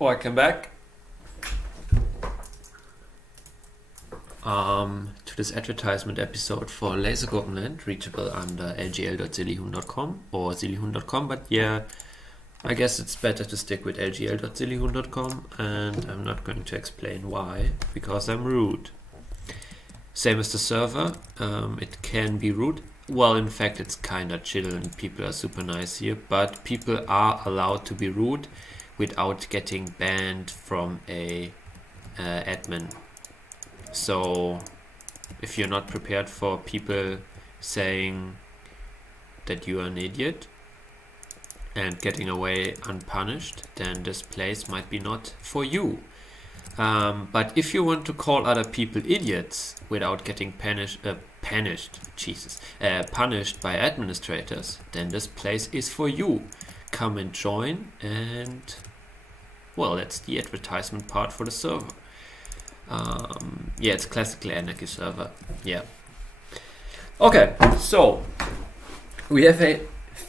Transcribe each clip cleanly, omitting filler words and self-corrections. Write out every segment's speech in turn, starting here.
Welcome back to this advertisement episode for Lasergurkenland, reachable under lgl.zillihun.com or zillihun.com, but yeah, I guess it's better to stick with lgl.zillihun.com, and I'm not going to explain why, because I'm rude. Same as the server, it can be rude. Well, in fact, it's kinda chill and people are super nice here, but people are allowed to be rude without getting banned from a admin. So if you're not prepared for people saying that you are an idiot and getting away unpunished, then this place might be not for you. But if you want to call other people idiots without getting punished by administrators, then this place is for you. Come and join, and well, that's the advertisement part for the server. Yeah, it's classically anarchy server. Yeah. Okay, so we have a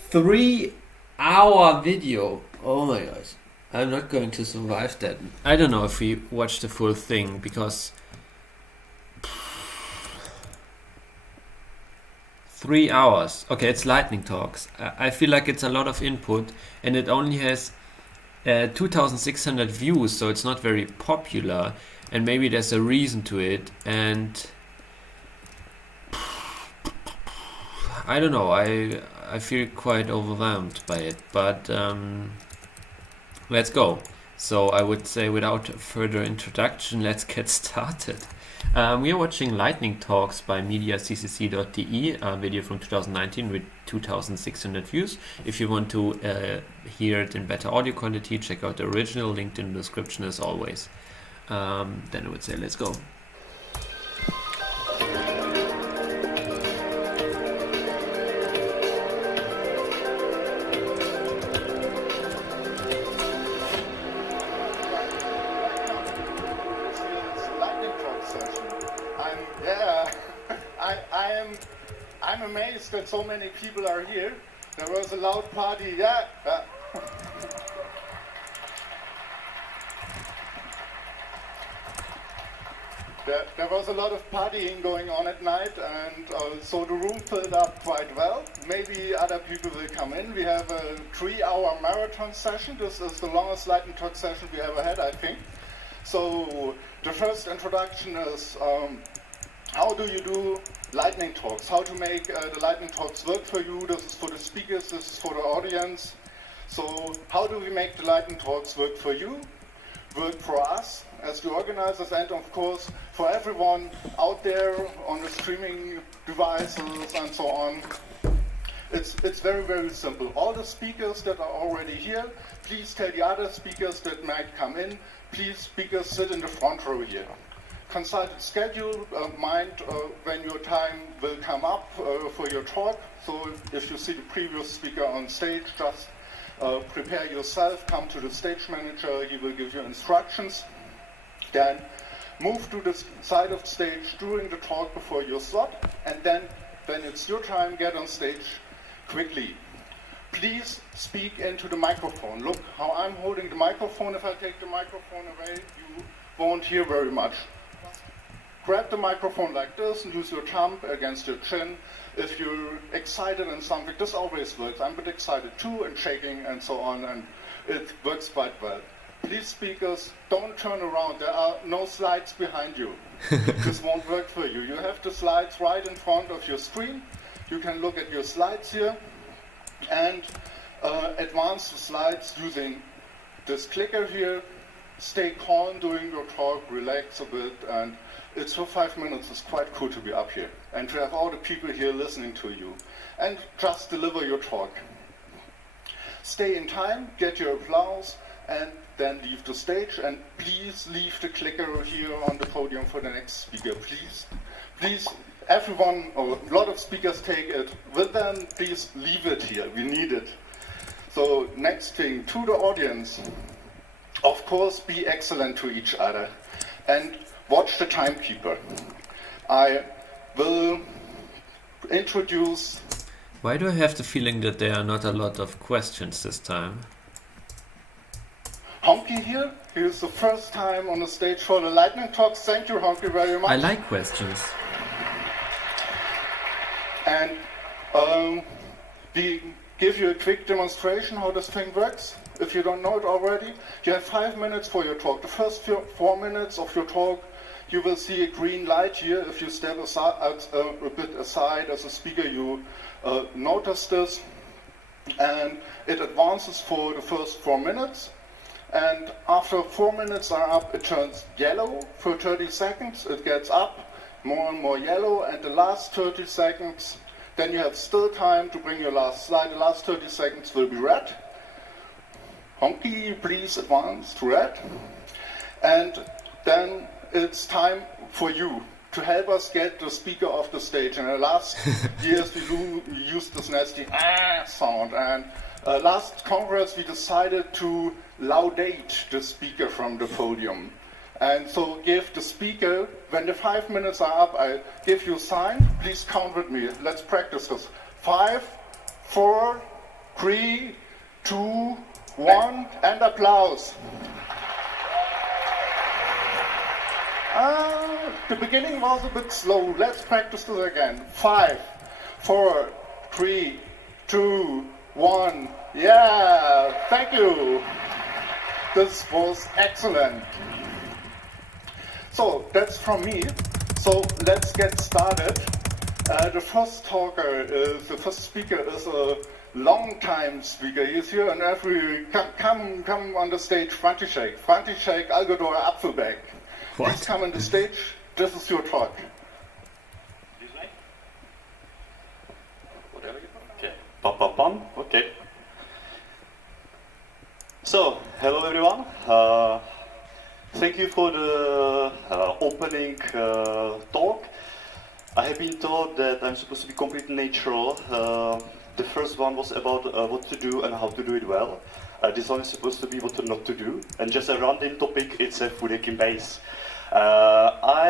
3-hour video. Oh my gosh, I'm not going to survive that. I don't know if we watch the full thing because 3 hours. Okay, it's lightning talks. I feel like it's a lot of input, and it only has 2,600 views, so it's not very popular. And maybe there's a reason to it, and I don't know. I feel quite overwhelmed by it, but let's go. So I would say, without further introduction, let's get started. We are watching Lightning Talks by mediaccc.de, a video from 2019 with 2,600 views. If you want to hear it in better audio quality, check out the original, linked in the description as always. Then I would say, let's go. I'm amazed that so many people are here. There was a loud party. Yeah. There was a lot of partying going on at night, and so the room filled up quite well. Maybe other people will come in. We have a 3-hour marathon session. This is the longest Lightning Talk session we ever had, I think. So the first introduction is how do you do Lightning Talks? How to make the Lightning Talks work for you? This is for the speakers, this is for the audience. So how do we make the Lightning Talks work for you, work for us as the organizers, and of course for everyone out there on the streaming devices and so on? It's very, very simple. All the speakers that are already here, please tell the other speakers that might come in, please speakers sit in the front row here. Consulted schedule, mind when your time will come up for your talk. So if you see the previous speaker on stage, just prepare yourself, come to the stage manager, he will give you instructions. Then move to the side of the stage during the talk before your slot, and then when it's your time, get on stage quickly. Please speak into the microphone. Look how I'm holding the microphone. If I take the microphone away, you won't hear very much. Grab the microphone like this and use your thumb against your chin. If you're excited in something, this always works. I'm a bit excited too, and shaking and so on, and it works quite well. Please, speakers, don't turn around. There are no slides behind you. This won't work for you. You have the slides right in front of your screen. You can look at your slides here and advance the slides using this clicker here. Stay calm during your talk, relax a bit, and it's for 5 minutes. It's quite cool to be up here and to have all the people here listening to you, and just deliver your talk. Stay in time, get your applause, and then leave the stage. And please leave the clicker here on the podium for the next speaker. Please, everyone, or a lot of speakers take it with them. Please leave it here. We need it. So next thing, to the audience. Of course, be excellent to each other, and watch the timekeeper. I will introduce... Why do I have the feeling that there are not a lot of questions this time? Honky here. He is the first time on the stage for the lightning talks. Thank you, Honky, very much. I like questions. And we give you a quick demonstration how this thing works. If you don't know it already, you have 5 minutes for your talk. The first 4 minutes of your talk, you will see a green light here. If you step aside, a bit aside as a speaker, you notice this. And it advances for the first 4 minutes. And after 4 minutes are up, it turns yellow for 30 seconds. It gets up, more and more yellow. And the last 30 seconds, then you have still time to bring your last slide. The last 30 seconds will be red. Honky, please advance to red. And then it's time for you to help us get the speaker off the stage. In the last years, we used this nasty sound. And last Congress, we decided to laudate the speaker from the podium. And so give the speaker, when the 5 minutes are up, I give you a sign. Please count with me. Let's practice this. 5, 4, 3, 2, 1, and applause. The beginning was a bit slow. Let's practice this again. 5, 4, 3, 2, 1. Yeah, thank you. This was excellent. So that's from me. So let's get started. The first speaker is a long-time speaker. He's here, and come on the stage. František, Algodor Apfelbeck. Please come on the stage. This is your talk. Whatever you want. Okay. Pam pam pam. Okay. So, hello everyone. Thank you for the opening talk. I have been told that I'm supposed to be completely natural. The first one was about what to do and how to do it well. This one is supposed to be what not to do. And just a random topic, it's a food hacking base. I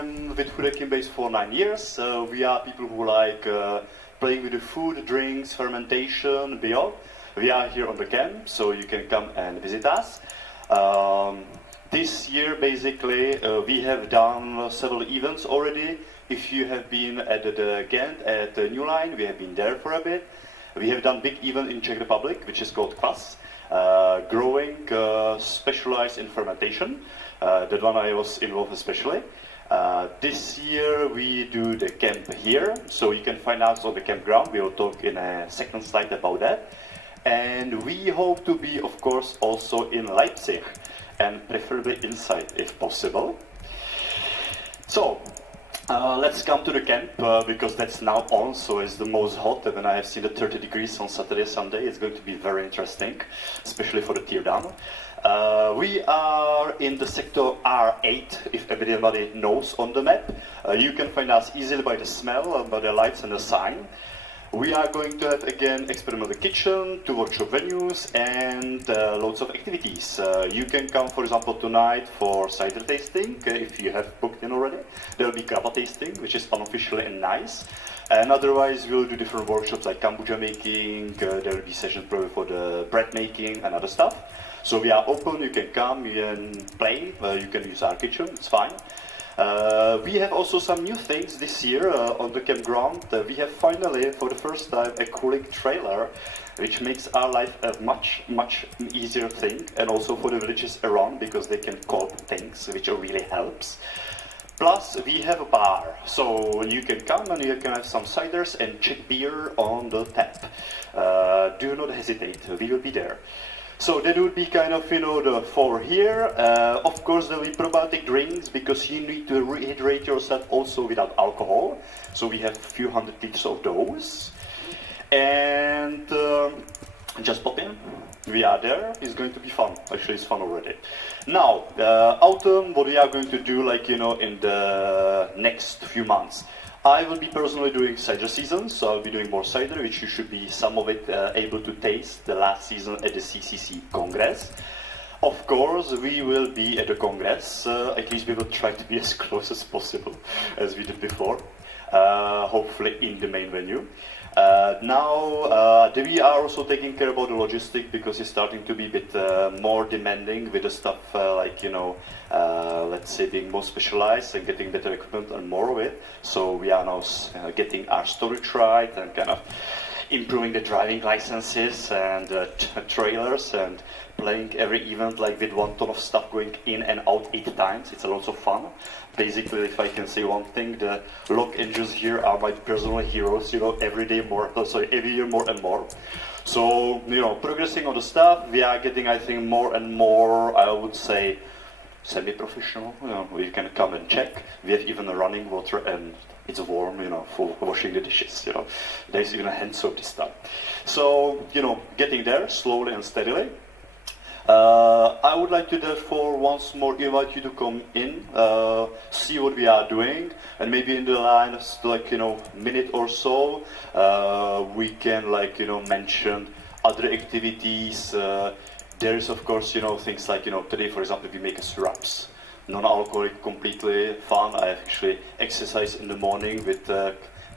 am with food hacking base for 9 years. We are people who like playing with the food, drinks, fermentation, beyond. We are here on the camp, so you can come and visit us. This year, basically, we have done several events already. If you have been at the Ghent, at the New Line, we have been there for a bit. We have done big event in Czech Republic, which is called Kvass, growing, specialized in fermentation. That one I was involved especially. This year we do the camp here, so you can find out on the campground. We will talk in a second slide about that. And we hope to be, of course, also in Leipzig, and preferably inside if possible. So, let's come to the camp, because that's now on, so it's the most hot, and I have seen the 30 degrees on Saturday, Sunday. It's going to be very interesting, especially for the teardown. We are in the sector R8, if everybody knows on the map. You can find us easily by the smell, by the lights and the sign. We are going to have again experimental kitchen, 2 workshop venues, and loads of activities. You can come, for example, tonight for cider tasting, if you have booked in already. There will be grappa tasting, which is unofficially and nice. And otherwise, we'll do different workshops like kombucha making. There will be sessions probably for the bread making and other stuff. So we are open. You can come, you can play, you can use our kitchen. It's fine. We have also some new things this year on the campground. We have finally, for the first time, a cooling trailer, which makes our life a much easier thing, and also for the villages around, because they can cook things, which really helps. Plus, we have a bar, so you can come and you can have some ciders and cheap beer on the tap. Do not hesitate, we will be there. So that would be kind of, the 4 here. Of course, there will be probiotic drinks, because you need to rehydrate yourself also without alcohol. So we have a few hundred liters of those. And just pop in. We are there. It's going to be fun. Actually, it's fun already. Now, autumn, what we are going to do, in the next few months. I will be personally doing cider season, so I'll be doing more cider, which you should be some of it able to taste the last season at the CCC Congress. Of course, we will be at the Congress, at least we will try to be as close as possible as we did before, hopefully in the main venue. Now we are also taking care about the logistic because it's starting to be a bit more demanding with the stuff like, you know, let's say being more specialized and getting better equipment and more of it. So we are now getting our storage right and kind of improving the driving licenses and trailers and playing every event like with 1 ton of stuff going in and out 8 times. It's a lot of fun. Basically, if I can say one thing, the log engines here are my personal heroes, you know, every year more and more. So, you know, progressing on the stuff, we are getting, I think, more and more, I would say, semi-professional. You know, we can come and check. We have even running water and it's warm, you know, for washing the dishes, you know. There's even a hand soap this time. So, you know, getting there slowly and steadily. I would like to therefore once more invite you to come in, see what we are doing, and maybe in the line, like, you know, minute or so, we can, like, you know, mention other activities. There is, of course, you know, things like, you know, today, for example, we make syrups, non-alcoholic, completely fun. I actually exercise in the morning with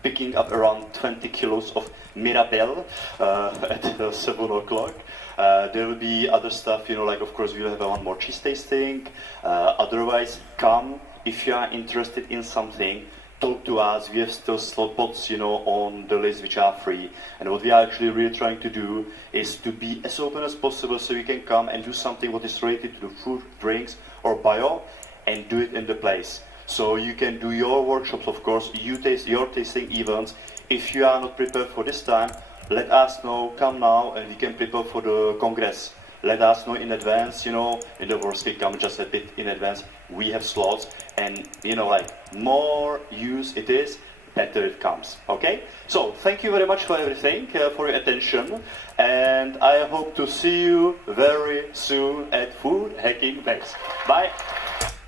picking up around 20 kilos of Mirabelle at 7 o'clock. There will be other stuff, you know, like, of course, we'll have one more cheese tasting. Otherwise, come if you are interested in something. Talk to us. We have still slot pots, you know, on the list which are free. And what we are actually really trying to do is to be as open as possible so you can come and do something what is related to the food, drinks, or bio, and do it in the place. So you can do your workshops, of course, you taste your tasting events. If you are not prepared for this time, let us know, come now, and we can prepare for the Congress. Let us know in advance, you know, in the worst case, come just a bit in advance. We have slots, and, you know, like, more use it is, better it comes, okay? So, thank you very much for everything, for your attention, and I hope to see you very soon at Food Hacking Days. Bye!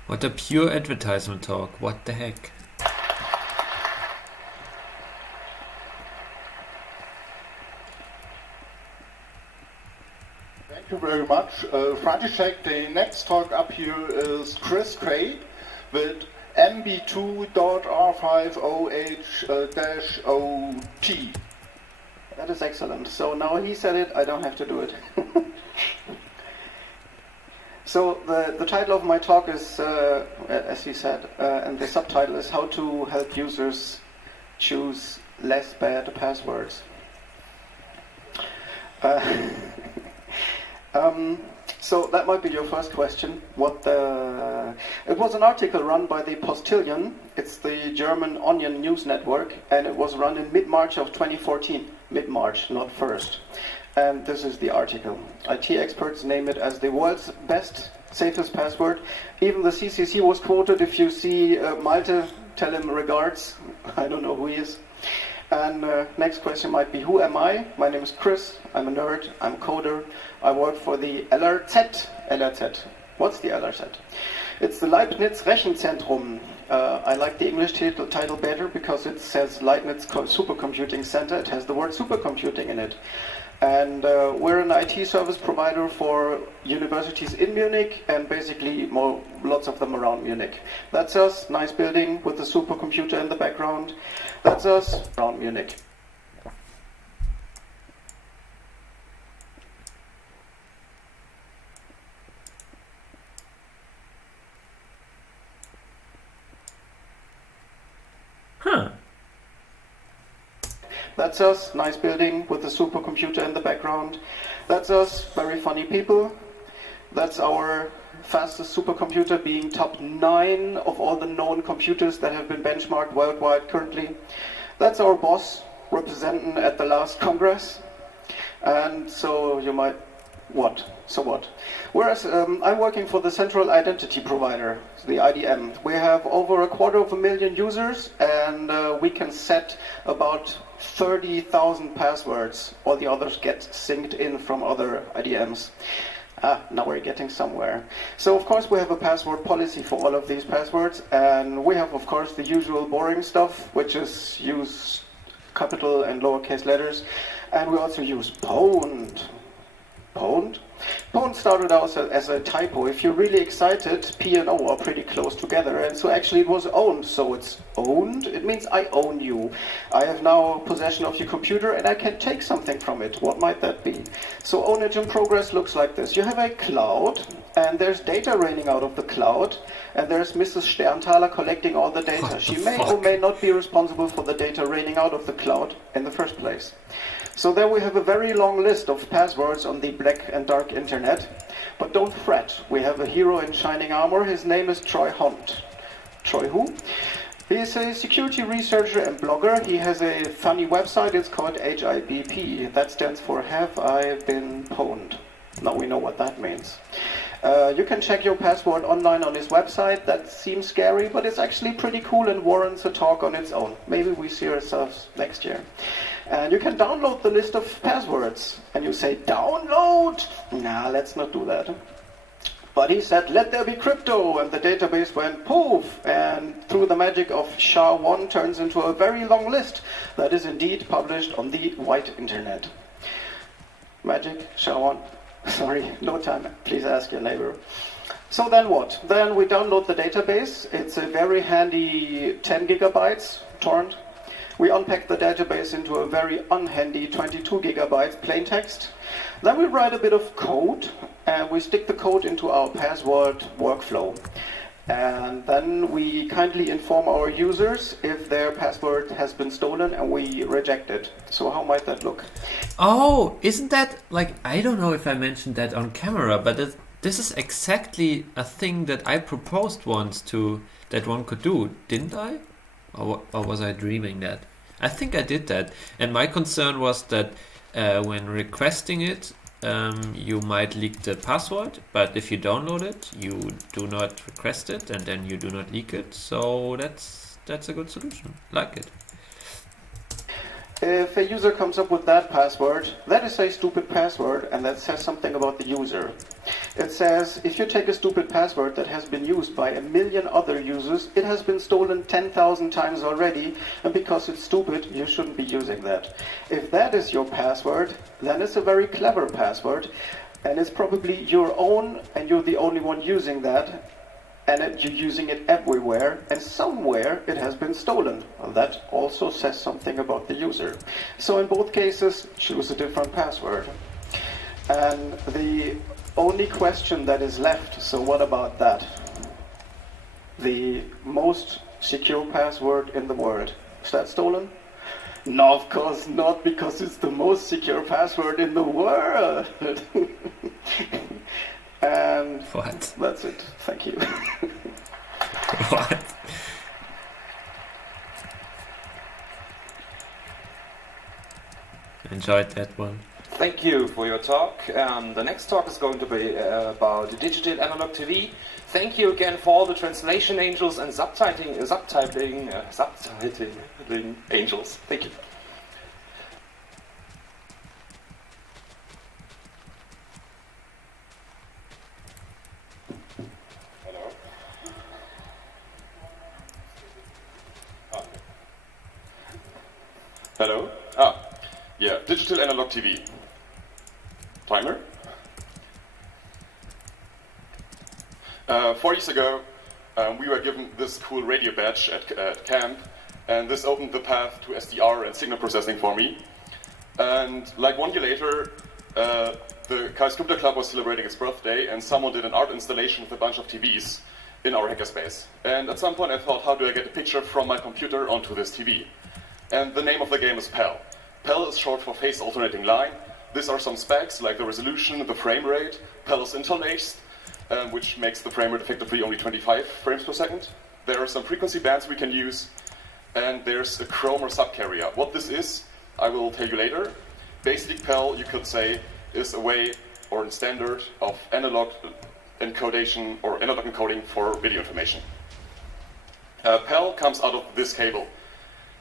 What a pure advertisement talk, what the heck? Thank you very much. František, the next talk up here is Chris Craig with MB2.R5OH-OT. That is excellent. So now he said it, I don't have to do it. So the title of my talk is, as he said, and the subtitle is How to Help Users Choose Less Bad Passwords. So that might be your first question. It was an article run by the Postillon. It's the German Onion news network, and it was run in mid-March of 2014. Mid-March, not first. And this is the article. IT experts name it as the world's best, safest password. Even the CCC was quoted. If you see Malte, tell him regards. I don't know who he is. And next question might be, who am I? My name is Chris. I'm a nerd. I'm a coder. I work for the LRZ. LRZ. What's the LRZ? It's the Leibniz Rechenzentrum. I like the English title better because it says Leibniz Supercomputing Center. It has the word supercomputing in it. And we're an IT service provider for universities in Munich and basically lots of them around Munich. That's us, nice building with a supercomputer in the background. That's us around Munich. That's us, nice building with a supercomputer in the background. That's us, very funny people. That's our fastest supercomputer, being top 9 of all the known computers that have been benchmarked worldwide currently. That's our boss, representing at the last Congress. And so you might, what? So what? Whereas I'm working for the Central Identity Provider, the IDM. We have over 250,000 users, and we can set about 30,000 passwords. All the others get synced in from other IDMs. Now we're getting somewhere. So of course we have a password policy for all of these passwords, and we have of course the usual boring stuff, which is use capital and lowercase letters, and we also use Pwned. Pwned started out as a typo. If you're really excited, P and O are pretty close together, and so actually it was owned. So it's owned, it means I own you. I have now possession of your computer and I can take something from it. What might that be? So ownage in progress looks like this. You have a cloud, and there's data raining out of the cloud, and there's Mrs. Sterntaler collecting all the data. She may or may not be responsible for the data raining out of the cloud in the first place. So there we have a very long list of passwords on the black and dark internet. But don't fret, we have a hero in shining armor. His name is Troy Hunt. Troy who? He is a security researcher and blogger. He has a funny website, it's called HIBP. That stands for Have I Been Pwned? Now we know what that means. You can check your password online on his website. That seems scary, but it's actually pretty cool and warrants a talk on its own. Maybe we see ourselves next year. And you can download the list of passwords. And you say, download? Nah, let's not do that. But he said, let there be crypto, and the database went poof, and through the magic of SHA-1 turns into a very long list that is indeed published on the white internet. Magic, SHA-1. Sorry, no time. Please ask your neighbor. So then what? Then we download the database. It's a very handy 10 gigabytes torrent. We unpack the database into a very unhandy 22 gigabytes plain text. Then we write a bit of code, and we stick the code into our password workflow. And then we kindly inform our users if their password has been stolen, and we reject it. So how might that look? Oh, isn't that, like, I don't know if I mentioned that on camera, but this is exactly a thing that I proposed once that one could do, didn't I? Or was I dreaming that? I think I did that. And my concern was that when requesting it, you might leak the password, but if you download it, you do not request it, and then you do not leak it. So that's a good solution. Like it. If a user comes up with that password, that is a stupid password, and that says something about the user. It says, if you take a stupid password that has been used by 1 million other users, it has been stolen 10,000 times already, and because it's stupid, you shouldn't be using that. If that is your password, then it's a very clever password, and it's probably your own, and you're the only one using that, and you're using it everywhere, and somewhere it has been stolen. Well, that also says something about the user. So in both cases, choose a different password. And the only question that is left, so what about that? The most secure password in the world. Is that stolen? No, of course not, because it's the most secure password in the world. And what? That's it. Thank you. What? Enjoyed that one. Thank you for your talk. The next talk is going to be about digital analog TV. Thank you again for all the translation angels and subtitling angels. Thank you. Hello? Yeah, digital analog TV. Timer? 4 years ago, we were given this cool radio badge at camp, and this opened the path to SDR and signal processing for me. And like 1 year later, the Chaos Computer Club was celebrating its birthday, and someone did an art installation with a bunch of TVs in our hackerspace. And at some point I thought, how do I get a picture from my computer onto this TV? And the name of the game is PAL. PAL is short for Phase Alternating Line. These are some specs, like the resolution, the frame rate. PAL is interlaced, which makes the frame rate effectively only 25 frames per second. There are some frequency bands we can use, and there's a Chrome or subcarrier. What this is, I will tell you later. Basic PAL, you could say, is a way or a standard of analog encodation or analog encoding for video information. PAL comes out of this cable.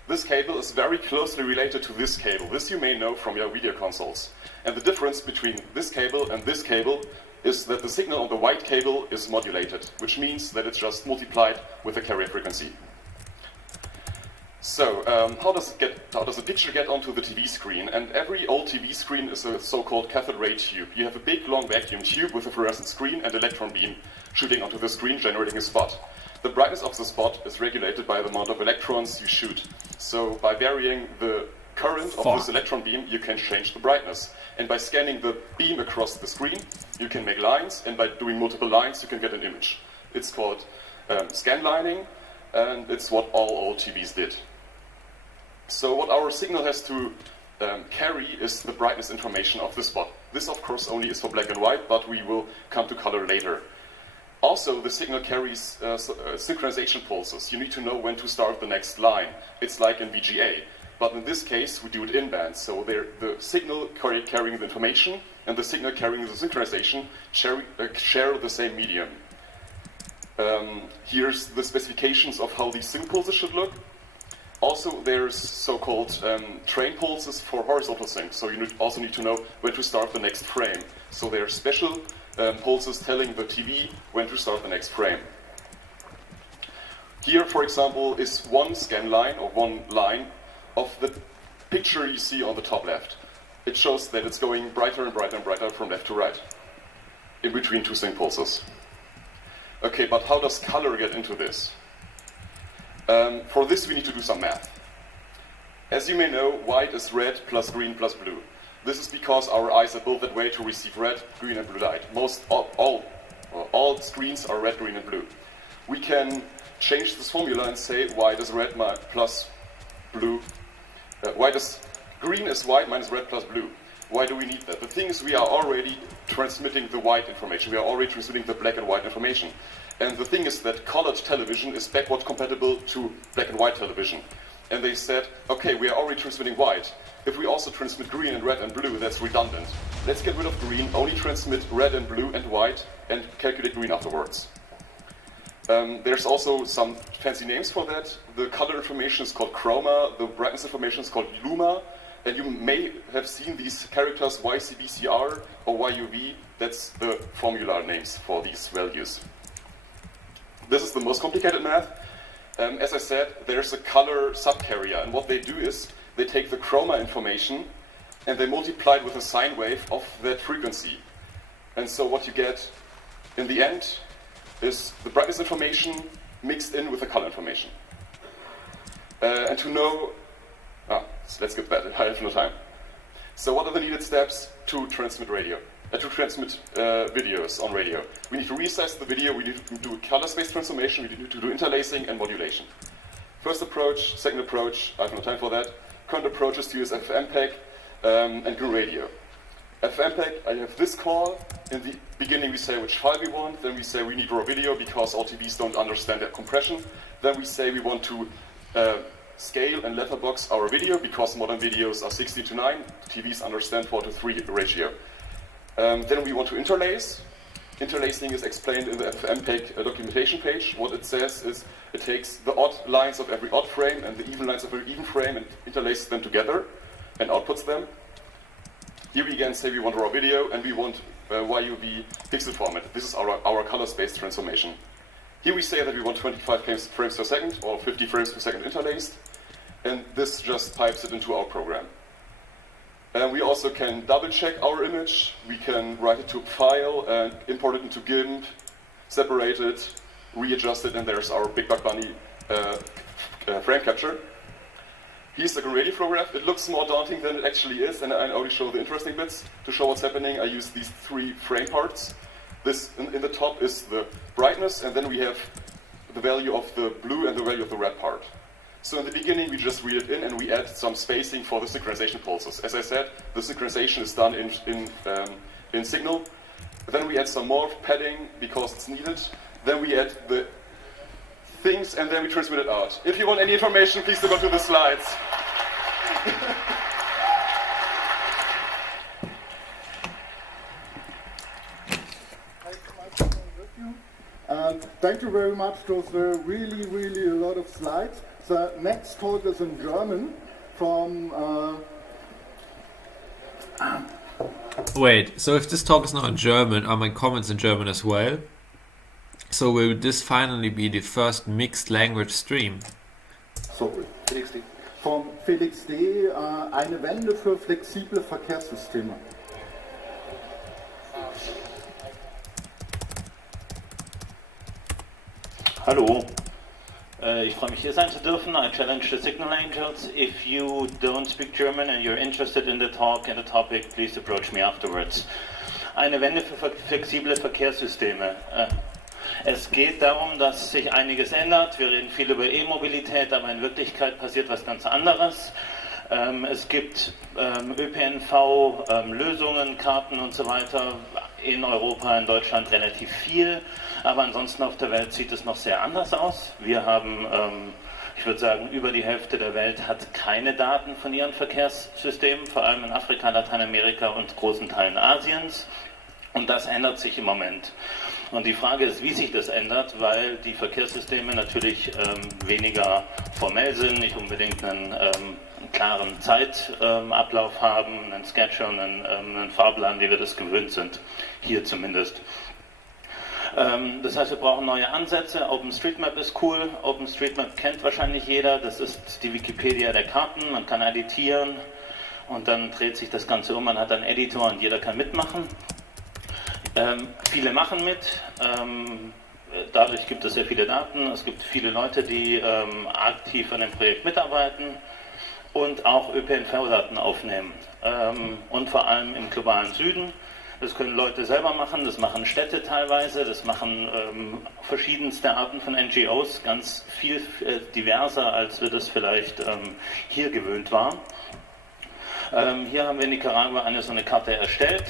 This cable is very closely related to this cable. This you may know from your video consoles. And the difference between this cable and this cable is that the signal on the white cable is modulated, which means that it's just multiplied with the carrier frequency. So, how does the picture get onto the TV screen? And every old TV screen is a so-called cathode ray tube. You have a big, long vacuum tube with a fluorescent screen and electron beam shooting onto the screen, generating a spot. The brightness of the spot is regulated by the amount of electrons you shoot. So, by varying the current of this electron beam, you can change the brightness. And by scanning the beam across the screen, you can make lines, and by doing multiple lines, you can get an image. It's called scan lining, and it's what all old TVs did. So what our signal has to carry is the brightness information of the spot. This, of course, only is for black and white, but we will come to color later. Also, the signal carries synchronization pulses. You need to know when to start the next line. It's like in VGA. But in this case, we do it in band. So the signal carrying the information and the signal carrying the synchronization share the same medium. Here's the specifications of how these sync pulses should look. Also, there's so-called train pulses for horizontal sync. So you also need to know when to start the next frame. So there are special pulses telling the TV when to start the next frame. Here, for example, is one scan line or one line of the picture you see on the top left. It shows that it's going brighter and brighter and brighter from left to right, in between two sync pulses. Okay, but how does color get into this? For this, we need to do some math. As you may know, white is red plus green plus blue. This is because our eyes are built that way to receive red, green, and blue light. All screens are red, green, and blue. We can change this formula and say white is red plus blue. Green is white minus red plus blue. Why do we need that? The thing is, we are already transmitting the white information. We are already transmitting the black and white information. And the thing is that colored television is backward compatible to black and white television. And they said, okay, we are already transmitting white. If we also transmit green and red and blue, that's redundant. Let's get rid of green, only transmit red and blue and white, and calculate green afterwards. There's also some fancy names for that. The color information is called chroma, the brightness information is called luma, and you may have seen these characters YCBCR or YUV. That's the formula names for these values. This is the most complicated math. As I said, there's a color subcarrier, and what they do is they take the chroma information and they multiply it with a sine wave of that frequency. And so what you get in the end is the brightness information mixed in with the color information. And to know, let's get that, I have no time. So what are the needed steps to transmit videos on radio? We need to resize the video, we need to do color space transformation, we need to do interlacing and modulation. First approach, second approach, I have no time for that. Current approach is to use FFmpeg and GNU radio. FFmpeg, I have this call. In the beginning we say which file we want, then we say we need raw video because all TVs don't understand that compression. Then we say we want to scale and letterbox our video because modern videos are 16:9, TVs understand 4:3 ratio. Then we want to interlace. Interlacing is explained in the FFmpeg documentation page. What it says is it takes the odd lines of every odd frame and the even lines of every even frame and interlaces them together and outputs them. Here we again say we want raw video and we want YUV pixel format. This is our color space transformation. Here we say that we want 25 frames per second or 50 frames per second interlaced, and this just pipes it into our program. And we also can double check our image. We can write it to a file and import it into GIMP, separate it, readjust it, and there's our Big Buck Bunny frame capture. Here's the radio flow graph. It looks more daunting than it actually is, and I only show the interesting bits. To show what's happening, I use these three frame parts. This in the top is the brightness, and then we have the value of the blue and the value of the red part. So in the beginning, we just read it in, and we add some spacing for the synchronization pulses. As I said, the synchronization is done in Signal. Then we add some more padding because it's needed. Then we add the things, and then we transmit it out. If you want any information, please go to the slides. Thank you very much. Those were really, really a lot of slides. The next talk is in German from... Wait, so if this talk is not in German, are my comments in German as well? So will this finally be the first mixed language stream? Sorry. Felix D. Vom Felix D. Eine Wende für flexible Verkehrssysteme. Hallo, ich freue mich hier sein zu dürfen. I challenge the Signal Angels. If you don't speak German and you're interested in the talk and the topic, please approach me afterwards. Eine Wende für flexible Verkehrssysteme. Es geht darum, dass sich einiges ändert. Wir reden viel über E-Mobilität, aber in Wirklichkeit passiert was ganz anderes. Es gibt ÖPNV, Lösungen, Karten und so weiter in Europa, in Deutschland relativ viel, aber ansonsten auf der Welt sieht es noch sehr anders aus. Wir haben, ich würde sagen, über die Hälfte der Welt hat keine Daten von ihren Verkehrssystemen, vor allem in Afrika, Lateinamerika und großen Teilen Asiens, und das ändert sich im Moment. Und die Frage ist, wie sich das ändert, weil die Verkehrssysteme natürlich weniger formell sind, nicht unbedingt einen klaren Zeitablauf haben, einen Schedule, einen Fahrplan, wie wir das gewöhnt sind, hier zumindest. Das heißt, wir brauchen neue Ansätze. OpenStreetMap ist cool. OpenStreetMap kennt wahrscheinlich jeder. Das ist die Wikipedia der Karten. Man kann editieren und dann dreht sich das Ganze um. Man hat einen Editor und jeder kann mitmachen. Viele machen mit, dadurch gibt es sehr viele Daten, es gibt viele Leute, die aktiv an dem Projekt mitarbeiten und auch ÖPNV-Daten aufnehmen und vor allem im globalen Süden. Das können Leute selber machen, das machen Städte teilweise, das machen verschiedenste Arten von NGOs, ganz viel diverser, als wir das vielleicht hier gewöhnt waren. Hier haben wir in Nicaragua so eine Karte erstellt.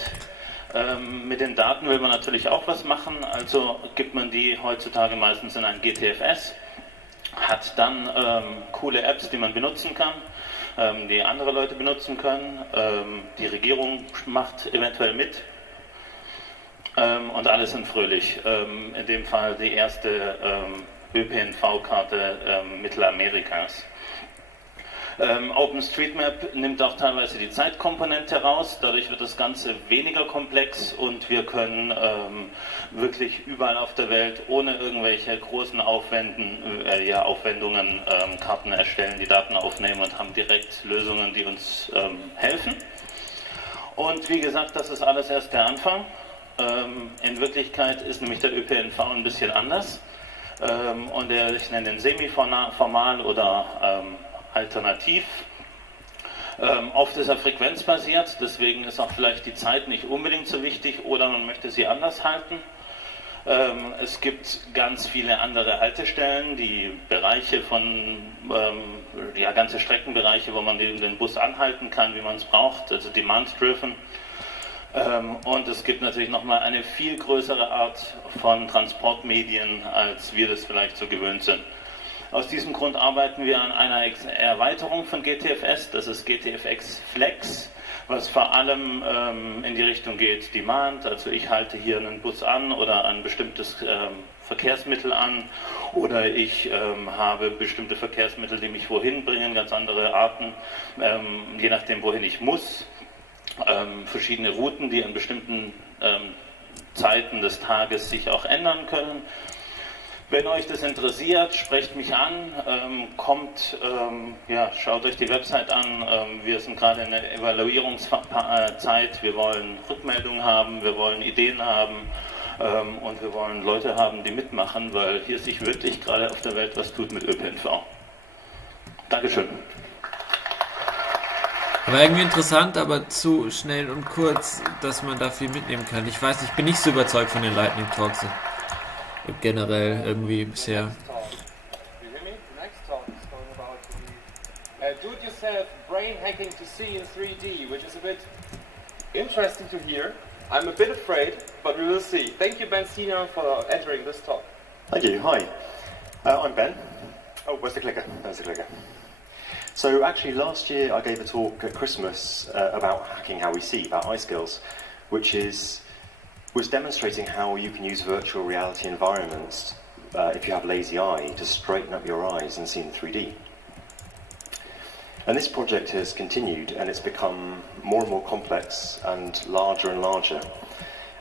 Mit den Daten will man natürlich auch was machen, also gibt man die heutzutage meistens in ein GTFS, hat dann coole Apps, die man benutzen kann, die andere Leute benutzen können, die Regierung macht eventuell mit und alle sind fröhlich. In dem Fall die erste ÖPNV-Karte Mittelamerikas. OpenStreetMap nimmt auch teilweise die Zeitkomponente raus, dadurch wird das Ganze weniger komplex und wir können wirklich überall auf der Welt ohne irgendwelche großen Aufwendungen Karten erstellen, die Daten aufnehmen und haben direkt Lösungen, die uns helfen. Und wie gesagt, das ist alles erst der Anfang. In Wirklichkeit ist nämlich der ÖPNV ein bisschen anders und ich nenne den semi-formal oder alternativ. Oft ist er frequenzbasiert, deswegen ist auch vielleicht die Zeit nicht unbedingt so wichtig oder man möchte sie anders halten. Es gibt ganz viele andere Haltestellen, die Bereiche ganze Streckenbereiche, wo man den Bus anhalten kann, wie man es braucht, also demand-driven. Und es gibt natürlich nochmal eine viel größere Art von Transportmedien, als wir das vielleicht so gewöhnt sind. Aus diesem Grund arbeiten wir an einer Erweiterung von GTFS, das ist GTFX Flex, was vor allem in die Richtung geht Demand, also ich halte hier einen Bus an oder ein bestimmtes Verkehrsmittel an oder ich habe bestimmte Verkehrsmittel, die mich wohin bringen, ganz andere Arten, je nachdem wohin ich muss, verschiedene Routen, die an bestimmten Zeiten des Tages sich auch ändern können. Wenn euch das interessiert, sprecht mich an, schaut euch die Website an. Wir sind gerade in der Evaluierungszeit. Wir wollen Rückmeldungen haben, wir wollen Ideen haben und wir wollen Leute haben, die mitmachen, weil hier sich wirklich gerade auf der Welt was tut mit ÖPNV. Dankeschön. War irgendwie interessant, aber zu schnell und kurz, dass man da viel mitnehmen kann. Ich weiß nicht, ich bin nicht so überzeugt von den Lightning Talks. Generell irgendwie bisher. Do-it-yourself brain hacking to see in 3D, which is a bit interesting to hear. I'm a bit afraid, but we will see. Thank you, Ben Senior, for entering this talk. Thank you. Hi, I'm Ben. Oh, where's the clicker? There's the clicker. So actually last year I gave a talk at Christmas about hacking how we see, about eye skills, which was demonstrating how you can use virtual reality environments if you have lazy eye to straighten up your eyes and see in 3D. And this project has continued and it's become more and more complex and larger.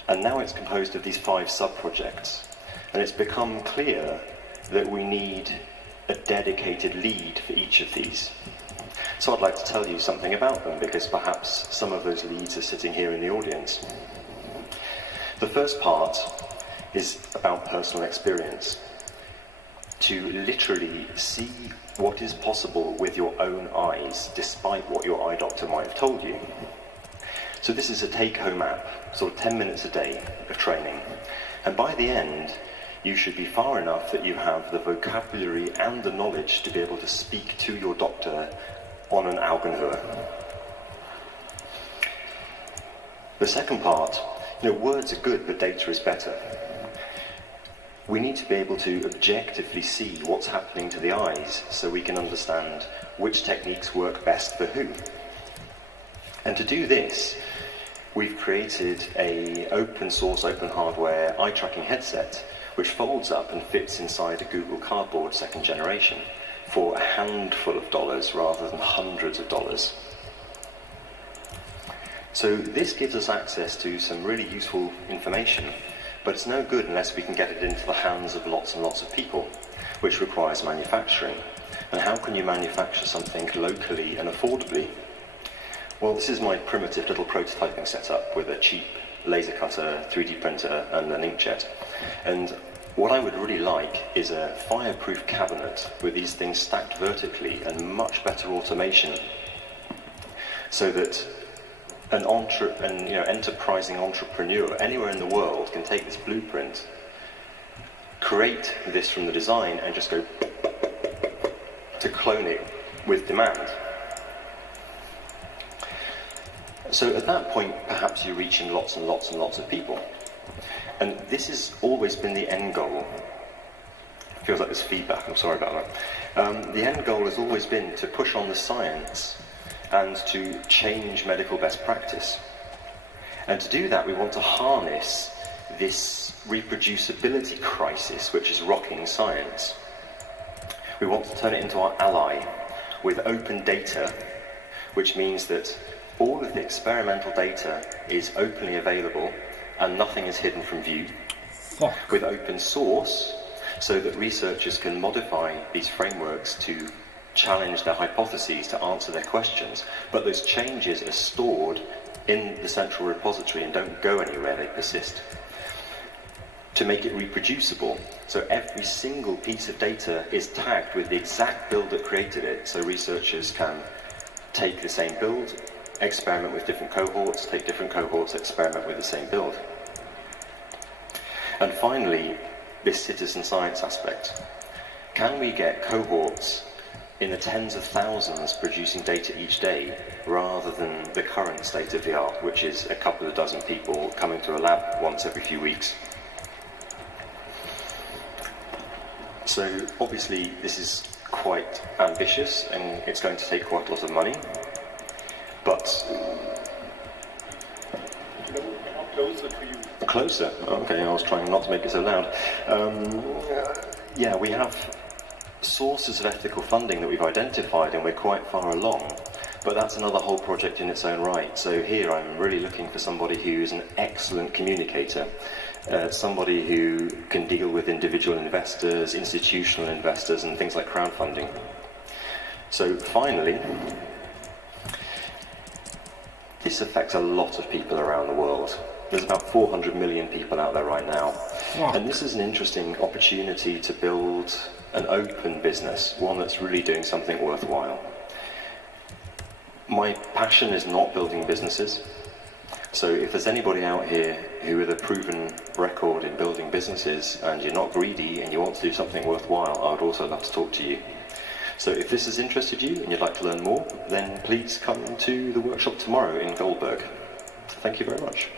And now it's composed of these 5 sub-projects. And it's become clear that we need a dedicated lead for each of these. So I'd like to tell you something about them, because perhaps some of those leads are sitting here in the audience. The first part is about personal experience. To literally see what is possible with your own eyes, despite what your eye doctor might have told you. So this is a take-home app, sort of 10 minutes a day of training. And by the end, you should be far enough that you have the vocabulary and the knowledge to be able to speak to your doctor on an Augenhöhe. The second part, words are good, but data is better. We need to be able to objectively see what's happening to the eyes so we can understand which techniques work best for who. And to do this, we've created an open source, open hardware eye tracking headset which folds up and fits inside a Google Cardboard 2nd generation for a handful of dollars rather than hundreds of dollars. So this gives us access to some really useful information, but it's no good unless we can get it into the hands of lots and lots of people, which requires manufacturing. And how can you manufacture something locally and affordably? Well, this is my primitive little prototyping setup with a cheap laser cutter, 3D printer, and an inkjet. And what I would really like is a fireproof cabinet with these things stacked vertically and much better automation, so that an enterprising entrepreneur anywhere in the world can take this blueprint, create this from the design, and just go to clone it with demand. So at that point, perhaps you're reaching lots and lots and lots of people. And this has always been the end goal. It feels like there's feedback, I'm sorry about that. The end goal has always been to push on the science and to change medical best practice. And to do that, we want to harness this reproducibility crisis which is rocking science. We want to turn it into our ally with open data, which means that all of the experimental data is openly available and nothing is hidden from view. With open source, so that researchers can modify these frameworks to challenge their hypotheses, to answer their questions, but those changes are stored in the central repository and don't go anywhere, they persist. To make it reproducible, so every single piece of data is tagged with the exact build that created it, so researchers can take the same build, experiment with different cohorts, take different cohorts, experiment with the same build. And finally, this citizen science aspect. Can we get cohorts in the tens of thousands producing data each day, rather than the current state of the art, which is a couple of dozen people coming to a lab once every few weeks? So obviously this is quite ambitious and it's going to take quite a lot of money, but Closer to you. Closer? Okay, I was trying not to make it so loud. Yeah, we have sources of ethical funding that we've identified and we're quite far along, but that's another whole project in its own right. So here I'm really looking for somebody who's an excellent communicator, somebody who can deal with individual investors, institutional investors, and things like crowdfunding. So finally, this affects a lot of people around the world. There's about 400 million people out there right now. Wow. And this is an interesting opportunity to build an open business, one that's really doing something worthwhile. My passion is not building businesses. So if there's anybody out here who with a proven record in building businesses and you're not greedy and you want to do something worthwhile, I would also love to talk to you. So if this has interested you and you'd like to learn more, then please come to the workshop tomorrow in Goldberg. Thank you very much.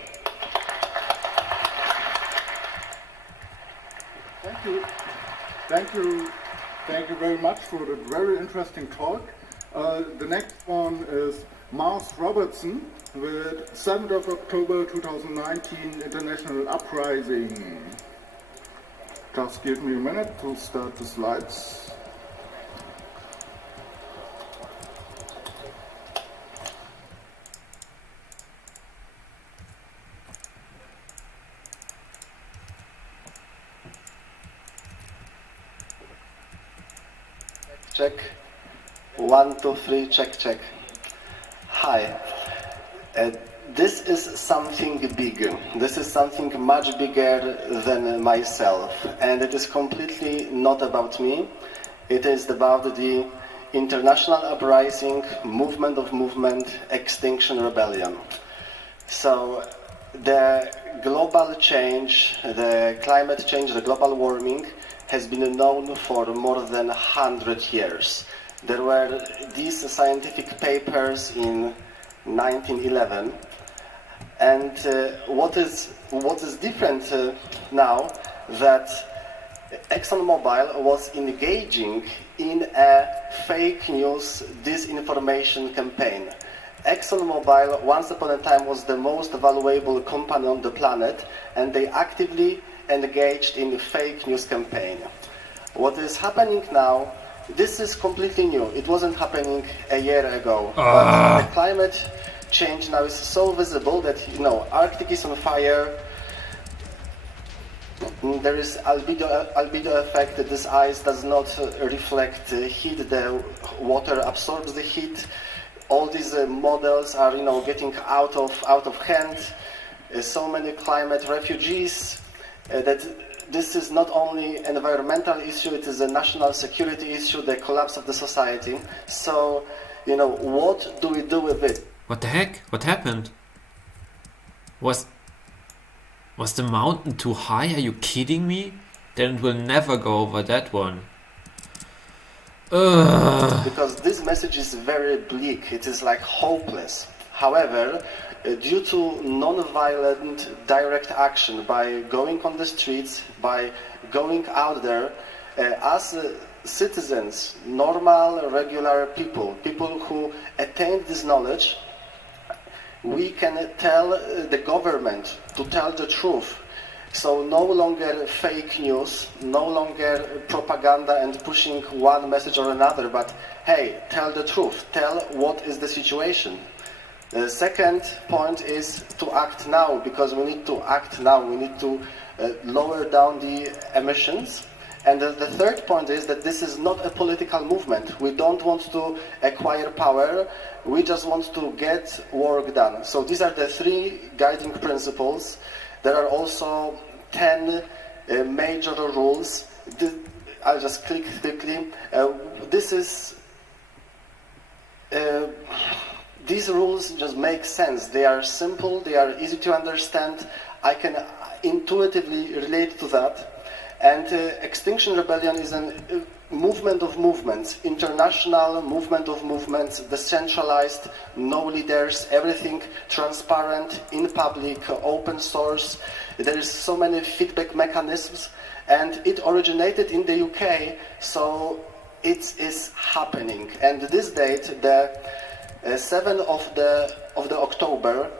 Thank you. Thank you. Thank you very much for the very interesting talk. The next one is Mars Robertson with 7th of October 2019 International Uprising. Just give me a minute to start the slides. check. 1, 2, 3, check. Hi. This is something big. This is something much bigger than myself. And it is completely not about me. It is about the international uprising, movement of movement, Extinction Rebellion. So the global change, the climate change, the global warming has been known for more than 100 years. There were these scientific papers in 1911, and what is different now that ExxonMobil was engaging in a fake news disinformation campaign. ExxonMobil once upon a time was the most valuable company on the planet, and they actively engaged in a fake news campaign. What is happening now, this is completely new. It wasn't happening a year ago. But the climate change now is so visible that, Arctic is on fire. There is albedo effect. This ice does not reflect heat. The water absorbs the heat. All these models are, getting out of hand. So many climate refugees that this is not only an environmental issue, it is a national security issue, the collapse of the society. So, what do we do with it? What the heck? What happened? Was the mountain too high? Are you kidding me? Then it will never go over that one. Because this message is very bleak. It is like hopeless. However, due to non-violent direct action, by going on the streets, by going out there, as citizens, normal, regular people who attain this knowledge, we can tell the government to tell the truth. So no longer fake news, no longer propaganda and pushing one message or another, but hey, tell the truth, tell what is the situation. The second point is to act now, because we need to act now. We need to lower down the emissions. And the third point is that this is not a political movement. We don't want to acquire power. We just want to get work done. So these are the 3 guiding principles. There are also 10 major rules. I'll just click quickly. These rules just make sense. They are simple, they are easy to understand. I can intuitively relate to that. And Extinction Rebellion is a movement of movements, international movement of movements, decentralized, no leaders, everything transparent, in public, open source. There is so many feedback mechanisms, and it originated in the UK, so it is happening. And this date, the 7th of the October,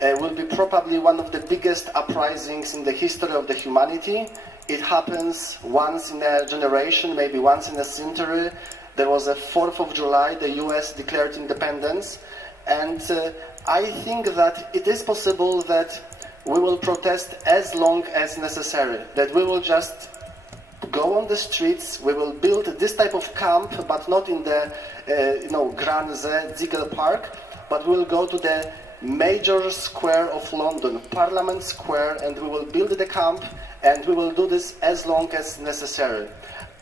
will be probably one of the biggest uprisings in the history of the humanity. It happens once in a generation, maybe once in a century. There was a 4th of July, the US declared independence, and I think that it is possible that we will protest as long as necessary, that we will just go on the streets, we will build this type of camp, but not in the Granze, Ziegel Park, but we will go to the major square of London, Parliament Square, and we will build the camp, and we will do this as long as necessary.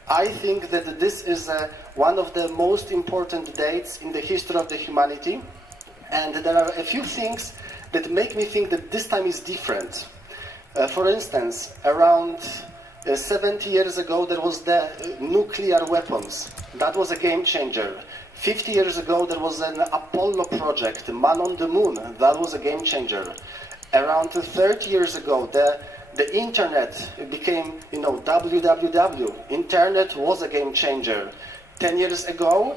I think that this is one of the most important dates in the history of the humanity, and there are a few things that make me think that this time is different. For instance, around 70 years ago there was the nuclear weapons. That was a game changer. 50 years ago there was an Apollo project, Man on the Moon. That was a game changer. Around 30 years ago the internet became, www. Internet was a game changer. 10 years ago,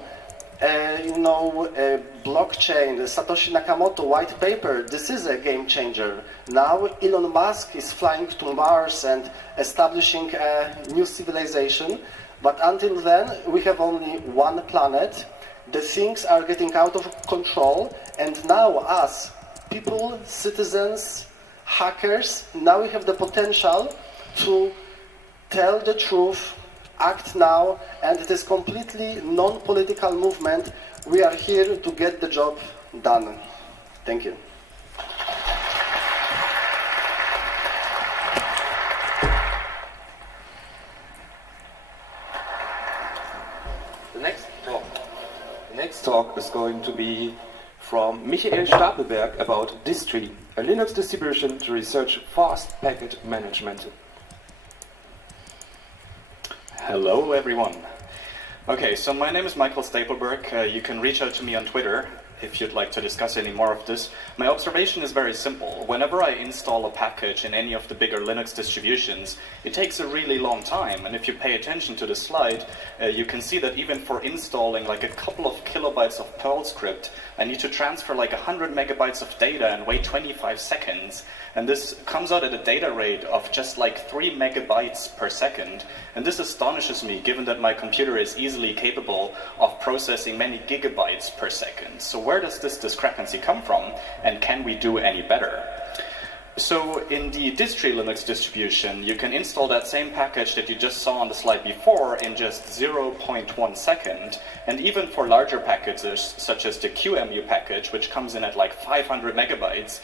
blockchain, Satoshi Nakamoto white paper, this is a game changer. Now Elon Musk is flying to Mars and establishing a new civilization. But until then, we have only one planet. The things are getting out of control. And now us, people, citizens, hackers, now we have the potential to tell the truth, act now, and it is completely non-political movement. We are here to get the job done. Thank you. The next talk is going to be from Michael Stapelberg about Distri, a Linux distribution to research fast packet management. Hello everyone. Okay, so my name is Michael Stapelberg. You can reach out to me on Twitter if you'd like to discuss any more of this. My observation is very simple. Whenever I install a package in any of the bigger Linux distributions, it takes a really long time. And if you pay attention to the slide, you can see that even for installing like a couple of kilobytes of Perl script, I need to transfer like 100 megabytes of data and wait 25 seconds. And this comes out at a data rate of just like 3 megabytes per second. And this astonishes me, given that my computer is easily capable of processing many gigabytes per second. So where does this discrepancy come from, and can we do any better? So in the Distri Linux distribution, you can install that same package that you just saw on the slide before in just 0.1 second. And even for larger packages, such as the QEMU package, which comes in at like 500 megabytes,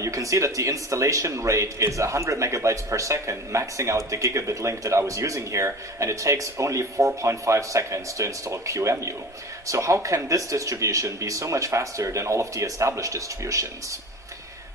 you can see that the installation rate is 100 megabytes per second, maxing out the gigabit link that I was using here, and it takes only 4.5 seconds to install QEMU. So how can this distribution be so much faster than all of the established distributions?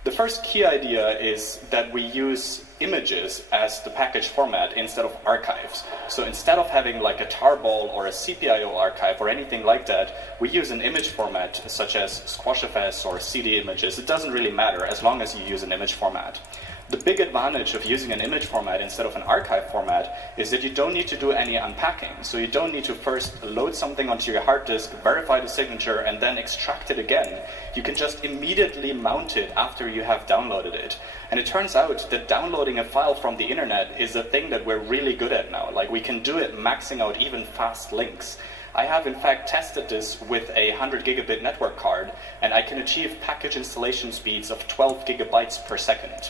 The first key idea is that we use images as the package format instead of archives. So instead of having like a tarball or a CPIO archive or anything like that, we use an image format such as SquashFS or CD images. It doesn't really matter as long as you use an image format. The big advantage of using an image format instead of an archive format is that you don't need to do any unpacking. So you don't need to first load something onto your hard disk, verify the signature, and then extract it again. You can just immediately mount it after you have downloaded it. And it turns out that downloading a file from the internet is a thing that we're really good at now. Like, we can do it maxing out even fast links. I have in fact tested this with a 100 gigabit network card, and I can achieve package installation speeds of 12 gigabytes per second.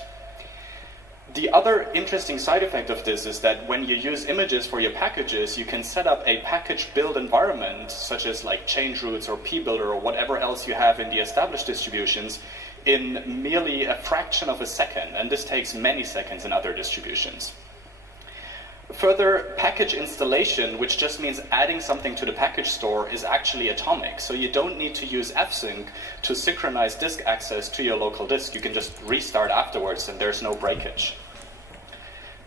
The other interesting side effect of this is that when you use images for your packages, you can set up a package build environment, such as like change roots or pbuilder or whatever else you have in the established distributions, in merely a fraction of a second, and this takes many seconds in other distributions. Further, package installation, which just means adding something to the package store, is actually atomic. So you don't need to use fsync to synchronize disk access to your local disk. You can just restart afterwards and there's no breakage.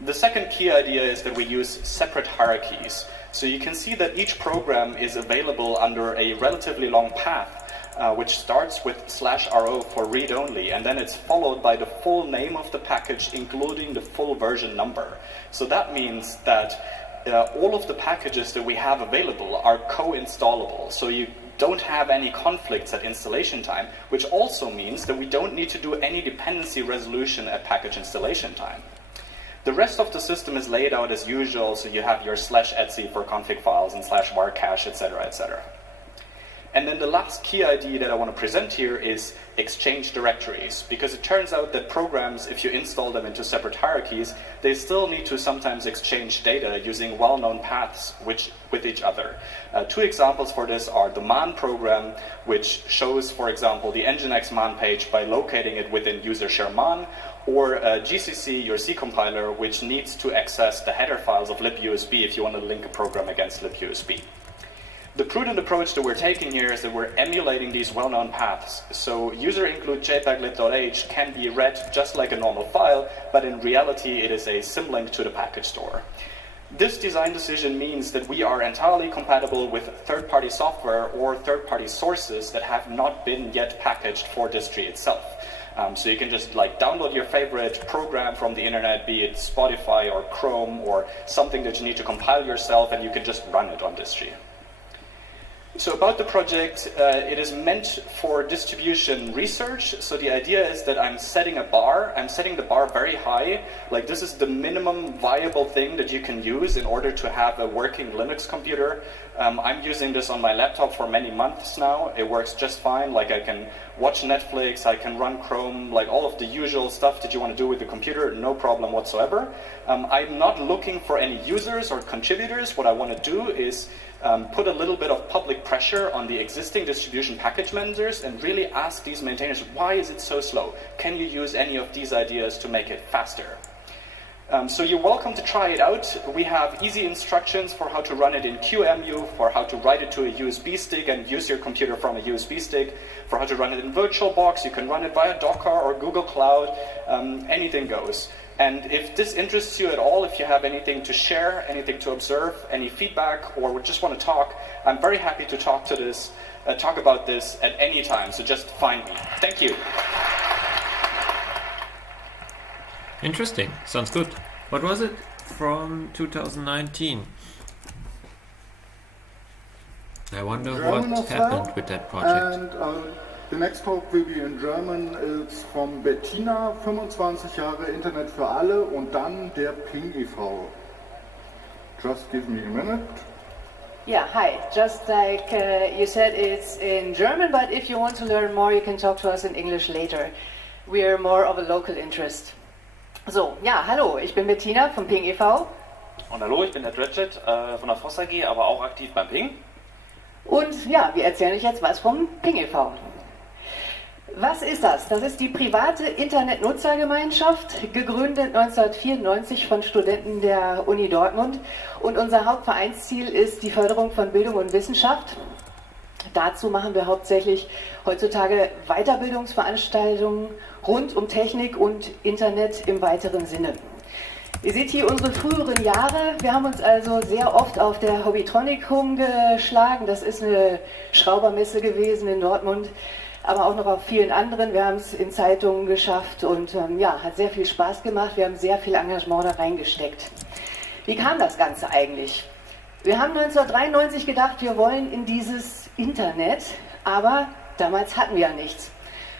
The second key idea is that we use separate hierarchies. So you can see that each program is available under a relatively long path, which starts with /ro for read-only, and then it's followed by the full name of the package, including the full version number. So that means that all of the packages that we have available are co-installable. So you don't have any conflicts at installation time, which also means that we don't need to do any dependency resolution at package installation time. The rest of the system is laid out as usual, so you have your /etc for config files and /var cache, etc., etc. And then the last key idea that I want to present here is exchange directories, because it turns out that programs, if you install them into separate hierarchies, they still need to sometimes exchange data using well-known paths with each other. Two examples for this are the man program, which shows, for example, the nginx man page by locating it within user share man, or GCC, your C compiler, which needs to access the header files of libusb if you want to link a program against libusb. The prudent approach that we're taking here is that we're emulating these well-known paths. So user include jpeglib.h can be read just like a normal file, but in reality it is a symlink to the package store. This design decision means that we are entirely compatible with third-party software or third-party sources that have not been yet packaged for Distri itself. So you can just like download your favorite program from the internet, be it Spotify or Chrome or something that you need to compile yourself, and you can just run it on Distri. So about the project, it is meant for distribution research. So the idea is that I'm setting the bar very high. Like this is the minimum viable thing that you can use in order to have a working Linux computer. I'm using this on my laptop for many months now. It works just fine. Like I can watch Netflix, I can run Chrome, like all of the usual stuff that you want to do with the computer, no problem whatsoever. I'm not looking for any users or contributors. What I want to do is put a little bit of public pressure on the existing distribution package managers and really ask these maintainers, why is it so slow? Can you use any of these ideas to make it faster? So you're welcome to try it out. We have easy instructions for how to run it in QEMU, for how to write it to a USB stick and use your computer from a USB stick, for how to run it in VirtualBox. You can run it via Docker or Google Cloud. Anything goes. And if this interests you at all, if you have anything to share, anything to observe, any feedback, or just want to talk, I'm very happy to talk about this at any time. So just find me. Thank you. Interesting. Sounds good. What was it? From 2019. I wonder German what as happened well. with that project. And the next talk will be in German. It's from Bettina, 25 Jahre Internet für alle und dann der Ping e.V. Just give me a minute. Yeah, hi. Just like you said, it's in German, but if you want to learn more, you can talk to us in English later. We are more of a local interest. So, ja, hallo, ich bin Bettina vom Ping e.V. Und hallo, ich bin der Dredget von der Voss AG, aber auch aktiv beim Ping. Und ja, wir erzählen euch jetzt was vom Ping e.V. Was ist das? Das ist die private Internetnutzergemeinschaft, gegründet 1994 von Studenten der Uni Dortmund. Und unser Hauptvereinsziel ist die Förderung von Bildung und Wissenschaft. Dazu machen wir hauptsächlich heutzutage Weiterbildungsveranstaltungen rund um Technik und Internet im weiteren Sinne. Ihr seht hier unsere früheren Jahre. Wir haben uns also sehr oft auf der Hobbytronic rumgeschlagen. Das ist eine Schraubermesse gewesen in Dortmund, aber auch noch auf vielen anderen. Wir haben es in Zeitungen geschafft und ja, hat sehr viel Spaß gemacht. Wir haben sehr viel Engagement da reingesteckt. Wie kam das Ganze eigentlich? Wir haben 1993 gedacht, wir wollen in dieses Internet, aber damals hatten wir ja nichts.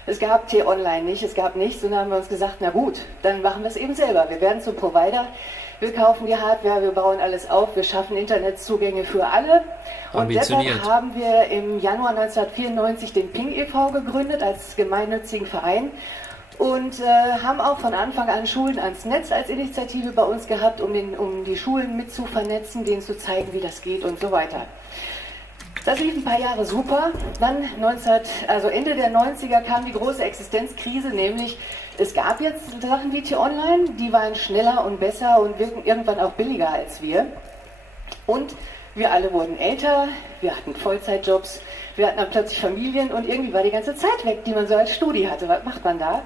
Es gab T-Online nicht, es gab nichts und dann haben wir uns gesagt, na gut, dann machen wir es eben selber. Wir werden zum Provider, wir kaufen die Hardware, wir bauen alles auf, wir schaffen Internetzugänge für alle. Und deshalb haben wir im Januar 1994 den Ping e.V. gegründet als gemeinnützigen Verein und haben auch von Anfang an Schulen ans Netz als Initiative bei uns gehabt, um die Schulen mit zu vernetzen, denen zu zeigen, wie das geht und so weiter. Das lief ein paar Jahre super. Dann Ende der 90er kam die große Existenzkrise, nämlich es gab jetzt Sachen wie T-Online, die waren schneller und besser und wirken irgendwann auch billiger als wir. Und wir alle wurden älter, wir hatten Vollzeitjobs, wir hatten dann plötzlich Familien und irgendwie war die ganze Zeit weg, die man so als Studi hatte. Was macht man da?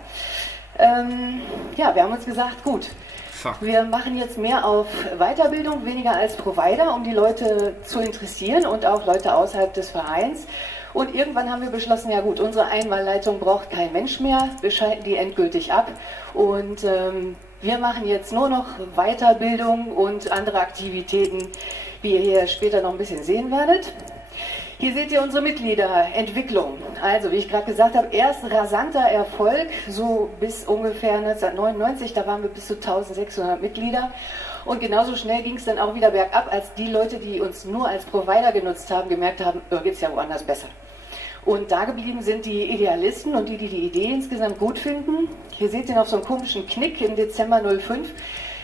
Ja, wir haben uns gesagt, gut, wir machen jetzt mehr auf Weiterbildung, weniger als Provider, um die Leute zu interessieren und auch Leute außerhalb des Vereins. Und irgendwann haben wir beschlossen, ja gut, unsere Einmalleitung braucht kein Mensch mehr, wir schalten die endgültig ab und wir machen jetzt nur noch Weiterbildung und andere Aktivitäten, wie ihr hier später noch ein bisschen sehen werdet. Hier seht ihr unsere Mitgliederentwicklung. Also, wie ich gerade gesagt habe, erst rasanter Erfolg, so bis ungefähr 1999, da waren wir bis zu 1600 Mitglieder. Und genauso schnell ging es dann auch wieder bergab, als die Leute, die uns nur als Provider genutzt haben, gemerkt haben, geht es ja woanders besser. Und da geblieben sind die Idealisten und die die Idee insgesamt gut finden. Hier seht ihr noch so einen komischen Knick im Dezember 05.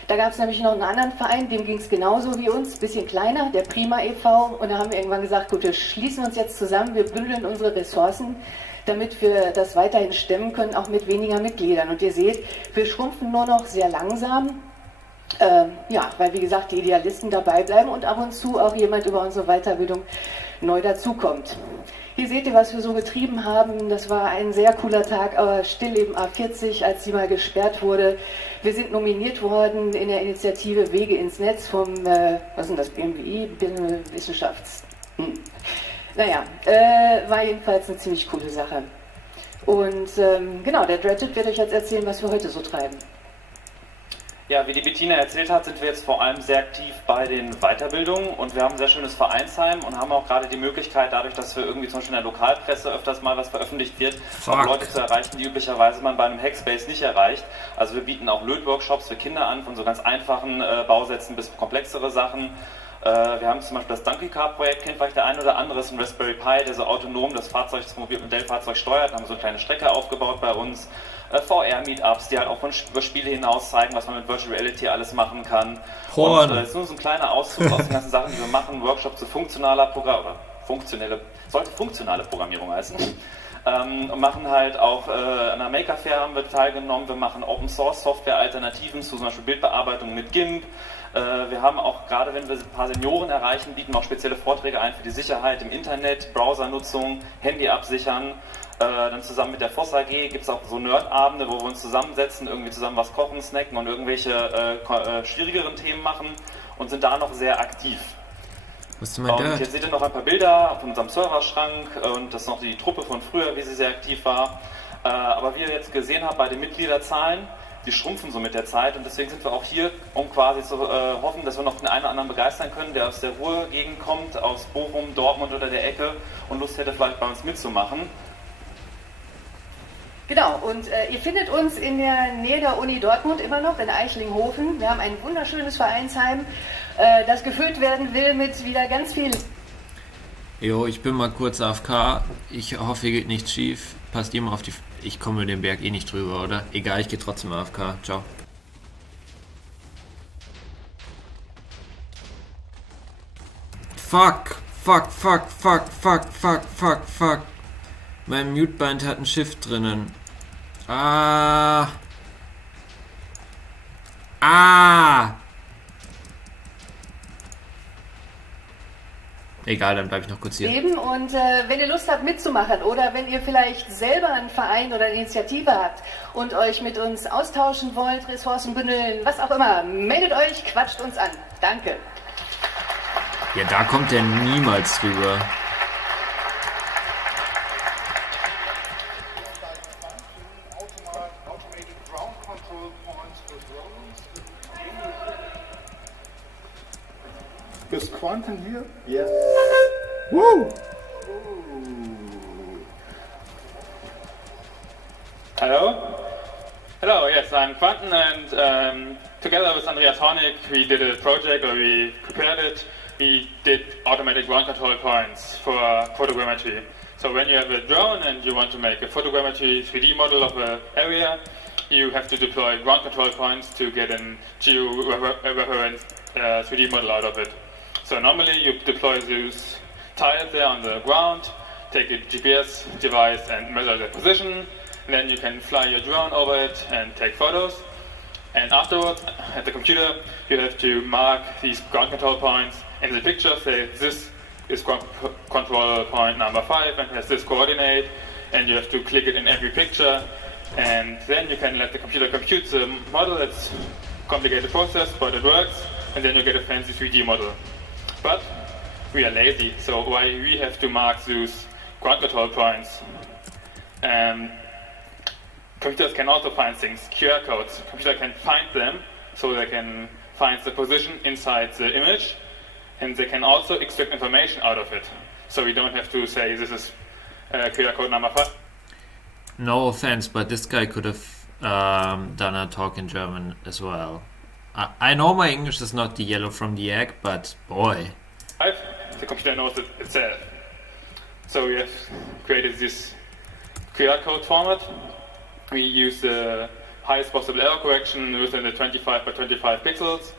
Da gab es nämlich noch einen anderen Verein, dem ging es genauso wie uns, bisschen kleiner, der Prima e.V. Und da haben wir irgendwann gesagt, gut, wir schließen uns jetzt zusammen, wir bündeln unsere Ressourcen, damit wir das weiterhin stemmen können, auch mit weniger Mitgliedern. Und ihr seht, wir schrumpfen nur noch sehr langsam, ja, weil wie gesagt die Idealisten dabei bleiben und ab und zu auch jemand über unsere Weiterbildung neu dazukommt. Hier seht ihr, was wir so getrieben haben. Das war ein sehr cooler Tag, aber Stillleben A40, als sie mal gesperrt wurde. Wir sind nominiert worden in der Initiative Wege ins Netz vom, was ist denn das, BMWI, Wissenschafts... Naja, war jedenfalls eine ziemlich coole Sache. Und genau, der Dredget wird euch jetzt erzählen, was wir heute so treiben. Ja, wie die Bettina erzählt hat, sind wir jetzt vor allem sehr aktiv bei den Weiterbildungen und wir haben ein sehr schönes Vereinsheim und haben auch gerade die Möglichkeit, dadurch, dass wir irgendwie zum Beispiel in der Lokalpresse öfters mal was veröffentlicht wird, auch Leute zu erreichen, die üblicherweise man bei einem Hackspace nicht erreicht. Also wir bieten auch Lötworkshops für Kinder an, von so ganz einfachen Bausätzen bis komplexere Sachen. Wir haben zum Beispiel das Donkey Car Projekt, kennt vielleicht der eine oder andere, ist ein Raspberry Pi, der so autonom das Modellfahrzeug steuert. Da haben wir so eine kleine Strecke aufgebaut bei uns. VR-Meetups, die halt auch von über Spiele hinaus zeigen, was man mit Virtual Reality alles machen kann. Porn. Und jetzt nur so ein kleiner Auszug aus den ganzen Sachen, die wir machen. Workshop zu funktionale Programmierung heißen. Und machen halt auch an der Maker Fair haben wir teilgenommen. Wir machen Open Source Software Alternativen zu zum Beispiel Bildbearbeitung mit GIMP. Wir haben auch, gerade wenn wir ein paar Senioren erreichen, bieten wir auch spezielle Vorträge ein für die Sicherheit im Internet, Browsernutzung, Handy absichern. Dann zusammen mit der Voss AG gibt es auch so Nerdabende, wo wir uns zusammensetzen, irgendwie zusammen was kochen, snacken und irgendwelche schwierigeren Themen machen und sind da noch sehr aktiv. Was ist denn mein Und jetzt seht ihr noch ein paar Bilder von unserem Serverschrank und das ist noch die Truppe von früher, wie sie sehr aktiv war. Aber wie ihr jetzt gesehen habt bei den Mitgliederzahlen, die schrumpfen so mit der Zeit und deswegen sind wir auch hier, um quasi zu hoffen, dass wir noch den einen oder anderen begeistern können, der aus der Ruhrgegend kommt, aus Bochum, Dortmund oder der Ecke und Lust hätte, vielleicht bei uns mitzumachen. Genau, und ihr findet uns in der Nähe der Uni Dortmund immer noch, in Eichlinghofen. Wir haben ein wunderschönes Vereinsheim, das gefüllt werden will mit wieder ganz viel... Jo, ich bin mal kurz AFK. Ich hoffe, hier geht nichts schief. Passt immer auf die... Ich komme über den Berg eh nicht drüber, oder? Egal, ich gehe trotzdem AFK. Ciao. Fuck. Mein Mute-Bind hat ein Shift drinnen. Egal, dann bleibe ich noch kurz hier. Eben, und wenn ihr Lust habt mitzumachen oder wenn ihr vielleicht selber einen Verein oder eine Initiative habt und euch mit uns austauschen wollt, Ressourcen bündeln, was auch immer, meldet euch, quatscht uns an. Danke. Ja, da kommt der niemals drüber. Is Quantum here? Yes. Woo! Hello, yes, I'm Quanten, and together with Andreas Hornig, we did a project, or we prepared it. We did automatic ground control points for photogrammetry. So when you have a drone and you want to make a photogrammetry 3D model of an area, you have to deploy ground control points to get a geo-reference 3D model out of it. So normally you deploy those tiles there on the ground, take a GPS device and measure their position, and then you can fly your drone over it and take photos. And afterwards, at the computer, you have to mark these ground control points in the picture, say this is ground control point number 5 and has this coordinate, and you have to click it in every picture, and then you can let the computer compute the model. It's a complicated process, but it works, and then you get a fancy 3D model. But we are lazy, so why we have to mark those ground control points? Computers can also find things, QR codes. Computer can find them, so they can find the position inside the image, and they can also extract information out of it. So we don't have to say this is QR code number 5. No offense, but this guy could have done a talk in German as well. I know my English is not the yellow from the egg, but boy. The computer knows it itself. So we have created this QR code format. We use the highest possible error correction within the 25 by 25 pixels,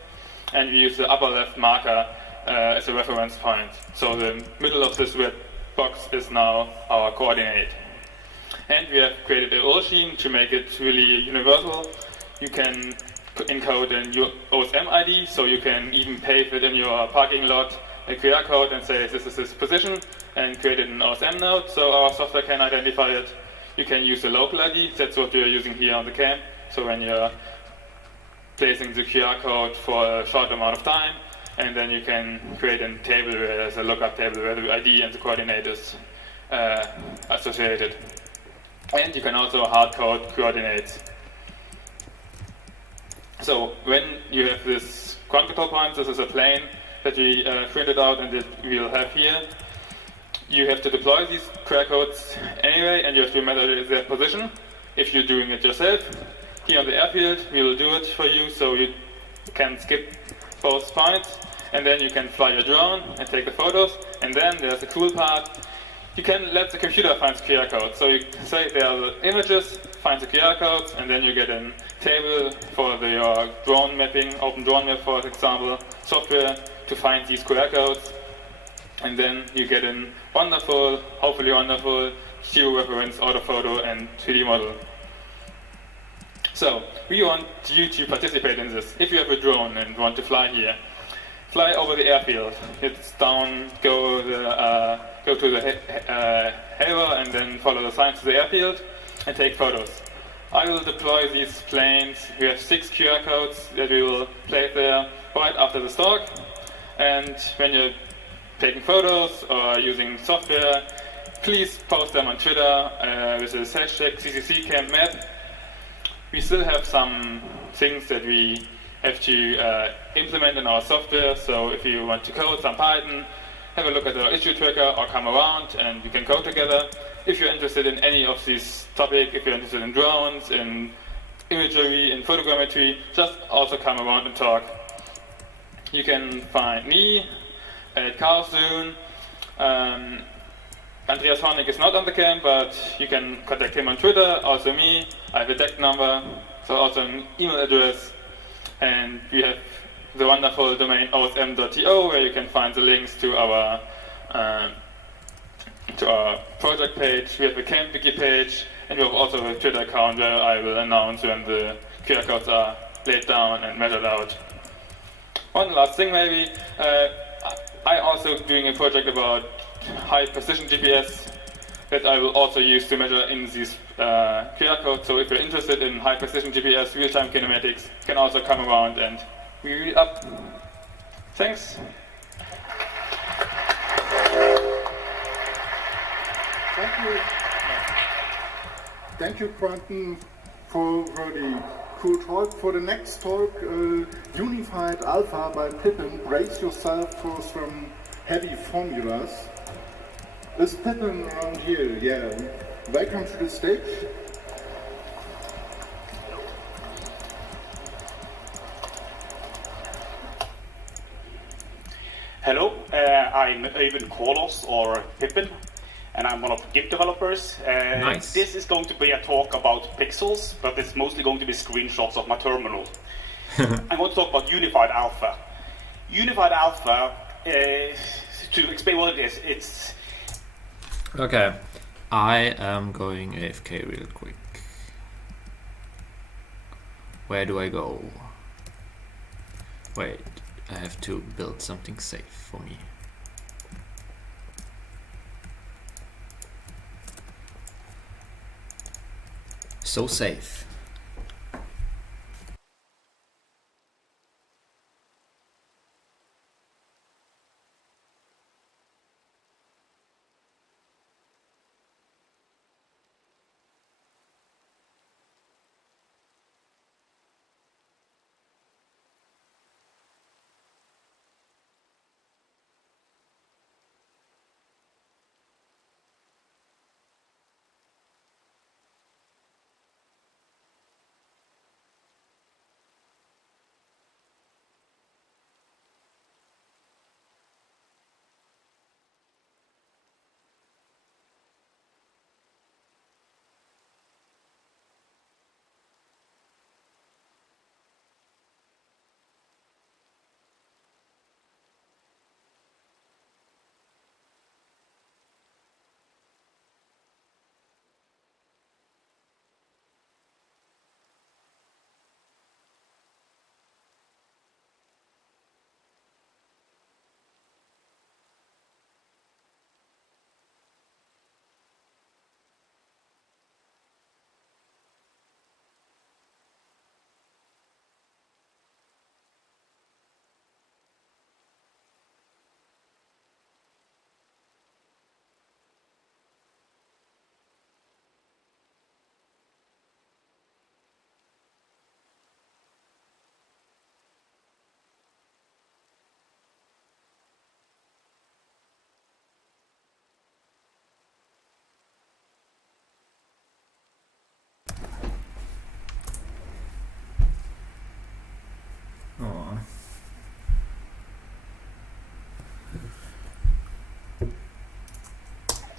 and we use the upper left marker as a reference point. So the middle of this red box is now our coordinate. And we have created a rule scheme to make it really universal. You can encode in your OSM ID, so you can even pave it in your parking lot a QR code and say this is this position, and create it in an OSM node so our software can identify it. You can use a local ID, that's what we are using here on the cam. So when you're placing the QR code for a short amount of time, and then you can create a table where there's a lookup table where the ID and the coordinate is associated. And you can also hard code coordinates. So when you have this ground control points, this is a plane that we printed out and that we'll have here. You have to deploy these QR codes anyway, and you have to measure their position. If you're doing it yourself, here on the airfield, we will do it for you, so you can skip both points, and then you can fly your drone and take the photos. And then there's the cool part. You can let the computer find the QR codes. So you say there are the images, find the QR codes, and then you get a table for your drone mapping, Open Drone Map, for example, software to find these QR codes. And then you get a wonderful, hopefully wonderful, geo-reference orthophoto and 3D model. So, we want you to participate in this. If you have a drone and want to fly here, fly over the airfield. It's down, go to the harbor and then follow the signs to the airfield and take photos. I will deploy these planes. We have 6 QR codes that we will place there right after the talk. And when you're taking photos or using software, please post them on Twitter with the hashtag #CCCCampMap. We still have some things that we have to implement in our software, so if you want to code some Python, have a look at our issue tracker or come around and we can code together. If you're interested in any of these topics, if you're interested in drones, in imagery, in photogrammetry, just also come around and talk. You can find me at Karlsruhe. Andreas Hornig is not on the camp, but you can contact him on Twitter, also me. I have a DEC number, so also an email address. And we have the wonderful domain osm.to, where you can find the links to our project page. We have a camp wiki page, and we have also a Twitter account where I will announce when the QR codes are laid down and measured out. One last thing maybe, I also doing a project about high precision GPS that I will also use to measure in these QR codes. So if you're interested in high precision GPS, real-time kinematics, you can also come around and we read up. Thanks. Thank you. Thank you, Quentin, for the cool talk. For the next talk, Unified Alpha by Pippin. Brace yourself for some heavy formulas. Is Pippin around here? Yeah. Welcome to the stage. Hello, I'm Øyvind Kolos, or Pippin, and I'm one of the GIMP developers. Nice. This is going to be a talk about pixels, but it's mostly going to be screenshots of my terminal. I'm going to talk about Unified Alpha. Unified Alpha, to explain what it is, it's... Okay, I am going AFK real quick. Where do I go? Wait, I have to build something safe for me. So safe.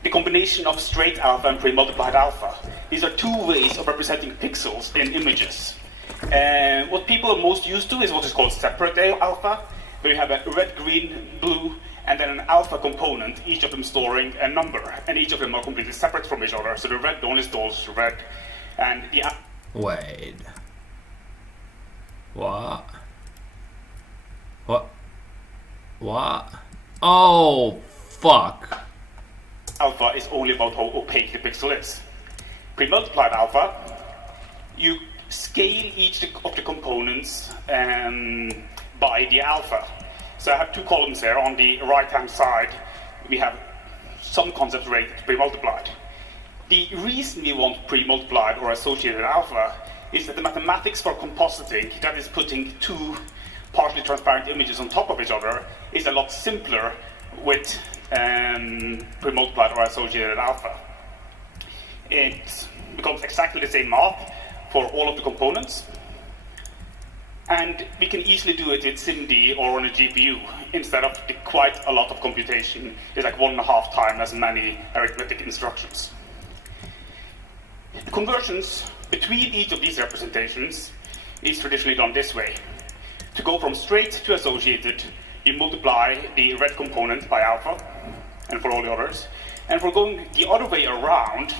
the combination of straight alpha and pre-multiplied alpha. These are two ways of representing pixels in images. What people are most used to is what is called separate alpha, where you have a red, green, blue, and then an alpha component, each of them storing a number, and each of them are completely separate from each other. So the red only stores red, and the Wait. What? What? What? Oh, fuck. Alpha is only about how opaque the pixel is. Pre-multiplied alpha, you scale each of the components by the alpha. So I have two columns here. On the right-hand side, we have some concepts rated pre-multiplied. The reason we want pre-multiplied or associated alpha is that the mathematics for compositing, that is putting two partially transparent images on top of each other, is a lot simpler with pre-multiplied or associated alpha. It becomes exactly the same math for all of the components, and we can easily do it with SIMD or on a GPU instead of quite a lot of computation. It's like 1.5 times as many arithmetic instructions. Conversions between each of these representations is traditionally done this way. To go from straight to associated, you multiply the red component by alpha, and for all the others. And for going the other way around,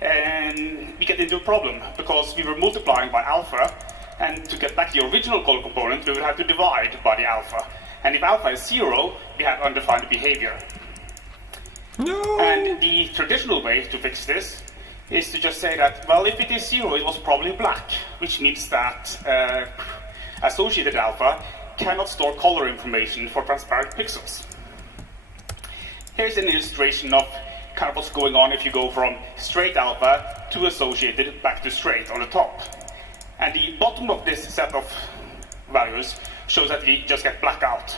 we get into a problem, because we were multiplying by alpha, and to get back the original color component, we would have to divide by the alpha. And if alpha is 0, we have undefined behavior. No. And the traditional way to fix this is to just say that, well, if it is 0, it was probably black, which means that associated alpha cannot store color information for transparent pixels. Here's an illustration of kind of what's going on if you go from straight alpha to associated back to straight on the top. And the bottom of this set of values shows that we just get blackout.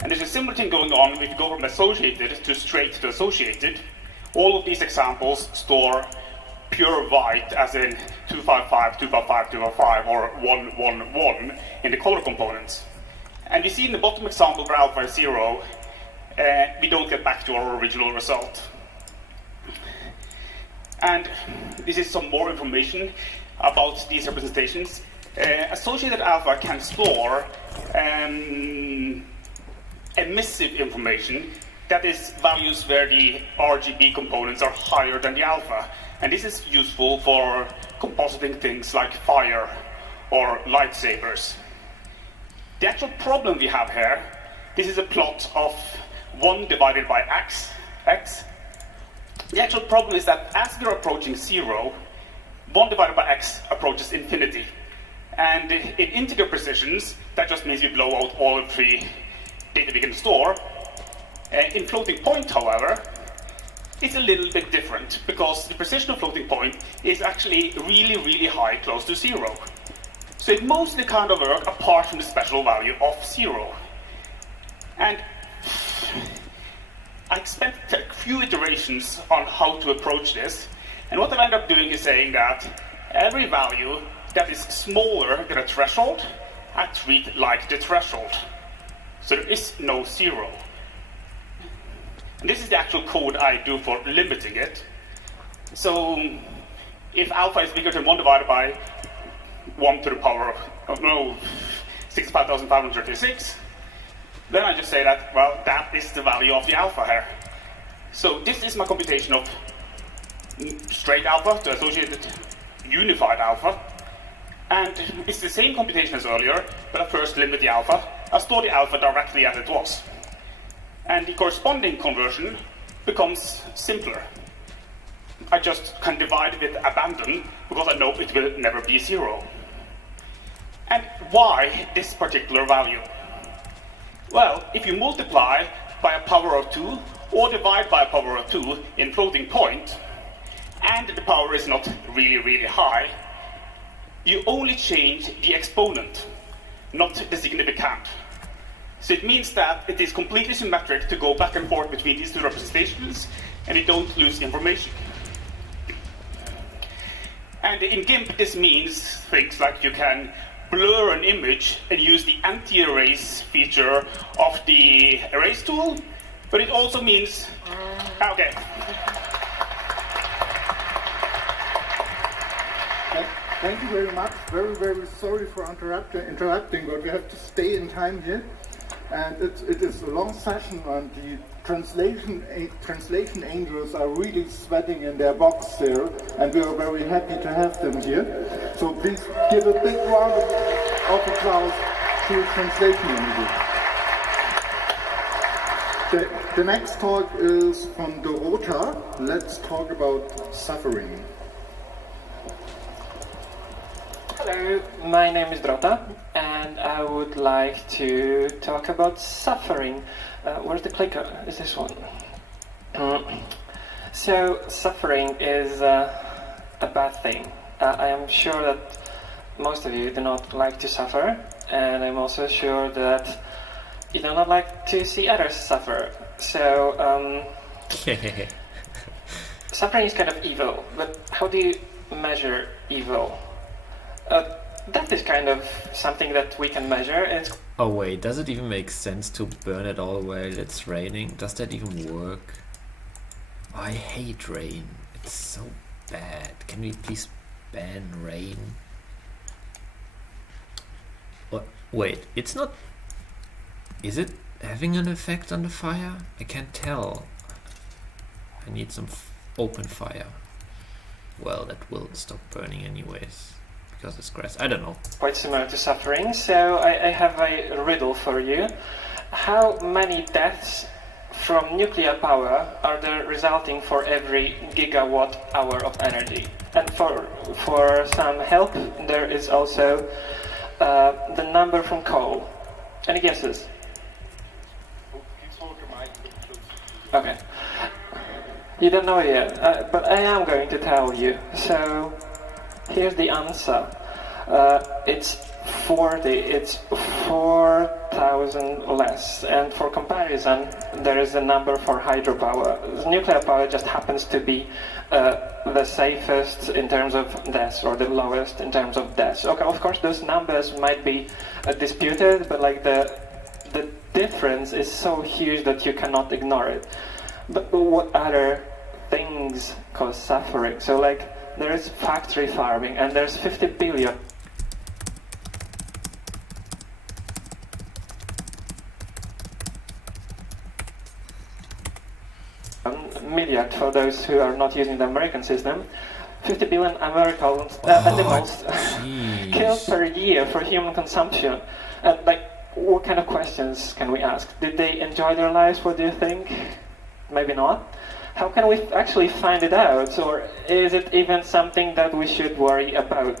And there's a similar thing going on if you go from associated to straight to associated. All of these examples store pure white, as in 255, 255, 255, or 111 in the color components. And you see in the bottom example where alpha is 0, we don't get back to our original result. And this is some more information about these representations. Associated alpha can store emissive information, that is values where the RGB components are higher than the alpha. And this is useful for compositing things like fire or lightsabers. The actual problem we have here, this is a plot of 1 divided by x. The actual problem is that as we're approaching 0, 1 divided by x approaches infinity. And in integer precisions, that just means we blow out all of the data we can store. In floating point, however, it's a little bit different, because the precision of floating point is actually really, really high, close to 0. So it mostly kind of works apart from the special value of 0. And I spent a few iterations on how to approach this, and what I've ended up doing is saying that every value that is smaller than a threshold, I treat like the threshold. So there is no 0. And this is the actual code I do for limiting it. So if alpha is bigger than 1 divided by 1 to the power of 65,536, then I just say that, well, that is the value of the alpha here. So this is my computation of straight alpha to associated unified alpha. And it's the same computation as earlier, but I first limit the alpha. I store the alpha directly as it was. And the corresponding conversion becomes simpler. I just can divide with abandon, because I know it will never be 0. And why this particular value? Well, if you multiply by a power of 2, or divide by a power of 2 in floating point, and the power is not really, really high, you only change the exponent, not the significand. So it means that it is completely symmetric to go back and forth between these two representations, and you don't lose information. And in GIMP, this means things like you can blur an image and use the anti-erase feature of the erase tool, but it also means Okay. Thank you very much. Very, very sorry for interrupting, but we have to stay in time here. And it is a long session, and the translation angels are really sweating in their box there, and we are very happy to have them here. So please give a big round of applause to the translation angels. The next talk is from Dorota. Let's talk about suffering. Hello, my name is Dorota, and I would like to talk about suffering. Where's the clicker? Is this one? So, suffering is a bad thing. I am sure that most of you do not like to suffer, and I'm also sure that you do not like to see others suffer. So, suffering is kind of evil, but how do you measure evil? That is kind of something that we can measure. Oh wait, does it even make sense to burn it all while it's raining? Does that even work? Oh, I hate rain. It's so bad. Can we please ban rain? What? Wait, it's not... Is it having an effect on the fire? I can't tell. I need some open fire. Well, that will stop burning anyways. Because it's grass. I don't know. Quite similar to suffering. So I have a riddle for you. How many deaths from nuclear power are there resulting for every gigawatt hour of energy? And for some help, there is also the number from coal. Any guesses? Okay. You don't know yet, but I am going to tell you. So here's the answer. It's 40. It's 4,000 less. And for comparison, there is a number for hydropower. Nuclear power just happens to be the safest in terms of deaths, or the lowest in terms of deaths. Okay, of course, those numbers might be disputed, but like the difference is so huge that you cannot ignore it. But what other things cause suffering? So like, there's factory farming, and there's 50 billion. Milliard for those who are not using the American system. 50 billion American animals killed per year for human consumption. And like, what kind of questions can we ask? Did they enjoy their lives? What do you think? Maybe not. How can we actually find it out? Or is it even something that we should worry about?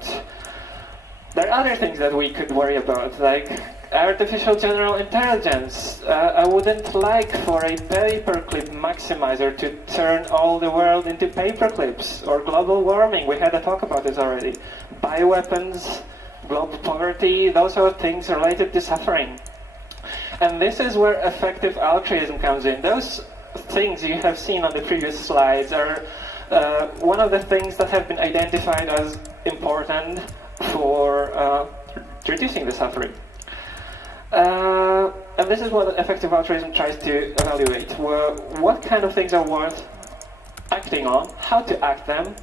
There are other things that we could worry about, like artificial general intelligence. I wouldn't like for a paperclip maximizer to turn all the world into paperclips. Or global warming, we had a talk about this already. Bioweapons, global poverty, those are things related to suffering. And this is where effective altruism comes in. Those things you have seen on the previous slides are one of the things that have been identified as important for reducing the suffering. And this is what effective altruism tries to evaluate. What kind of things are worth acting on, how to act them,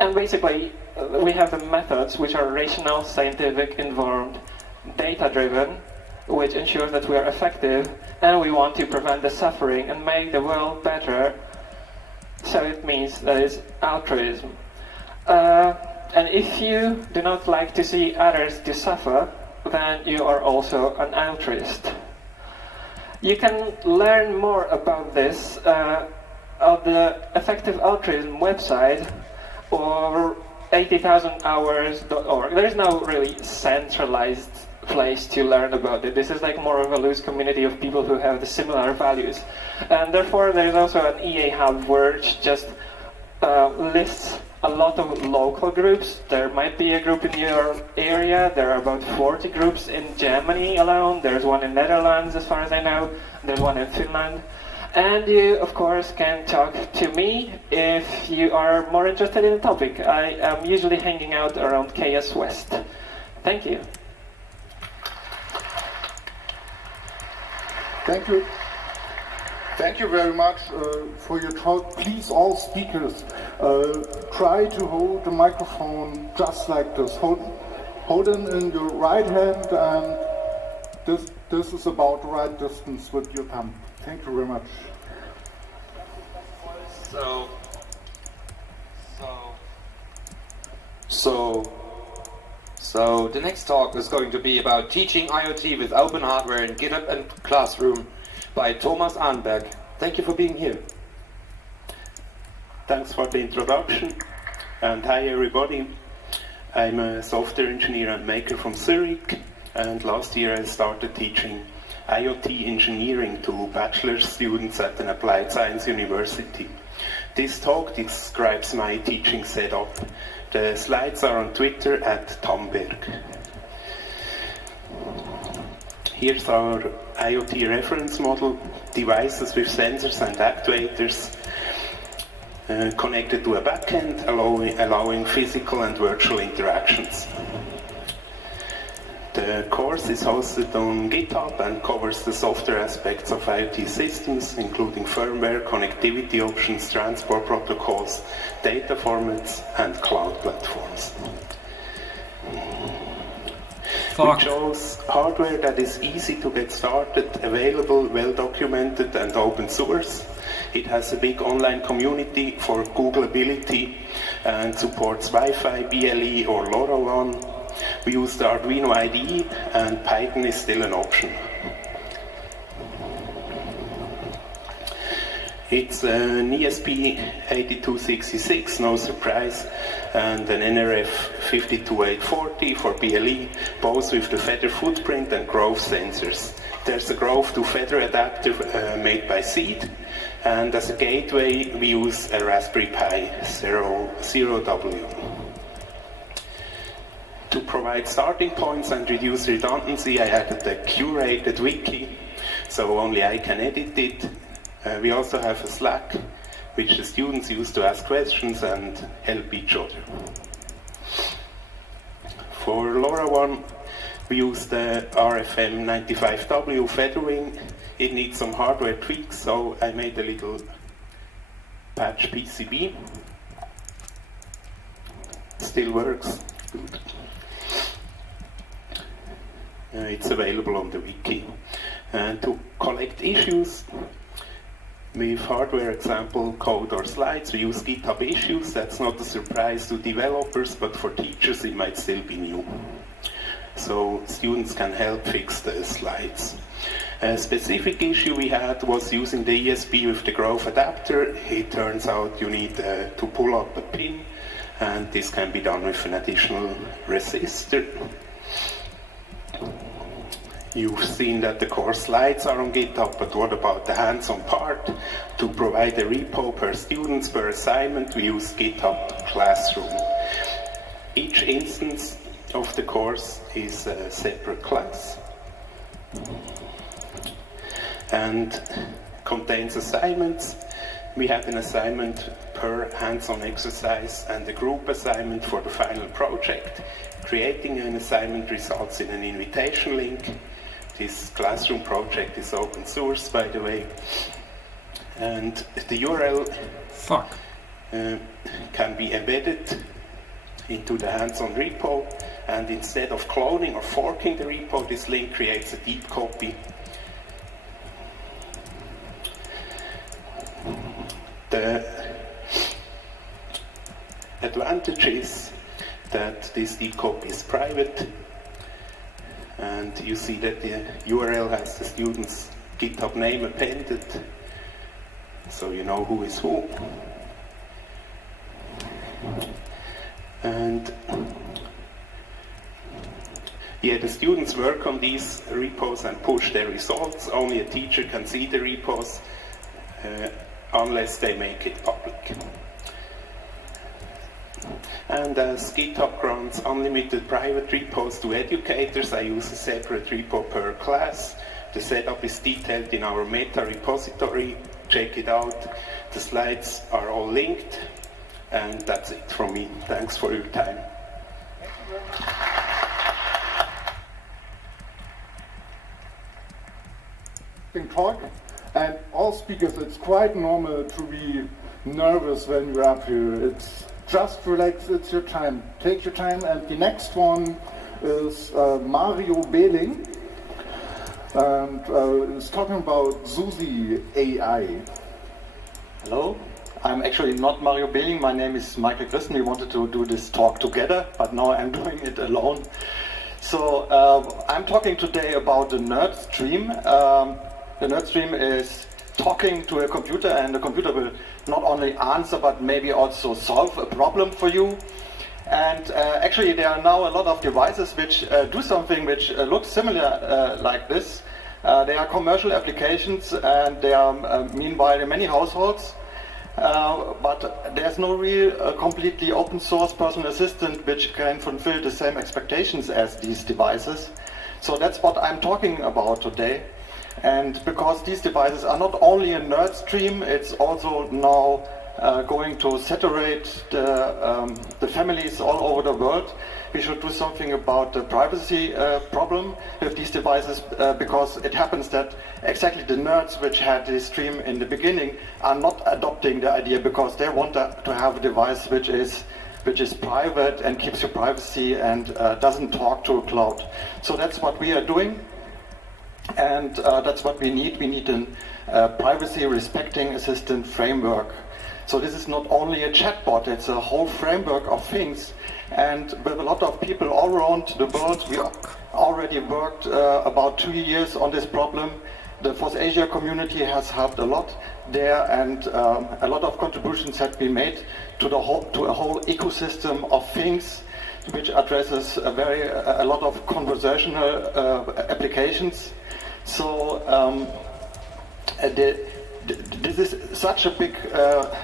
and basically we have the methods which are rational, scientific, informed, data-driven, which ensures that we are effective, and we want to prevent the suffering and make the world better. So it means that is altruism. And if you do not like to see others to suffer, then you are also an altruist. You can learn more about this on the Effective Altruism website, or 80,000hours.org. There is no really centralized place to learn about it. This is like more of a loose community of people who have the similar values. And therefore there is also an EA hub which just lists a lot of local groups. There might be a group in your area. There are about 40 groups in Germany alone. There's one in Netherlands as far as I know. There's one in Finland. And you, of course, can talk to me if you are more interested in the topic. I am usually hanging out around KS West. Thank you. Thank you. Thank you very much for your talk. Please, all speakers, try to hold the microphone just like this. Hold it in your right hand, and this is about the right distance with your thumb. Thank you very much. So the next talk is going to be about teaching IoT with open hardware in GitHub and Classroom by Thomas Arnberg. Thank you for being here. Thanks for the introduction, and hi everybody. I'm a software engineer and maker from Zurich, and last year I started teaching IoT engineering to bachelor students at an applied science university. This talk describes my teaching setup. The slides are on Twitter at Tomberg. Here's our IoT reference model, devices with sensors and actuators connected to a backend, allowing physical and virtual interactions. The course is hosted on GitHub and covers the software aspects of IoT systems, including firmware, connectivity options, transport protocols, data formats, and cloud platforms. We chose hardware that is easy to get started, available, well documented, and open source. It has a big online community for Googleability and supports Wi-Fi, BLE, or LoRaWAN. We use the Arduino IDE, and Python is still an option. It's an ESP8266, no surprise, and an NRF 52840 for BLE, both with the feather footprint and growth sensors. There's a growth to feather adapter made by Seed, and as a gateway we use a Raspberry Pi 0W. To provide starting points and reduce redundancy, I added a curated wiki, so only I can edit it. We also have a Slack, which the students use to ask questions and help each other. For LoRaWAN, we use the RFM95W featherwing. It needs some hardware tweaks, so I made a little patch PCB. Still works. Good. It's available on the wiki. And to collect issues with hardware example code or slides, we use GitHub issues. That's not a surprise to developers, but for teachers it might still be new. So students can help fix the slides. A specific issue we had was using the ESP with the growth adapter. It turns out you need to pull up a pin, and this can be done with an additional resistor. You've seen that the core slides are on GitHub, but what about the hands-on part? To provide a repo per students per assignment, we use GitHub Classroom. Each instance of the course is a separate class and contains assignments. We have an assignment per hands-on exercise and a group assignment for the final project. Creating an assignment results in an invitation link. This Classroom project is open source, by the way. And the URL can be embedded into the hands-on repo, and instead of cloning or forking the repo, this link creates a deep copy. The advantage is that this deep copy is private, and you see that the URL has the student's GitHub name appended, so you know who is who. And yeah, the students work on these repos and push their results. Only a teacher can see the repos unless they make it public. And as GitHub grants unlimited private repos to educators, I use a separate repo per class. The setup is detailed in our meta repository. Check it out. The slides are all linked. And that's it from me. Thanks for your time. Talk. And all speakers, it's quite normal to be nervous when you're up here. It's just relax, it's your time. Take your time. And the next one is Mario Behling. And is talking about Susi AI. Hello, I'm actually not Mario Behling. My name is Michael Christen. We wanted to do this talk together, but now I'm doing it alone. So I'm talking today about the nerd stream. The nerd stream is talking to a computer, and the computer will not only answer but maybe also solve a problem for you. And actually there are now a lot of devices which do something which looks similar like this. They are commercial applications, and they are meanwhile in many households. But there's no real completely open source personal assistant which can fulfill the same expectations as these devices. So that's what I'm talking about today. And because these devices are not only a nerd stream, it's also now going to saturate the families all over the world. We should do something about the privacy problem with these devices, because it happens that exactly the nerds which had this stream in the beginning are not adopting the idea, because they want to have a device which is private and keeps your privacy and doesn't talk to a cloud. So that's what we are doing, and that's what we need. We need a privacy respecting assistant framework. So this is not only a chatbot, it's a whole framework of things. And with a lot of people all around the world, we already worked about 2 years on this problem. The Force Asia community has helped a lot there, and a lot of contributions have been made to a whole ecosystem of things which addresses a lot of conversational applications. So this is such a big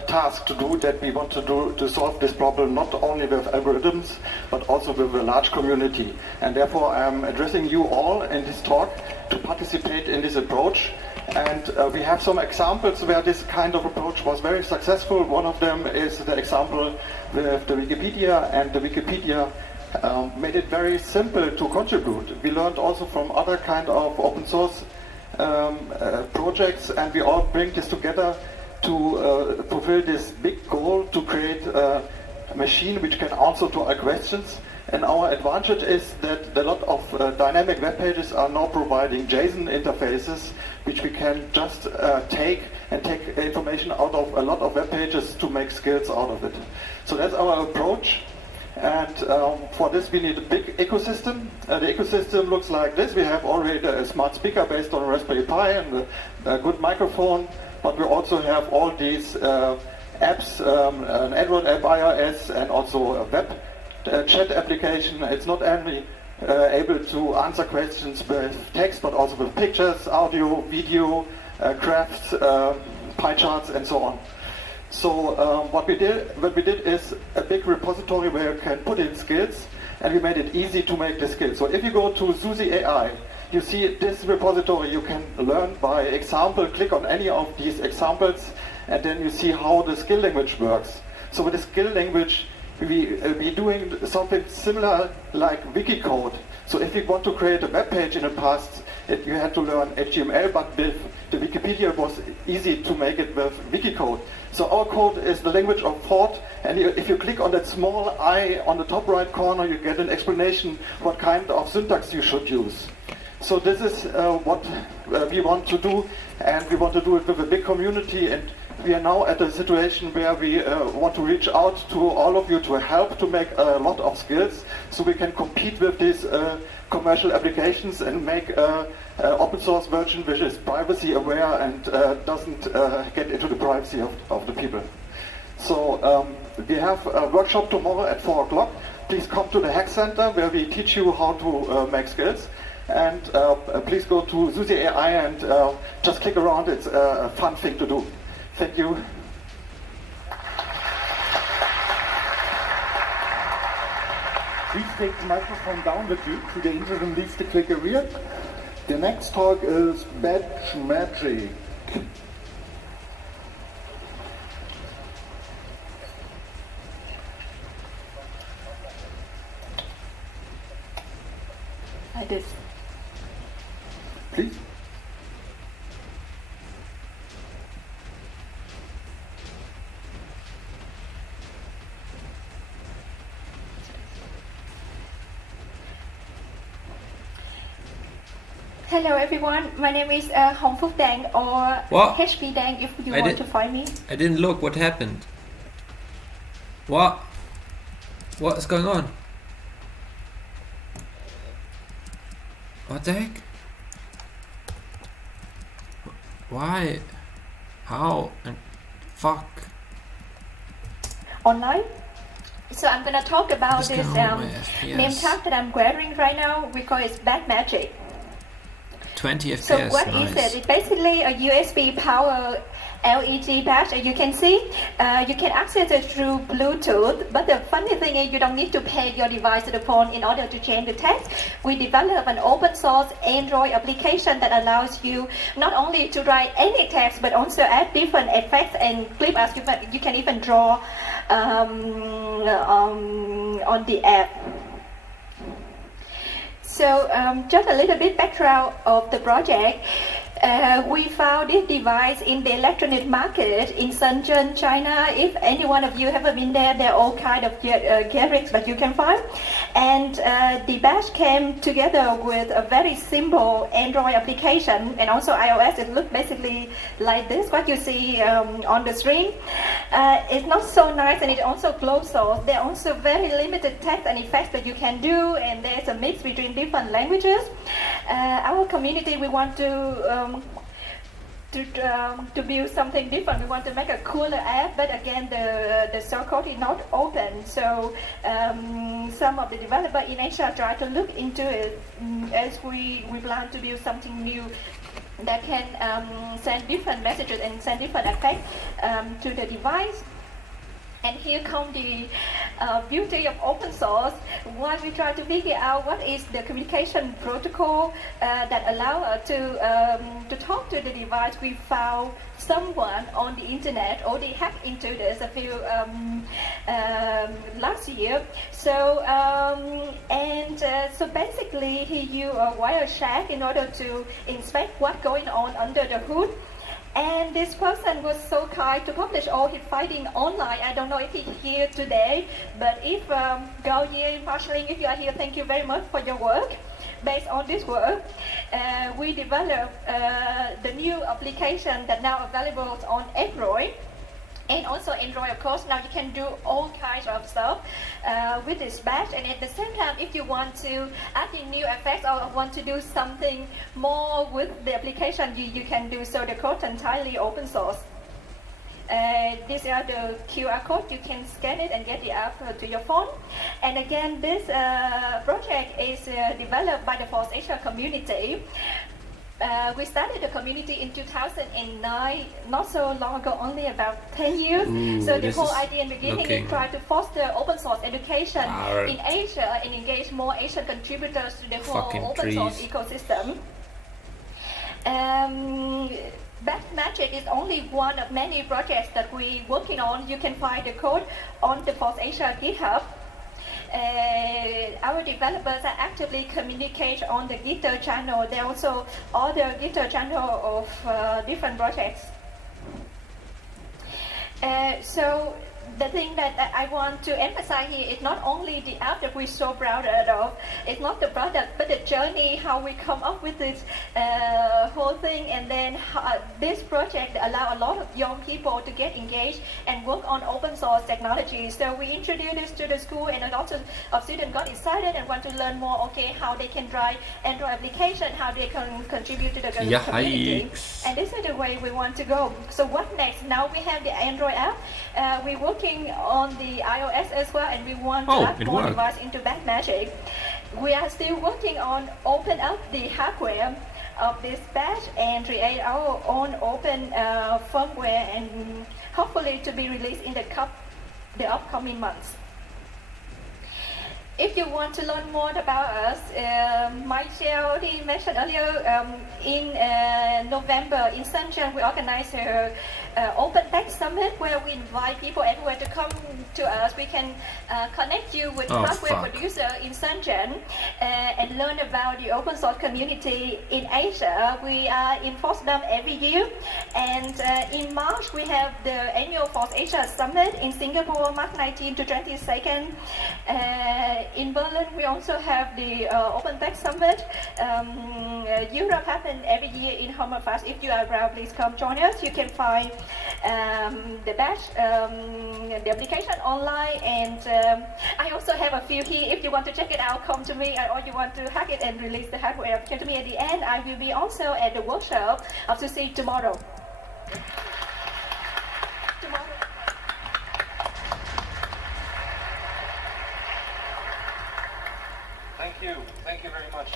task to do, that we want to solve this problem not only with algorithms but also with a large community. And therefore I'm addressing you all in this talk to participate in this approach. And we have some examples where this kind of approach was very successful. One of them is the example with the Wikipedia, and the Wikipedia made it very simple to contribute. We learned also from other kind of open source projects, and we all bring this together to fulfill this big goal to create a machine which can answer to our questions. And our advantage is that a lot of dynamic web pages are now providing JSON interfaces, which we can just take information out of a lot of web pages to make skills out of it. So that's our approach. And for this we need a big ecosystem. The ecosystem looks like this. We have already a smart speaker based on a Raspberry Pi and a good microphone, but we also have all these apps, an Android app, iOS, and also a web chat application. It's not only able to answer questions with text, but also with pictures, audio, video, graphs, pie charts, and so on. So what we did is a big repository where you can put in skills, and we made it easy to make the skills. So if you go to Susi AI, you see this repository. You can learn by example, click on any of these examples, and then you see how the skill language works. So with the skill language, we doing something similar like Wikicode. So if you want to create a web page in the past, you had to learn HTML, but with the Wikipedia it was easy to make it with Wikicode. So our code is the language of thought, and if you click on that small I on the top right corner, you get an explanation what kind of syntax you should use. So this is what we want to do, and we want to do it with a big community, and we are now at a situation where we want to reach out to all of you to help to make a lot of skills, so we can compete with these commercial applications and make an open source version which is privacy aware and doesn't get into the privacy of the people. So we have a workshop tomorrow at 4 o'clock. Please come to the Hack Center where we teach you how to make skills. And please go to Susi AI and just click around. It's a fun thing to do. Thank you. Please take the microphone down with you to the interim, leave the clicker rear. The next talk is Badge Magic. Like this. Please. Hello everyone, my name is Hong Phúc Dang or What? HP Dang if you I want did- to find me. I didn't look. What happened? What? What is going on? What the heck? Why? How? And fuck. Online. So I'm gonna talk about What's this going on with FPS? name tag that I'm wearing right now. We call it Bad Magic. 20 So FPS. what nice. is it? It's basically a USB power LED badge. As you can see, you can access it through Bluetooth. But the funny thing is you don't need to pair your device to the phone in order to change the text. We developed an open source Android application that allows you not only to write any text but also add different effects and clip as you can even draw on the app. So just a little bit background of the project. We found this device in the electronic market in Shenzhen, China. If any one of you have ever been there, there are all kind of gadgets that you can find. And the badge came together with a very simple Android application and also iOS. It looks basically like this, what you see on the screen. It's not so nice and it's also closed source. There are also very limited text and effects that you can do, and there's a mix between different languages. Our community, we want to build something different. We want to make a cooler app, but again, the source code is not open. So some of the developers in Asia try to look into it as we plan to build something new that can send different messages and send different effects to the device. And here comes the beauty of open source. While we try to figure out what is the communication protocol that allow us to talk to the device, we found someone on the internet already hacked into this a few last year. So so basically he used a Wireshark in order to inspect what's going on under the hood. And this person was so kind to publish all his findings online. I don't know if he's here today, but if Gao Ye, Marshalling, if you are here, thank you very much for your work. Based on this work, we developed the new application that now available on Android. And also Android, of course, now you can do all kinds of stuff with this badge. And at the same time, if you want to add in new effects or want to do something more with the application, you can do so. The code is entirely open source. These are the QR code. You can scan it and get the app to your phone. And again, this project is developed by the Force Asia community. We started the community in 2009, not so long ago, only about 10 years. Ooh, so the whole idea in the beginning looking- is try to foster open source education Alright. in Asia and engage more Asian contributors to the whole Fucking open source trees. ecosystem. Bad Magic is only one of many projects that we're working on. You can find the code on the Force Asia GitHub. Our developers are actively communicate on the GitHub channel. There are also other GitHub channel of different projects. So the thing that I want to emphasize here is not only the app that we're so proud of, it's not the product, but the journey, how we come up with this whole thing, and then this project allow a lot of young people to get engaged and work on open source technology. So we introduced this to the school, and a lot of students got excited and want to learn more, okay, how they can write Android application, how they can contribute to the community. Yikes. And this is the way we want to go. So what next? Now we have the Android app. We're working on the iOS as well, and we want to add more devices into Bad Magic. We are still working on open up the hardware of this badge and create our own open firmware, and hopefully to be released in the upcoming months. If you want to learn more about us, Michael already mentioned earlier, in November in Shenzhen we organized a Open Tech Summit where we invite people everywhere to come to us. We can connect you with hardware producer in Shenzhen and learn about the open source community in Asia. We are in Potsdam every year, and in March we have the annual Force Asia Summit in Singapore, March 19 to 22nd. in Berlin, we also have the Open Tech Summit. Europe happens every year in Hammerfest. If you are around, please come join us. You can find the badge, the application online, and I also have a few here. If you want to check it out, come to me, or you want to hack it and release the hardware, come to me at the end. I will be also at the workshop of to see tomorrow. Thank you very much.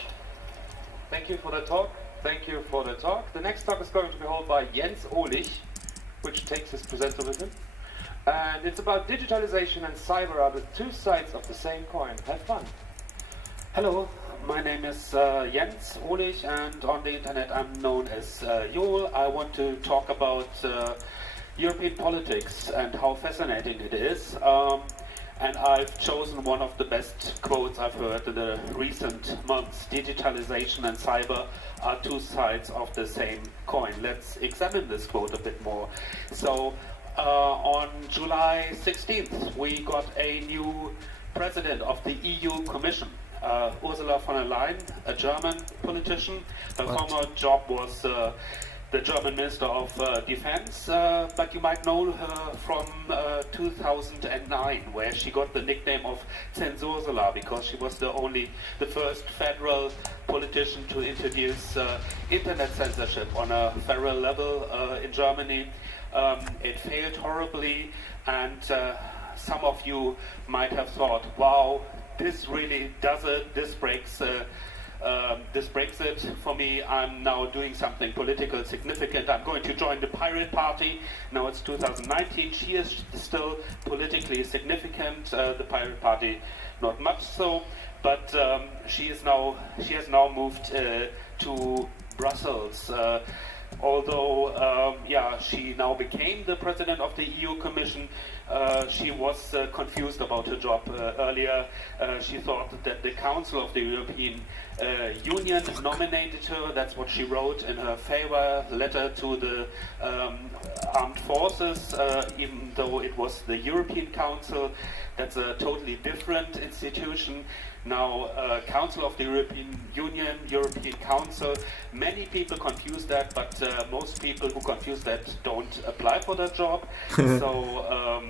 Thank you for the talk. Thank you for the talk. The next talk is going to be held by Jens Ohlich, which takes his presenter with him. And it's about digitalization and cyber are the two sides of the same coin. Have fun. Hello, my name is Jens Ohlich, and on the internet I'm known as Joel. I want to talk about European politics and how fascinating it is. And I've chosen one of the best quotes I've heard in the recent months. Digitalization and cyber are two sides of the same coin. Let's examine this quote a bit more. So on July 16th, we got a new president of the EU Commission, Ursula von der Leyen, a German politician. Her former job was the German Minister of Defense, but you might know her from 2009, where she got the nickname of Zensursula because she was the first federal politician to introduce internet censorship on a federal level in Germany. It failed horribly, and some of you might have thought, wow, this really does it, this breaks it for me. I'm now doing something political significant. I'm going to join the Pirate Party. Now it's 2019. She is still politically significant. The Pirate Party, not much so, but she has now moved to Brussels. Although, she now became the president of the EU Commission, she was confused about her job earlier. She thought that the Council of the European Union nominated her. That's what she wrote in her favor letter to the armed forces, even though it was the European Council. That's a totally different institution. Now, Council of the European Union, European Council, many people confuse that, but most people who confuse that don't apply for that job. So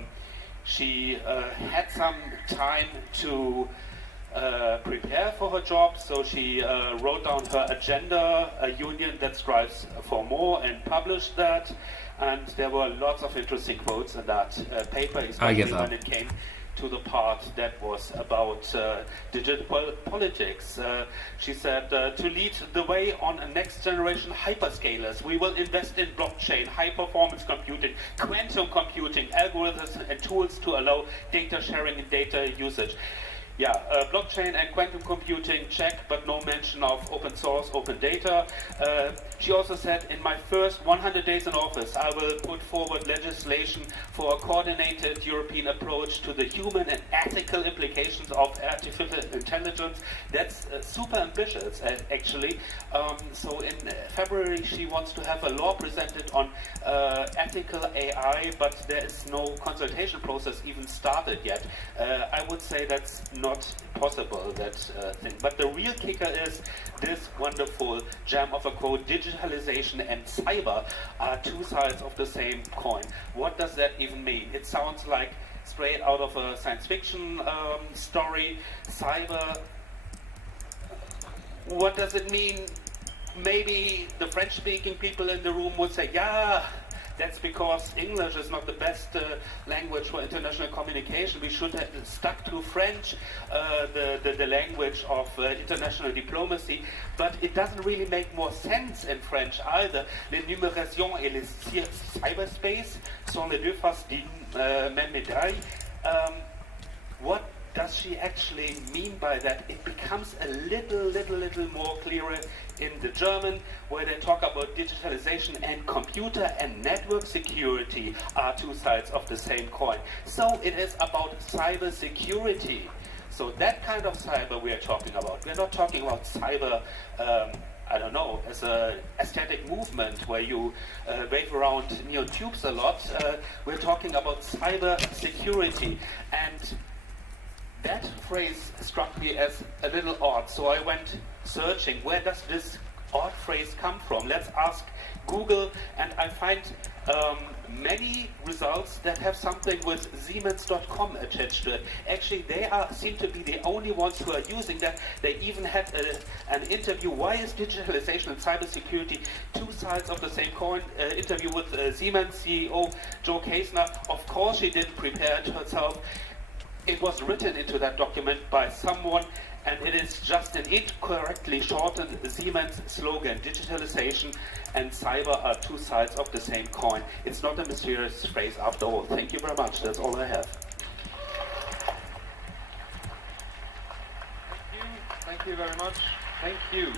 she had some time to prepare for her job, so she wrote down her agenda, a union that strives for more, and published that. And there were lots of interesting quotes in that paper, especially when it came to the part that was about digital politics. She said, to lead the way on a next generation hyperscalers, we will invest in blockchain, high performance computing, quantum computing, algorithms and tools to allow data sharing and data usage. Yeah, blockchain and quantum computing, check, but no mention of open source, open data. She also said, in my first 100 days in office, I will put forward legislation for a coordinated European approach to the human and ethical implications of artificial intelligence. That's super ambitious, actually. So in February, she wants to have a law presented on ethical AI, but there is no consultation process even started yet. I would say that's not possible, that thing. But the real kicker is this wonderful gem of a quote: digitalization and cyber are two sides of the same coin. What does that even mean? It sounds like straight out of a science fiction story. Cyber, what does it mean? Maybe the French-speaking people in the room would say, yeah, that's because English is not the best language for international communication. We should have stuck to French, the language of international diplomacy. But it doesn't really make more sense in French either. L'énumération et le cyberspace sont les deux faces d'une même médaille. What does she actually mean by that? It becomes a little more clearer in the German, where they talk about digitalization and computer and network security are two sides of the same coin. So it is about cyber security. So that kind of cyber we are talking about. We're not talking about cyber, I don't know, as an aesthetic movement where you wave around neon tubes a lot. We're talking about cyber security. And that phrase struck me as a little odd, so I went searching, where does this odd phrase come from? Let's ask Google, and I find many results that have something with Siemens.com attached to it. Actually, they seem to be the only ones who are using that. They even had an interview, why is digitalization and cybersecurity two sides of the same coin? Interview with Siemens CEO Joe Kaesner. Of course she didn't prepare it herself. It was written into that document by someone, and it is just an incorrectly shortened Siemens slogan. Digitalization and cyber are two sides of the same coin. It's not a mysterious phrase after all. Thank you very much. That's all I have. Thank you very much. Thank you.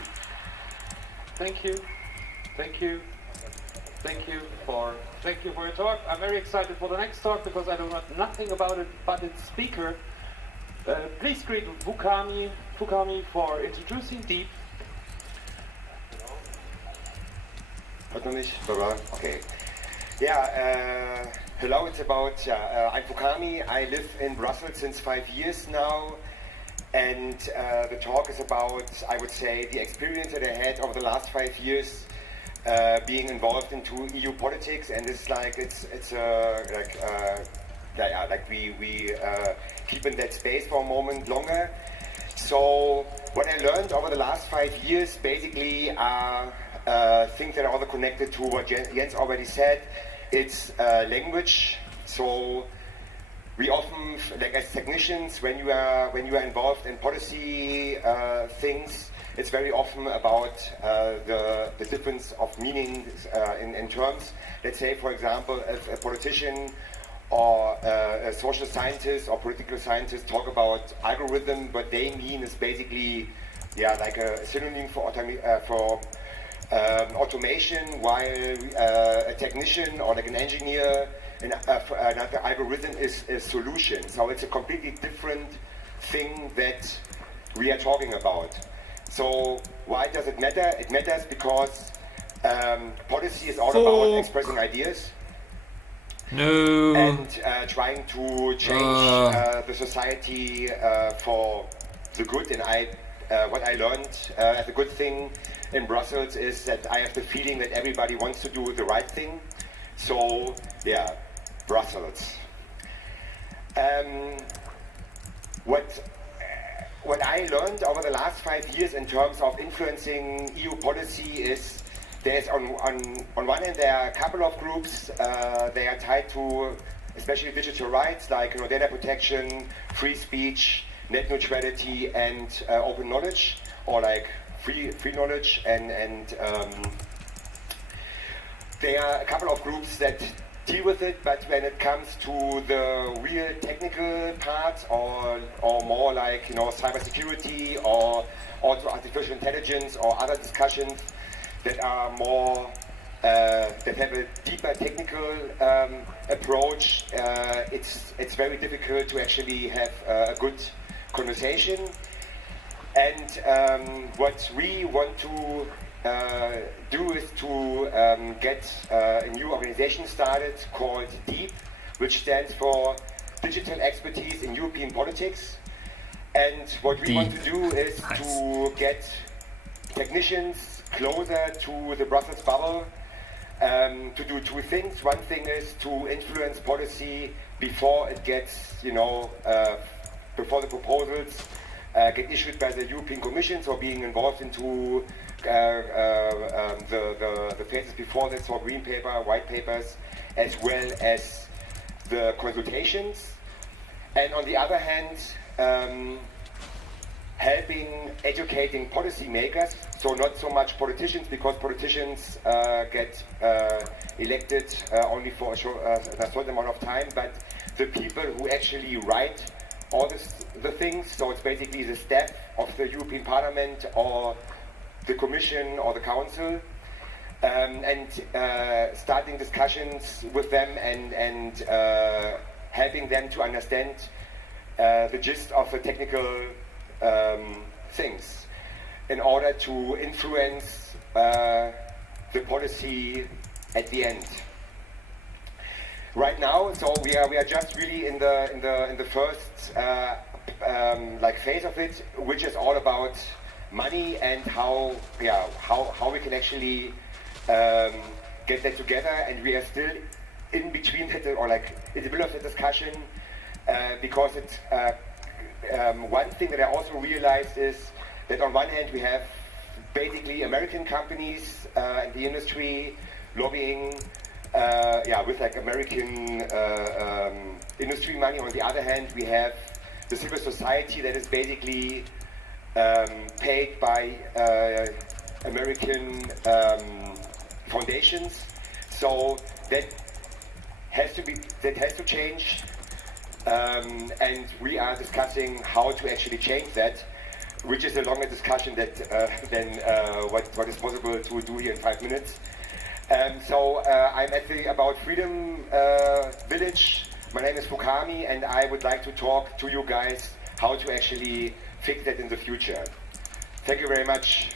Thank you. Thank you. Thank you for your talk. I'm very excited for the next talk because I know nothing about it but its speaker. Please greet Fukami for introducing Deep. Okay. Yeah, hello, it's about, I'm Fukami. I live in Brussels since 5 years now. And the talk is about, I would say, the experience that I had over the last 5 years being involved into EU politics. And it's like, we keep in that space for a moment longer. So what I learned over the last 5 years basically are things that are also connected to what Jens already said. It's language. So we often, like as technicians, when you are involved in policy things, it's very often about the difference of meanings in terms. Let's say, for example, if a politician or a social scientist or political scientist talk about algorithm, what they mean is basically, like a synonym for automation, while a technician or like an engineer, another algorithm is a solution. So it's a completely different thing that we are talking about. So why does it matter? It matters because policy is all about expressing ideas. No. And trying to change the society for the good. And what I learned as a good thing in Brussels is that I have the feeling that everybody wants to do the right thing. So, yeah, Brussels. What I learned over the last 5 years in terms of influencing EU policy is there's on one hand there are a couple of groups, they are tied to especially digital rights like data protection, free speech, net neutrality, and open knowledge, or like free knowledge, and there are a couple of groups that deal with it, but when it comes to the real technical parts or more like cybersecurity or also artificial intelligence or other discussions that are more that have a deeper technical approach, it's very difficult to actually have a good conversation. And what we want to do is to get a new organization started called DEEP, which stands for Digital Expertise in European Politics. And what we want to do is to get technicians closer to the Brussels bubble, to do two things. One thing is to influence policy before it gets, before the proposals get issued by the European Commission, so being involved into the phases before this, so green paper, white papers, as well as the consultations. And on the other hand, helping educating policymakers, so not so much politicians, because politicians get elected only for a certain amount of time, but the people who actually write all the things, so it's basically the staff of the European Parliament or the Commission or the Council, and starting discussions with them and helping them to understand the gist of the technical things in order to influence the policy at the end. Right now, so we are just really in the first like phase of it, which is all about money and how we can actually get that together. And we are still in between that, or like in the middle of the discussion, because it's one thing that I also realized is that on one hand we have basically American companies in the industry lobbying with like American industry money. On the other hand, we have the civil society that is basically paid by American foundations. So that has to change, and we are discussing how to actually change that, which is a longer discussion than what is possible to do here in 5 minutes. So I'm at the About Freedom Village. My name is Fukami, and I would like to talk to you guys how to actually fix that in the future. Thank you very much.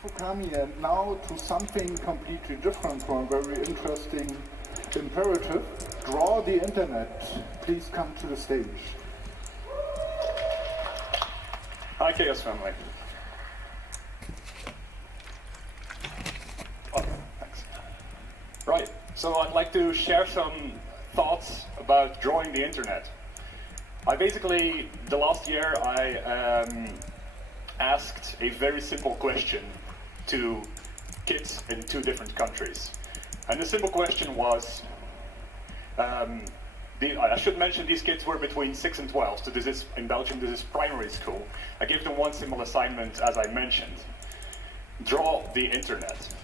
Fukami, and now to something completely different from a very interesting imperative. Draw the internet. Please come to the stage. Hi, Chaos Family. Oh, thanks. Right, so I'd like to share some thoughts about drawing the internet. The last year, I asked a very simple question to kids in 2 different countries. And the simple question was, I should mention these kids were between 6 and 12, so in Belgium this is primary school. I gave them one simple assignment, as I mentioned. Draw the internet.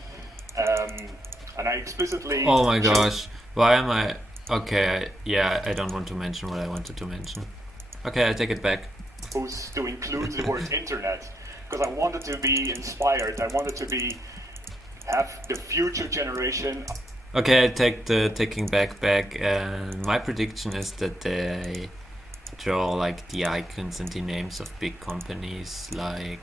And I explicitly... Oh my gosh, why am I... Okay, I don't want to mention what I wanted to mention. Okay, I take it back. To include the word internet, because I wanted to be inspired. I wanted to have the future generation. Okay, I take the taking back. My prediction is that they draw like the icons and the names of big companies like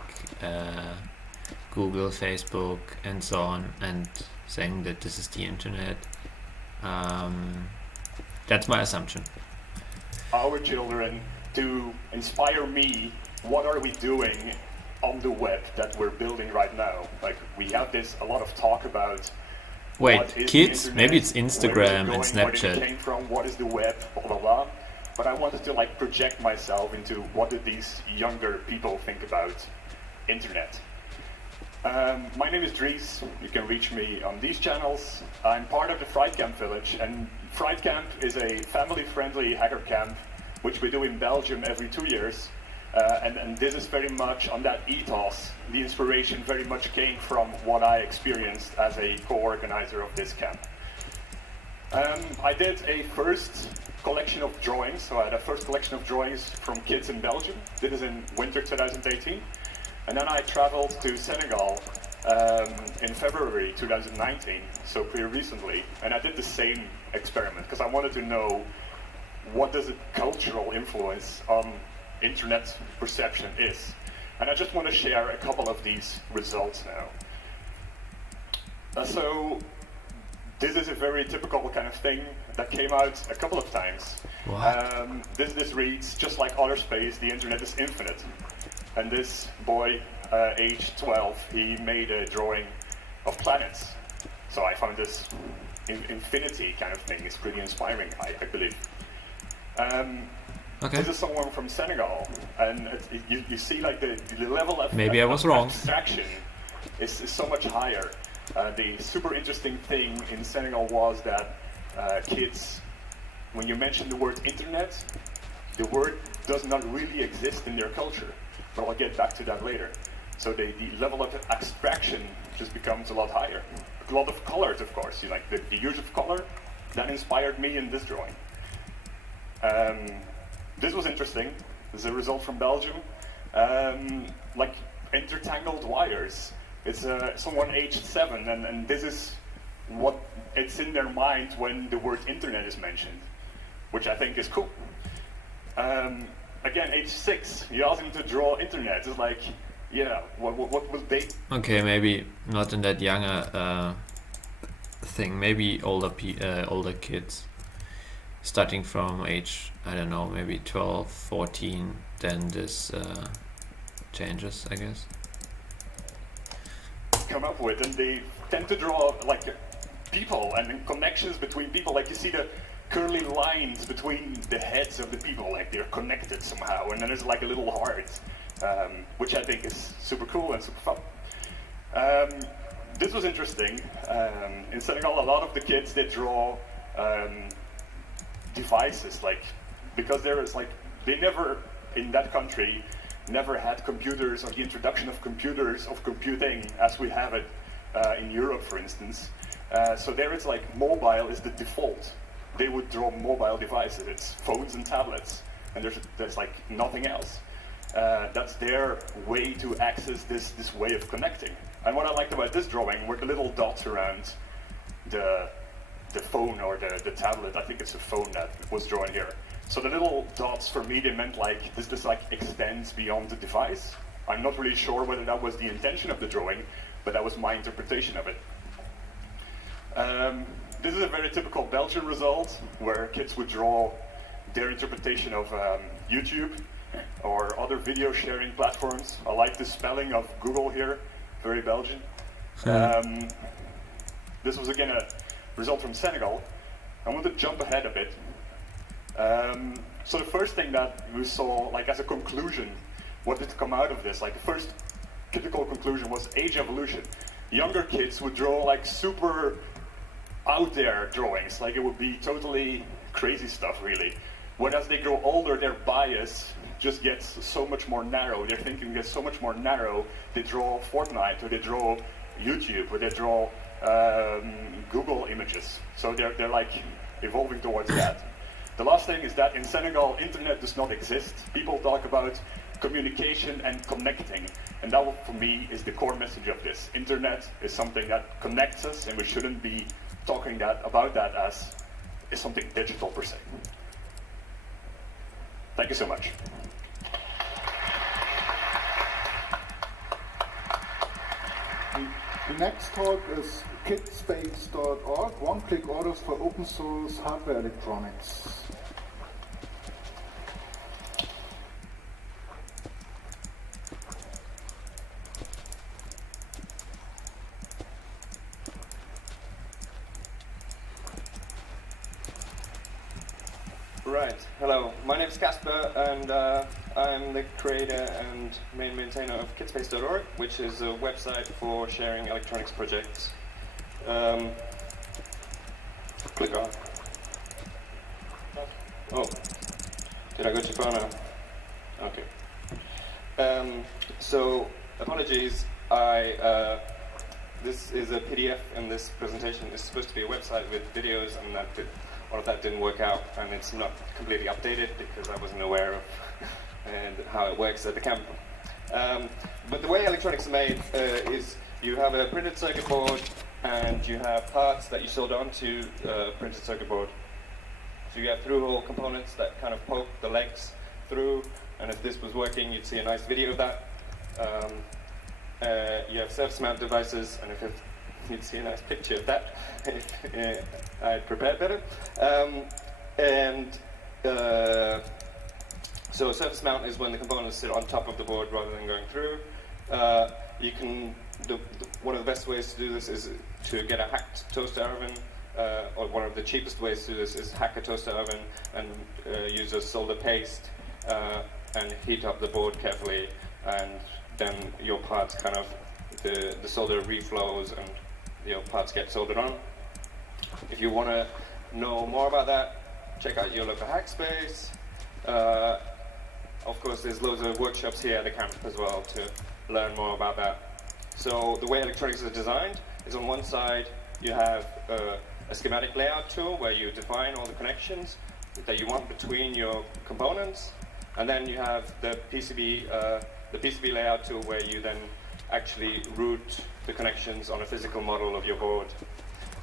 Google, Facebook, and so on, and saying that this is the internet. That's my assumption. Our children, to inspire me, what are we doing on the web that we're building right now? Like, we have a lot of talk about. Wait, kids? Maybe it's Instagram and Snapchat. Where it came from, what is the web, blah blah blah. But I wanted to like project myself into what do these younger people think about internet. My name is Dries. You can reach me on these channels. I'm part of the Fright Camp village, and Fright Camp is a family-friendly hacker camp which we do in Belgium every 2 years. And this is very much on that ethos. The inspiration very much came from what I experienced as a co-organizer of this camp. I did a first collection of drawings, so I had a first collection of drawings from kids in Belgium. This is in winter 2018. And then I traveled to Senegal in February 2019, so pretty recently, and I did the same experiment because I wanted to know what does a cultural influence on internet perception is. And I just want to share a couple of these results now. So this is a very typical kind of thing that came out a couple of times. This reads, just like outer space, the internet is infinite. And this boy, age 12, he made a drawing of planets. So I found this infinity kind of thing is pretty inspiring, I believe. Okay. This is someone from Senegal, and you see like the level of maybe I was wrong. Abstraction is so much higher. The super interesting thing in Senegal was that kids, when you mention the word internet, the word does not really exist in their culture. But I'll get back to that later. So the level of abstraction just becomes a lot higher. A lot of colors, of course. Like the use of color, that inspired me in this drawing. This was interesting. This is a result from Belgium. Like intertangled wires. It's someone aged 7, and this is what it's in their mind when the word internet is mentioned, which I think is cool. Again, age 6, you ask them to draw internet. It's like, what will they... Okay, maybe not in that younger thing. Maybe older kids, starting from age, I don't know, maybe 12, 14, then this changes, I guess. Come up with, and they tend to draw like people and connections between people. Like you see the curly lines between the heads of the people, like they're connected somehow, and then there's like a little heart, which I think is super cool and super fun. This was interesting. In Senegal, a lot of the kids, they draw devices, like, because there is like, they never, in that country, never had computers or the introduction of computers, of computing as we have it in Europe, for instance. So there it's like mobile is the default. They would draw mobile devices. It's phones and tablets, and there's like nothing else. That's their way to access this way of connecting. And what I liked about this drawing were the little dots around the phone or the tablet. I think it's a phone that was drawn here. So the little dots, for me, they meant like this like extends beyond the device. I'm not really sure whether that was the intention of the drawing, but that was my interpretation of it. This is a very typical Belgian result, where kids would draw their interpretation of YouTube or other video sharing platforms. I like the spelling of Google here, very Belgian. This was again a result from Senegal. I want to jump ahead a bit. So the first thing that we saw, like as a conclusion, what did come out of this? Like the first critical conclusion was age evolution. Younger kids would draw like super out there drawings, like it would be totally crazy stuff really. When as they grow older, their bias just gets so much more narrow, their thinking gets so much more narrow. They draw Fortnite, or they draw YouTube, or they draw Google images. So they're like evolving towards that. The last thing is that in Senegal, internet does not exist. People talk about communication and connecting, and that for me is the core message of this. Internet is something that connects us, and we shouldn't be talking about that as something digital per se. Thank you so much. The next talk is kidspace.org, one-click orders for open source hardware electronics. Right, hello, my name is Casper, and I'm the creator and main maintainer of kidspace.org, which is a website for sharing electronics projects. Click on. Oh, did I go too far now? Okay. So, apologies, this is a PDF, and this presentation is supposed to be a website with videos, and all of that didn't work out, and it's not completely updated because I wasn't aware of and how it works at the camp. But the way electronics are made is you have a printed circuit board, and you have parts that you solder onto a printed circuit board. So you have through-hole components that kind of poke the legs through, and if this was working, you'd see a nice video of that. You have surface mount devices, and if you'd see a nice picture of that if I'd prepared better. So a surface mount is when the components sit on top of the board rather than going through. One of the best ways to do this is to get a hacked toaster oven, or one of the cheapest ways to do this is hack a toaster oven and use a solder paste and heat up the board carefully, and then your parts kind of, the solder reflows and your parts get soldered on. If you want to know more about that, check out your local hackspace. Of course, there's loads of workshops here at the camp as well to learn more about that. So the way electronics is designed is, on one side you have a schematic layout tool where you define all the connections that you want between your components, and then you have the PCB layout tool where you then actually route the connections on a physical model of your board.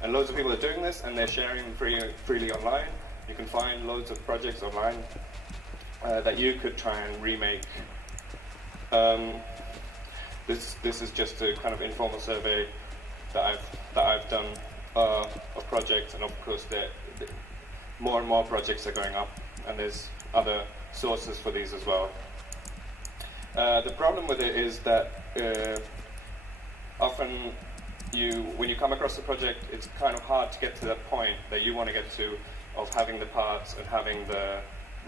And loads of people are doing this, and they're sharing them freely online. You can find loads of projects online that you could try and remake. This is just a kind of informal survey that I've done of projects, and of course more and more projects are going up, and there's other sources for these as well. The problem with it is that often when you come across a project, it's kind of hard to get to that point that you want to get to of having the parts and having the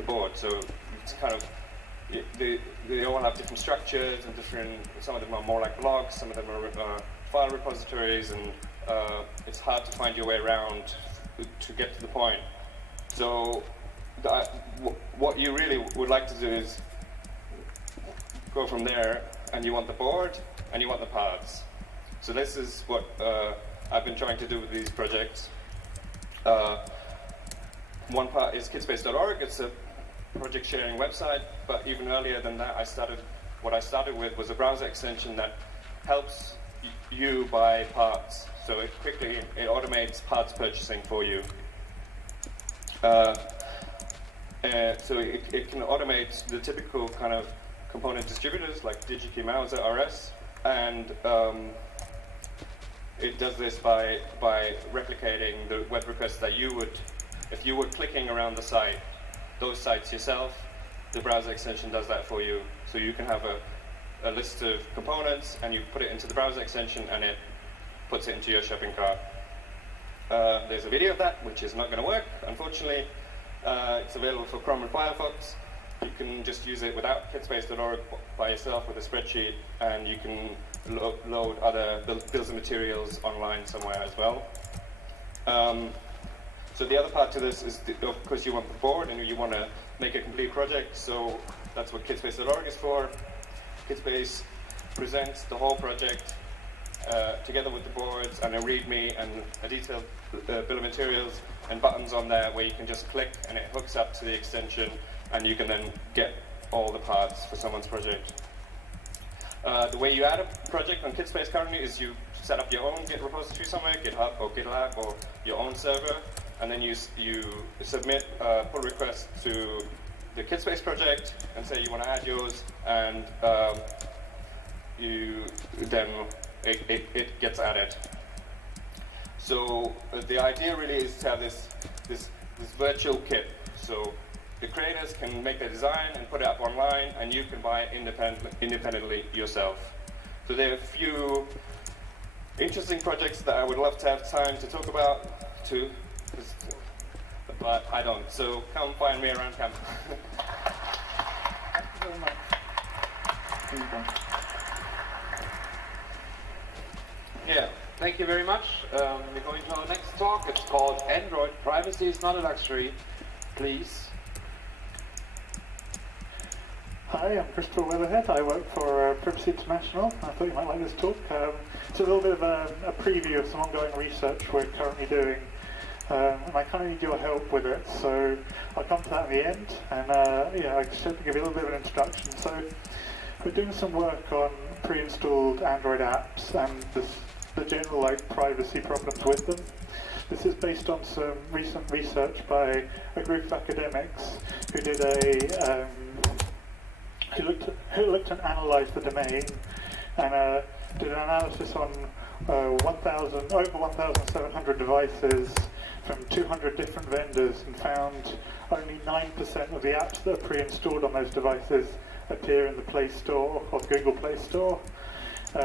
board. So it's kind of, they all have different structures and some of them are more like blogs, some of them are file repositories, and it's hard to find your way around to get to the point. So what you really would like to do is go from there, and you want the board and you want the parts. So this is what I've been trying to do with these projects. One part is kidspace.org. It's a project sharing website, but even earlier than that, what I started with was a browser extension that helps you buy parts. So it automates parts purchasing for you. So it can automate the typical kind of component distributors like DigiKey, Mauser, RS, and it does this by replicating the web requests that you would, if you were clicking around the site, those sites yourself, the browser extension does that for you. So you can have a list of components, and you put it into the browser extension, and it puts it into your shopping cart. There's a video of that, which is not going to work, unfortunately. It's available for Chrome and Firefox. You can just use it without kidspace.org by yourself with a spreadsheet, and you can load other bills of materials online somewhere as well. So the other part to this is, of course, you want the board and you want to make a complete project, so that's what kidspace.org is for. Kidspace presents the whole project together with the boards and a README and a detailed bill of materials and buttons on there where you can just click and it hooks up to the extension, and you can then get all the parts for someone's project. The way you add a project on Kidspace currently is you set up your own Git repository somewhere, GitHub or GitLab or your own server, and then you submit a pull request to the Kidspace project and say you want to add yours, and it gets added. So the idea really is to have this virtual kit. So the creators can make their design and put it up online, and you can buy it independently yourself. So there are a few interesting projects that I would love to have time to talk about too, but I don't. So come find me around campus. Thank you very much. Yeah, thank you very much. We're going to our next talk. It's called Android Privacy is Not a Luxury. Please. Hi, I'm Christopher Weatherhead. I work for Privacy International. I thought you might like this talk. It's a little bit of a preview of some ongoing research we're currently doing. And I kind of need your help with it, so I'll come to that in the end. And I just have to give you a little bit of an introduction. So we're doing some work on pre-installed Android apps and the general privacy problems with them. This is based on some recent research by a group of academics who did who looked and analysed the domain and did an analysis on over 1,700 devices from 200 different vendors, and found only 9% of the apps that are pre-installed on those devices appear in the Play Store or the Google Play Store,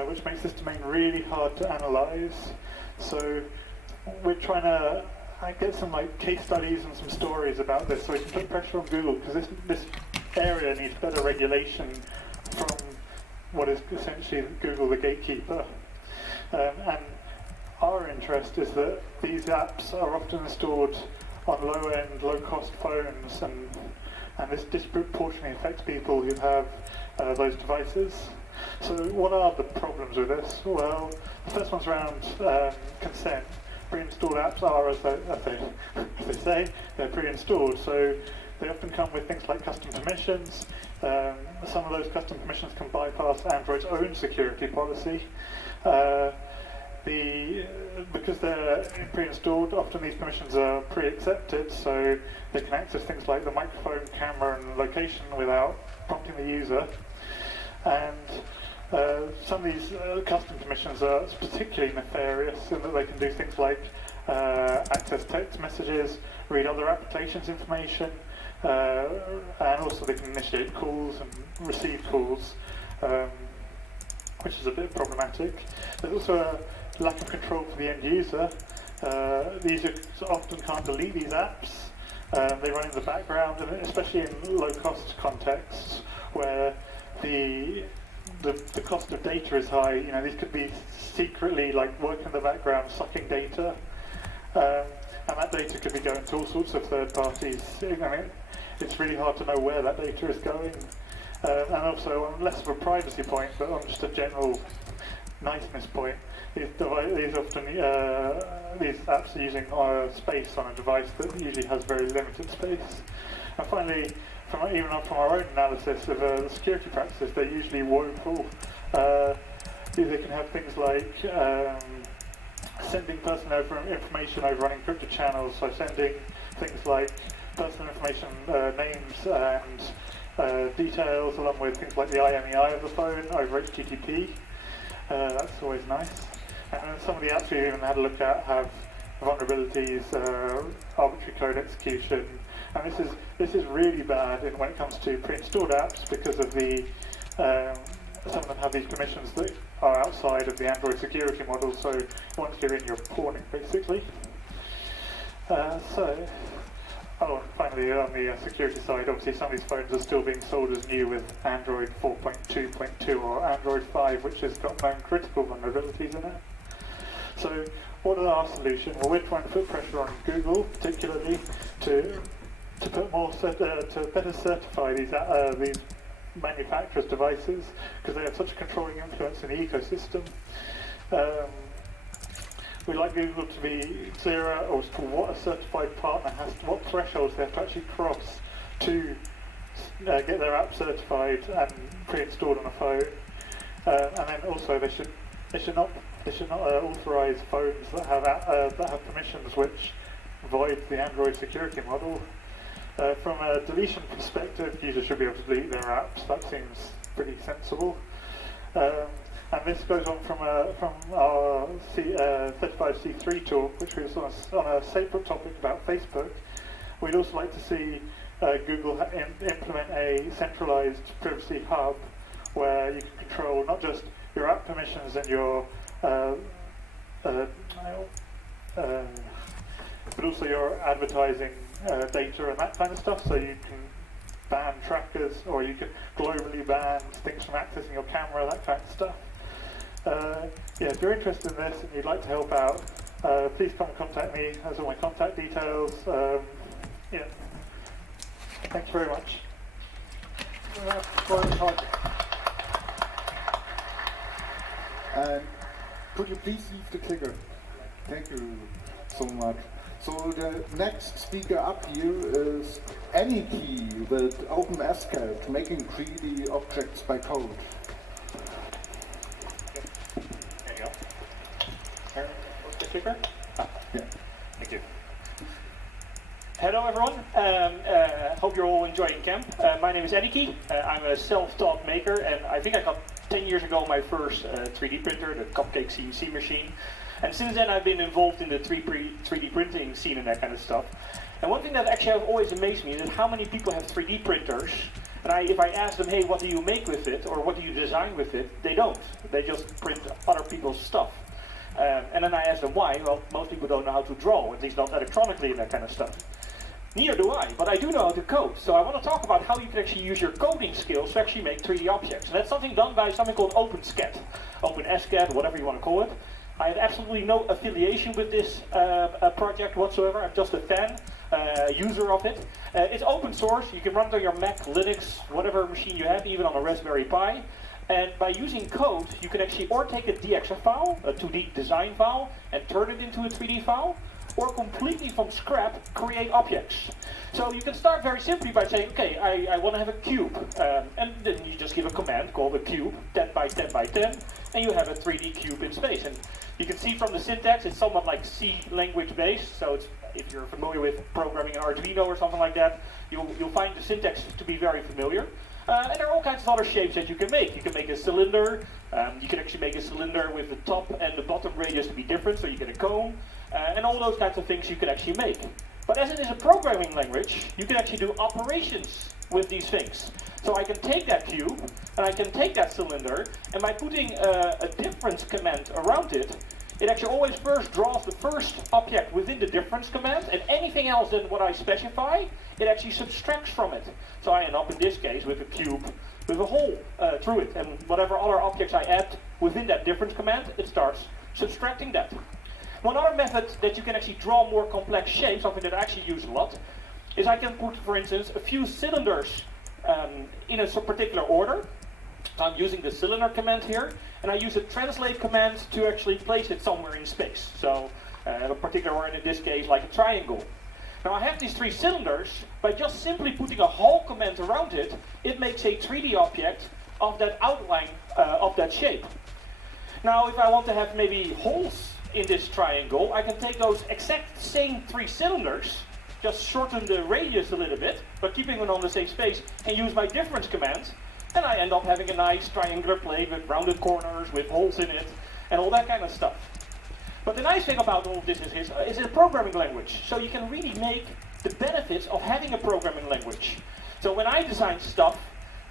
which makes this domain really hard to analyse. So we're trying to get some case studies and some stories about this, so we can put pressure on Google, because this area needs better regulation from what is essentially Google the gatekeeper. And our interest is that these apps are often installed on low-end, low-cost phones, and this disproportionately affects people who have those devices. So what are the problems with this? Well, the first one's around consent. Pre-installed apps are, as they say, they're pre-installed, so they often come with things like custom permissions. Some of those custom permissions can bypass Android's own security policy. Because they're pre-installed, often these permissions are pre-accepted, so they can access things like the microphone, camera, and location without prompting the user. And some of these custom permissions are particularly nefarious in that they can do things like access text messages, read other applications information, and also they can initiate calls and receive calls, which is a bit problematic. There's also a lack of control for the end user. The user often can't delete these apps. They run in the background, and especially in low-cost contexts where the cost of data is high. You know, these could be secretly like working in the background, sucking data, and that data could be going to all sorts of third parties. I mean, it's really hard to know where that data is going. And also, on less of a privacy point, but on just a general niceness point, these apps are using space on a device that usually has very limited space. And finally, from our own analysis of the security practices, they're usually woeful. They can have things like sending personal information over unencrypted channels, so sending things like personal information, names and details, along with things like the IMEI of the phone over HTTP. That's always nice. And some of the apps we even had a look at have vulnerabilities, arbitrary code execution, and this is really bad when it comes to pre-installed apps because of the some of them have these permissions that are outside of the Android security model. So once you're in, you're pawning basically. Finally, on the security side, obviously some of these phones are still being sold as new with Android 4.2.2 or Android 5, which has got known critical vulnerabilities in it. So what is our solution? Well, we're trying to put pressure on Google, particularly, to better certify these manufacturers' devices, because they have such a controlling influence in the ecosystem. We'd like Google to be clearer as to what a certified partner what thresholds they have to actually cross to get their app certified and pre-installed on a phone. And then also they should not authorize phones that have permissions which void the Android security model. From a deletion perspective, users should be able to delete their apps. That seems pretty sensible. And this goes on from our 35C3 talk, which was on a separate topic about Facebook. We'd also like to see Google implement a centralized privacy hub where you can control not just your app permissions and your but also your advertising data and that kind of stuff, so you can ban trackers, or you can globally ban things from accessing your camera, that kind of stuff. If you're interested in this and you'd like to help out, please come and contact me. There's all my contact details. Thank you very much. And could you please leave the clicker? Thank you so much. So the next speaker up here is anarchy with OpenSCAD, making 3D objects by code. There you go. What's the speaker? Yeah. Thank you. Hello everyone, hope you're all enjoying camp. My name is anarchy. I'm a self-taught maker, and I think I got 10 years ago my first 3D printer, the Cupcake CNC machine. And since then I've been involved in the 3D printing scene and that kind of stuff. And one thing that actually has always amazed me is how many people have 3D printers, and if I ask them, hey, what do you make with it, or what do you design with it, they don't. They just print other people's stuff. And then I ask them why. Well, most people don't know how to draw, at least not electronically and that kind of stuff. Neither do I, but I do know how to code. So I want to talk about how you can actually use your coding skills to actually make 3D objects. And that's something done by something called OpenSCAD, OpenSCAD, whatever you want to call it. I have absolutely no affiliation with this project whatsoever. I'm just a fan, user of it. It's open source. You can run it on your Mac, Linux, whatever machine you have, even on a Raspberry Pi. And by using code, you can actually or take a DXF file, a 2D design file, and turn it into a 3D file, or completely from scrap create objects. So you can start very simply by saying, okay, I want to have a cube. And then you just give a command called a cube, 10 by 10 by 10, and you have a 3D cube in space. And you can see from the syntax, it's somewhat like C language based. So it's, if you're familiar with programming in Arduino or something like that, you'll find the syntax to be very familiar. And there are all kinds of other shapes that you can make. You can make a cylinder. You can actually make a cylinder with the top and the bottom radius to be different, so you get a cone. and all those kinds of things you can actually make. But as it is a programming language, you can actually do operations with these things. So I can take that cube, and I can take that cylinder, and by putting a difference command around it, it actually always first draws the first object within the difference command, and anything else than what I specify, it actually subtracts from it. So I end up in this case with a cube with a hole through it, and whatever other objects I add within that difference command, it starts subtracting that. One other method that you can actually draw more complex shapes, something that I actually use a lot, is I can put, for instance, a few cylinders in a particular order. So I'm using the cylinder command here, and I use a translate command to actually place it somewhere in space. So a particular order, in this case, like a triangle. Now I have these 3 cylinders. By just simply putting a hole command around it, it makes a 3D object of that outline of that shape. Now if I want to have maybe holes in this triangle, I can take those exact same 3 cylinders, just shorten the radius a little bit, but keeping them on the same space, and use my difference command, and I end up having a nice triangular plate with rounded corners, with holes in it, and all that kind of stuff. But the nice thing about all of this is it's a programming language, so you can really make the benefits of having a programming language. So when I design stuff,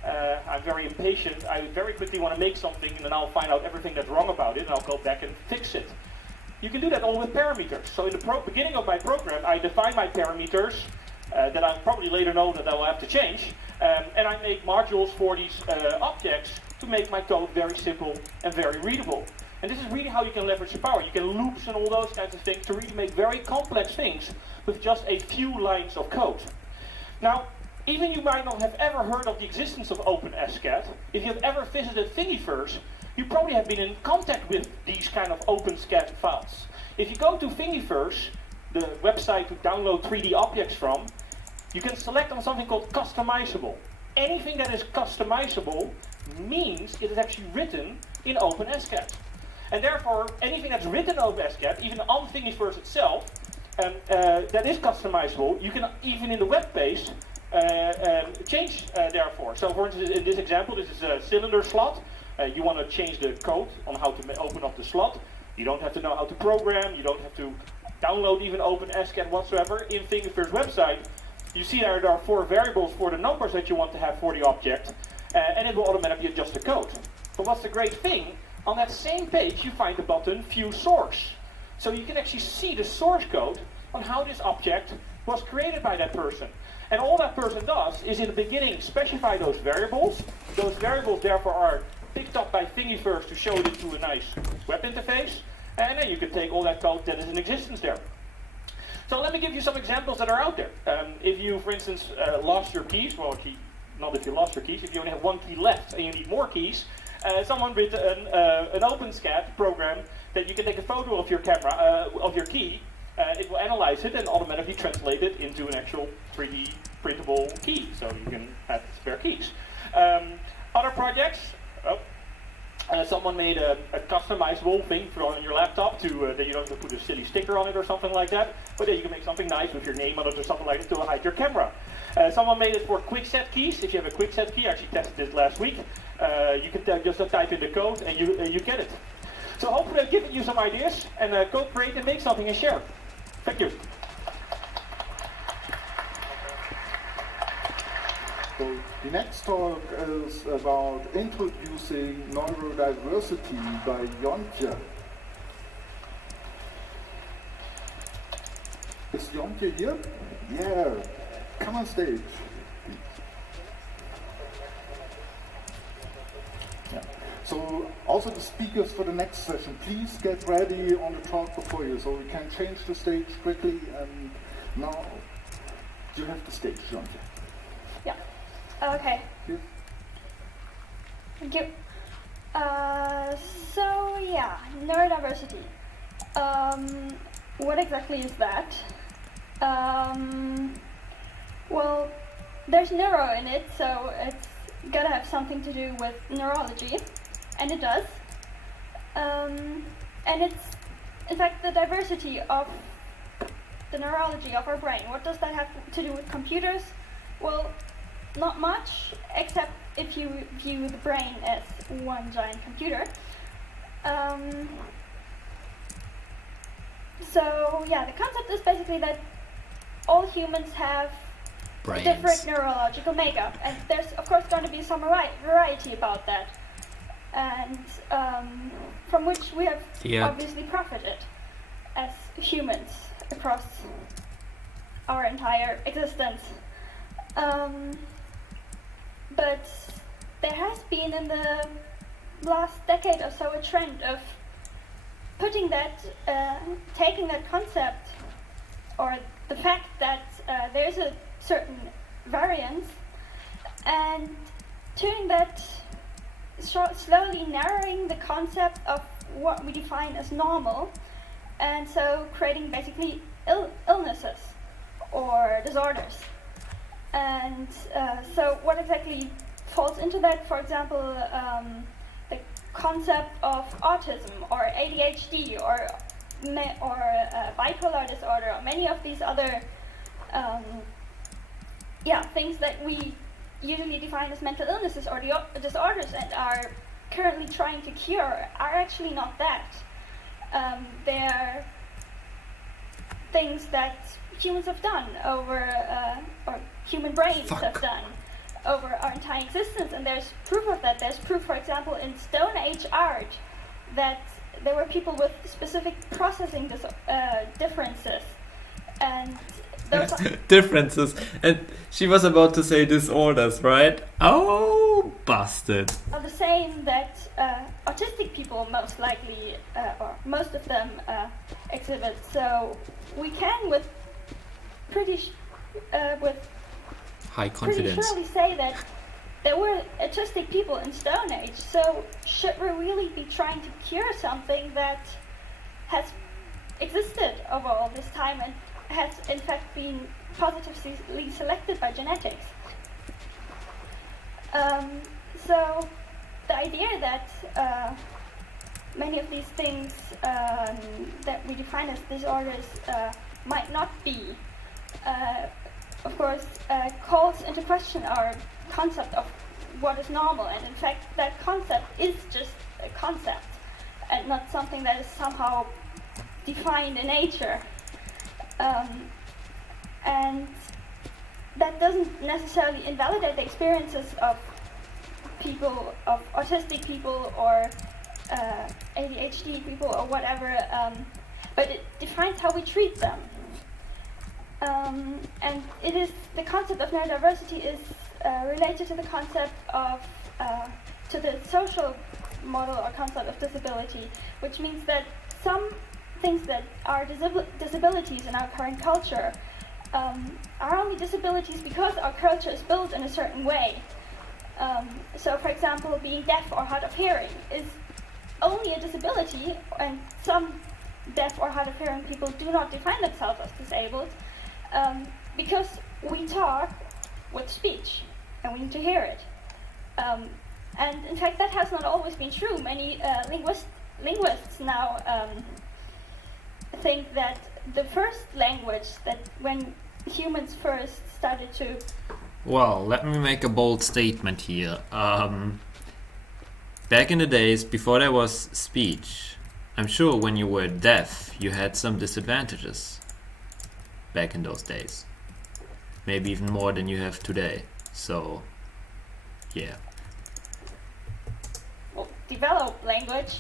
I'm very impatient, I very quickly want to make something, and then I'll find out everything that's wrong about it, and I'll go back and fix it. You can do that all with parameters. So in the beginning of my program, I define my parameters that I'll probably later know that I will have to change, and I make modules for these objects to make my code very simple and very readable. And this is really how you can leverage the power. You can loops and all those kinds of things to really make very complex things with just a few lines of code. Now, even you might not have ever heard of the existence of OpenSCAD. If you have ever visited Thingiverse, you probably have been in contact with these kind of OpenSCAD files. If you go to Thingiverse, the website to download 3D objects from, you can select on something called customizable. Anything that is customizable means it is actually written in OpenSCAD. And therefore, anything that's written in OpenSCAD, even on Thingiverse itself, that is customizable, you can even in the web page change therefore. So for instance, in this example, this is a cylinder slot. You want to change the code on how to open up the slot. You don't have to know how to program, you don't have to download even OpenSCAD whatsoever. In Thingiverse website, you see there are 4 variables for the numbers that you want to have for the object, and it will automatically adjust the code. But what's the great thing? On that same page you find the button View Source. So you can actually see the source code on how this object was created by that person. And all that person does is in the beginning specify those variables. Those variables therefore are picked up by Thingiverse to show it into a nice web interface. And then you can take all that code that is in existence there. So let me give you some examples that are out there. If you, for instance, lost your keys, well, not if you lost your keys, if you only have 1 key left and you need more keys, someone wrote an OpenSCAD program that you can take a photo of your camera, of your key, it will analyze it and automatically translate it into an actual 3D printable key, so you can have spare keys. Other projects, someone made a customizable thing for on your laptop to that you don't have to put a silly sticker on it or something like that, but then you can make something nice with your name on it or something like that to hide your camera. Someone made it for quick-set keys. If you have a quick-set key, I actually tested this last week. You can just type in the code and you get it. So hopefully I've given you some ideas and co-create and make something and share. Thank you. So the next talk is about introducing neurodiversity by Jontje. Is Jontje here? Yeah. Come on stage. Yeah. So also the speakers for the next session, please get ready on the talk before you so we can change the stage quickly, and now you have the stage, Jontje. Yeah. Okay. Here. Thank you. So yeah, neurodiversity. What exactly is that? Well, there's neuro in it, so it's gotta have something to do with neurology, and it does. And it's, in fact, the diversity of the neurology of our brain. What does that have to do with computers? Well, not much, except if you view the brain as one giant computer. So yeah, the concept is basically that all humans have a different neurological makeup, and there's of course going to be some variety about that, and from which we have obviously profited as humans across our entire existence. But there has been in the last decade or so a trend of putting that, taking that concept, or the fact that there's a certain variance, and turning that, slowly narrowing the concept of what we define as normal, and so creating basically illnesses or disorders. And so what exactly falls into that? For example, the concept of autism or ADHD or bipolar disorder, or many of these other things that we usually define as mental illnesses or disorders and are currently trying to cure, are actually not that. They're things that humans have done over, or human brains have done over our entire existence, and there's proof of that. There's proof, for example, in Stone Age art that there were people with specific processing differences, and those differences. And she was about to say disorders, right? Oh, busted. are the same that autistic people most likely, or most of them, exhibit. So we can, with high confidence, pretty surely say that there were autistic people in Stone Age. So should we really be trying to cure something that has existed over all this time and has in fact been positively selected by genetics? So the idea that many of these things that we define as disorders might not be, of course, calls into question our concept of what is normal, and in fact that concept is just a concept and not something that is somehow defined in nature, and that doesn't necessarily invalidate the experiences of people, of autistic people or ADHD people or whatever, but it defines how we treat them. And it is, the concept of neurodiversity is related to the concept of, to the social model or concept of disability, which means that some things that are disabilities in our current culture are only disabilities because our culture is built in a certain way. So for example, being deaf or hard of hearing is only a disability, and some deaf or hard of hearing people do not define themselves as disabled, because we talk with speech and we need to hear it. And in fact that has not always been true. Many linguists now think that the first language, that when humans first started to... Well, let me make a bold statement here. Back in the days, before there was speech, I'm sure when you were deaf, you had some disadvantages back in those days. Maybe even more than you have today. So, yeah. Well, developed language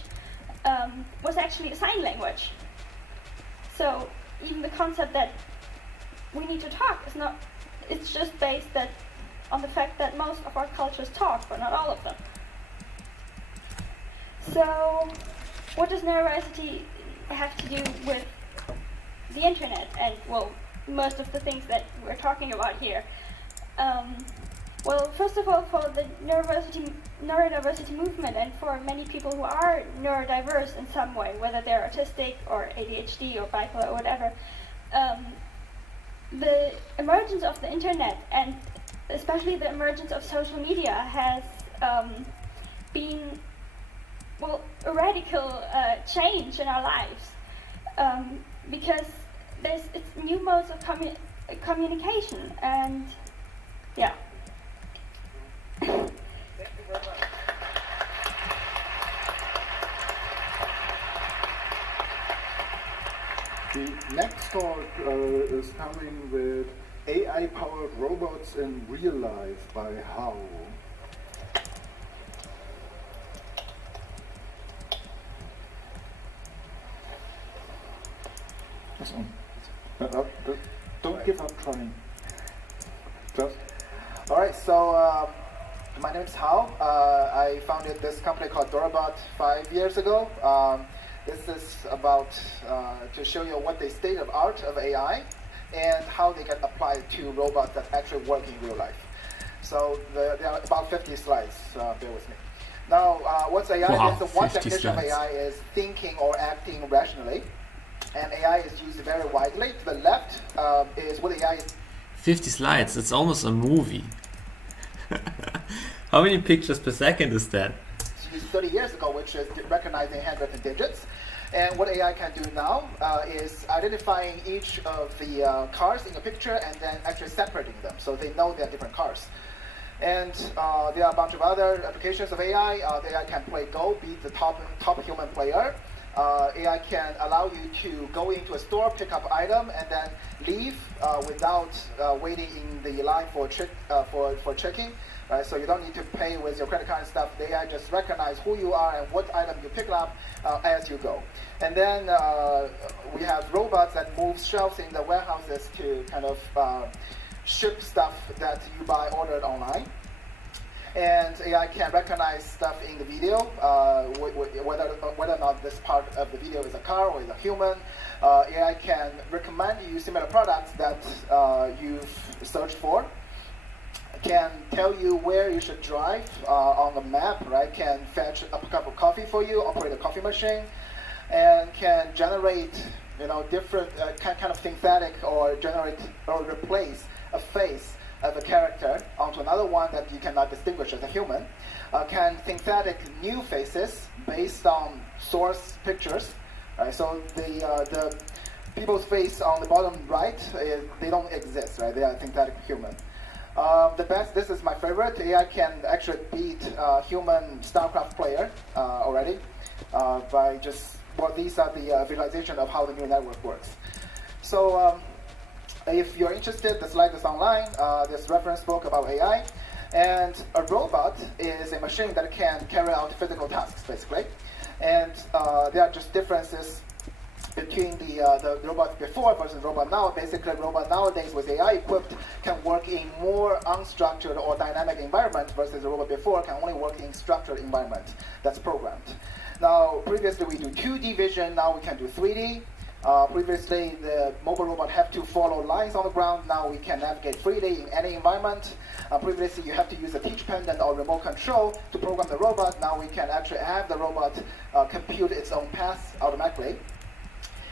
was actually a sign language. So even the concept that we need to talk is not, it's just based on the fact that most of our cultures talk, but not all of them. So what does neurodiversity have to do with the internet and, well, most of the things that we're talking about here? Well, first of all, for the neurodiversity movement, and for many people who are neurodiverse in some way, whether they're autistic or ADHD or bipolar or whatever, the emergence of the internet, and especially the emergence of social media, has been, well, a radical change in our lives, because it's new modes of communication, and yeah. Thank you very much. next talk is coming with AI-powered robots in real life by How. Don't give up trying. Just. All right, so my name is Hao. I founded this company called Dorabot 5 years ago. This is about to show you what the state of art of AI and how they get applied to robots that actually work in real life. So there are about 50 slides, bear with me. Now, what's AI? Wow, The one 50 definition slides. of AI is thinking or acting rationally. And AI is used very widely. To the left is what AI is. 50 slides, it's almost a movie. How many pictures per second is that? Used 30 years ago, which is recognizing handwritten digits. And what AI can do now is identifying each of the cars in a picture and then actually separating them so they know they're different cars. And there are a bunch of other applications of AI. The AI can play Go, be the top human player. AI can allow you to go into a store, pick up item, and then leave without waiting in the line for checking. Right? So you don't need to pay with your credit card and stuff. The AI just recognize who you are and what item you pick up as you go. And then we have robots that move shelves in the warehouses to kind of ship stuff that you buy ordered online. And AI can recognize stuff in the video, whether or not this part of the video is a car or is a human. AI can recommend you similar products that you've searched for. Can tell you where you should drive on the map, right? Can fetch a cup of coffee for you, operate a coffee machine, and can generate, different kind of synthetic or generate or replace a face of a character onto another one that you cannot distinguish as a human. Can synthetic new faces based on source pictures. Right? So the people's face on the bottom right, they don't exist, right? They are synthetic human. This is my favorite. AI can actually beat human StarCraft player already by just, these are the visualization of how the neural network works. So if you're interested, the slide is online. There's a reference book about AI. And a robot is a machine that can carry out physical tasks, basically. And there are just differences between the robot before versus robot now. Basically, robot nowadays with AI equipped can work in more unstructured or dynamic environment versus the robot before can only work in structured environment that's programmed. Now, previously we do 2D vision, now we can do 3D. Previously, the mobile robot have to follow lines on the ground. Now we can navigate freely in any environment. Previously, you have to use a teach pendant or remote control to program the robot. Now we can actually have the robot compute its own path automatically.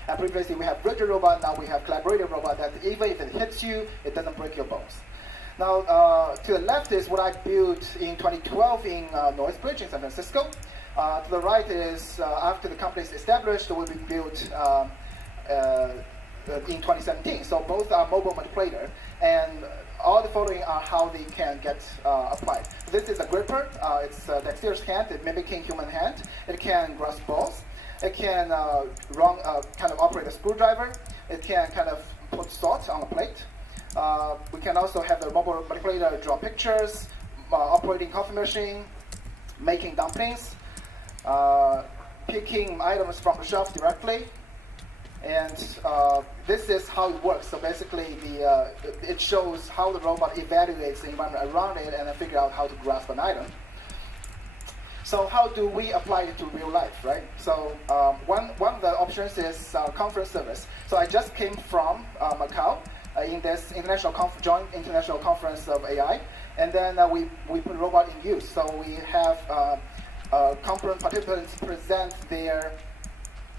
And previously, we have rigid robot. Now we have collaborative robot that even if it hits you, it doesn't break your bones. Now, to the left is what I built in 2012 in Northbridge in San Francisco. To the right is after the company is established, will be built in 2017. So both are mobile multiplayer, and all the following are how they can get applied. This is a gripper. It's a dexterous hand. It's mimicking human hand. It can grasp balls. It can kind of operate a screwdriver. It can kind of put salt on a plate. We can also have the mobile multiplayer draw pictures, operating coffee machine, making dumplings, picking items from the shelf directly. And this is how it works. So basically, it shows how the robot evaluates the environment around it and then figure out how to grasp an item. So how do we apply it to real life, right? So one of the options is conference service. So I just came from Macau in this joint international conference of AI, and then we put robot in use. So we have conference participants present their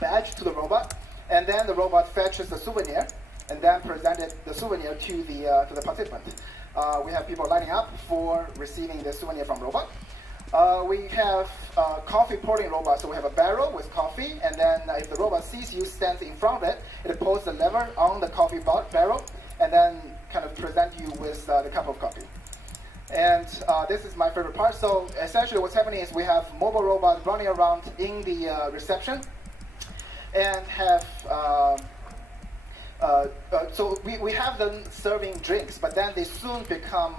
badge to the robot, and then the robot fetches the souvenir, and then presented the souvenir to the participant. We have people lining up for receiving the souvenir from robot. We have coffee pouring robot, so we have a barrel with coffee, and then if the robot sees you stand in front of it, it pulls the lever on the coffee barrel, and then kind of present you with the cup of coffee. And this is my favorite part. So essentially what's happening is we have mobile robots running around in the reception, and have So we have them serving drinks, but then they soon become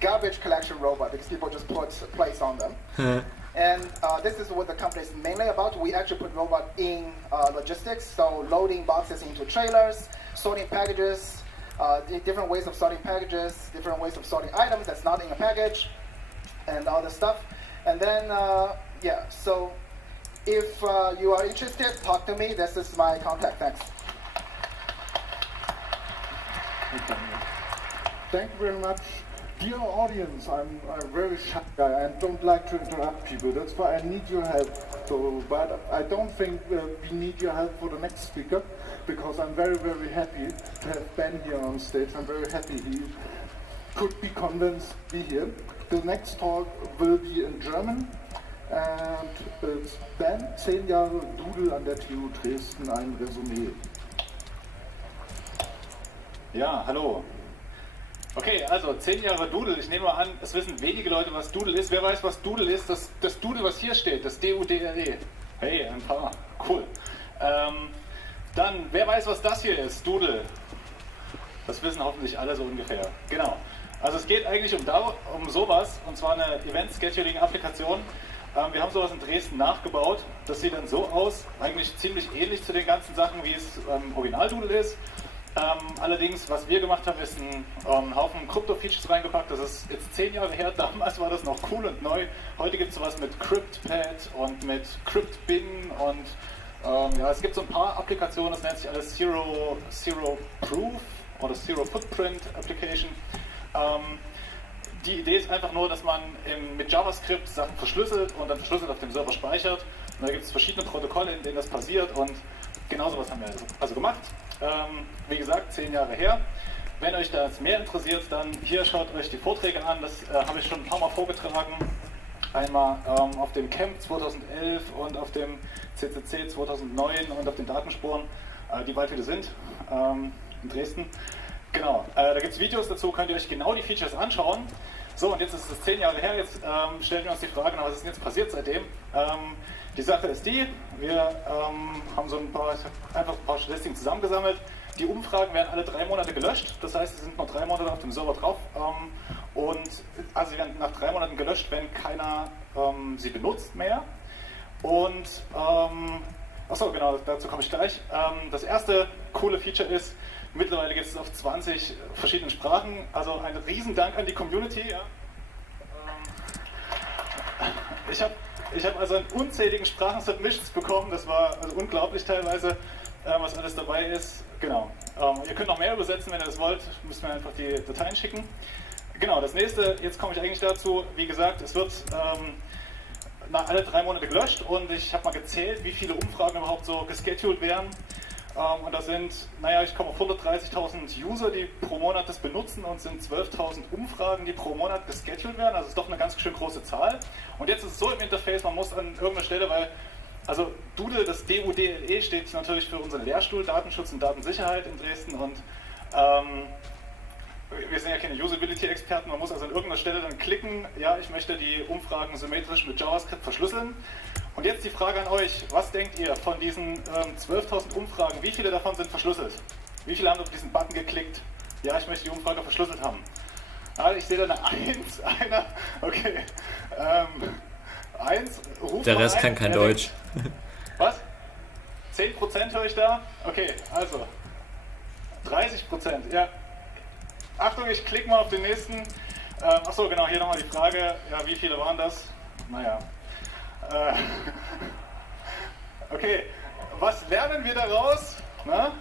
garbage collection robot because people just put plates on them. And this is what the company is mainly about. We actually put robot in logistics, so loading boxes into trailers, sorting packages, different ways of sorting packages, different ways of sorting items that's not in a package, and all this stuff. And then, yeah, so if you are interested, talk to me. This is my contact. Thanks. Thank you very much. Dear audience, I'm a very shy guy and don't like to interrupt people. That's why I need your help. So, but I don't think we need your help for the next speaker because I'm very, very happy to have Ben here on stage. I'm very happy he could be convinced to be here. The next talk will be in German. And it's Ben, 10 Jahre Doodle an der TU Dresden, ein Resümee. Ja, hallo. Okay, also 10 Jahre Doodle. Ich nehme mal an, es wissen wenige Leute, was Doodle ist. Wer weiß, was Doodle ist? Das Doodle, was hier steht, das D-U-D-L-E. Hey, ein paar. Cool. Dann, wer weiß, was das hier ist? Doodle. Das wissen hoffentlich alle so ungefähr. Genau. Also es geht eigentlich um sowas, und zwar eine Event-Scheduling-Applikation. Wir haben sowas in Dresden nachgebaut. Das sieht dann so aus, eigentlich ziemlich ähnlich zu den ganzen Sachen, wie es Original-Doodle ist. Allerdings, was wir gemacht haben, ist einen Haufen Krypto-Features reingepackt. Das ist jetzt 10 Jahre her. Damals war das noch cool und neu. Heute gibt es sowas mit CryptPad und mit CryptBin und ja, es gibt so ein paar Applikationen, das nennt sich alles Zero Proof oder Zero Footprint Application. Die Idee ist einfach nur, dass man mit JavaScript Sachen verschlüsselt und dann verschlüsselt auf dem Server speichert. Und da gibt es verschiedene Protokolle, in denen das passiert und genau sowas haben wir also gemacht. Wie gesagt, 10 Jahre her. Wenn euch das mehr interessiert, dann hier schaut euch die Vorträge an. Das habe ich schon ein paar Mal vorgetragen. Einmal auf dem Camp 2011 und auf dem CCC 2009 und auf den Datenspuren, die bald wieder sind, in Dresden. Genau, da gibt es Videos dazu, könnt ihr euch genau die Features anschauen. So, und jetzt ist es 10 Jahre her, jetzt stellen wir uns die Frage, was ist denn jetzt passiert seitdem? Die Sache ist die, wir haben so einfach ein paar Statistiken zusammengesammelt. Die Umfragen werden alle 3 Monate gelöscht, das heißt, sie sind noch 3 Monate auf dem Server drauf. Also sie werden nach 3 Monaten gelöscht, wenn keiner sie benutzt mehr. Und, achso, genau, dazu komme ich gleich. Das erste coole Feature ist, mittlerweile gibt es auf 20 verschiedenen Sprachen. Also ein Riesendank an die Community. Ja. Ich hab also in unzähligen Sprachen-Submissions bekommen. Das war also unglaublich teilweise, was alles dabei ist. Genau. Ihr könnt noch mehr übersetzen, wenn ihr das wollt. Müsst mir einfach die Dateien schicken. Genau, das nächste, jetzt komme ich eigentlich dazu. Wie gesagt, es wird alle 3 Monate gelöscht und ich habe mal gezählt, wie viele Umfragen überhaupt so gescheduled werden. Und da sind, ich komme auf 130.000 User, die pro Monat das benutzen und sind 12.000 Umfragen, die pro Monat gescheduled werden. Also das ist doch eine ganz schön große Zahl. Und jetzt ist es so im Interface, man muss an irgendeiner Stelle, also Doodle, das D-U-D-L-E steht natürlich für unseren Lehrstuhl Datenschutz und Datensicherheit in Dresden und wir sind ja keine Usability-Experten, man muss also an irgendeiner Stelle dann klicken, ja, ich möchte die Umfragen symmetrisch mit JavaScript verschlüsseln. Und jetzt die Frage an euch, was denkt ihr von diesen 12.000 Umfragen, wie viele davon sind verschlüsselt? Wie viele haben auf diesen Button geklickt, ja, ich möchte die Umfrage verschlüsselt haben? Also ich sehe da eine 1, einer, okay, 1, ruft der Rest kann kein Deutsch. Was? 10% höre ich da? Okay, also 30%, ja. Achtung, ich klicke mal auf den nächsten. Achso, genau, hier nochmal die Frage, ja, wie viele waren das? Naja. Okay, was lernen wir daraus? Na?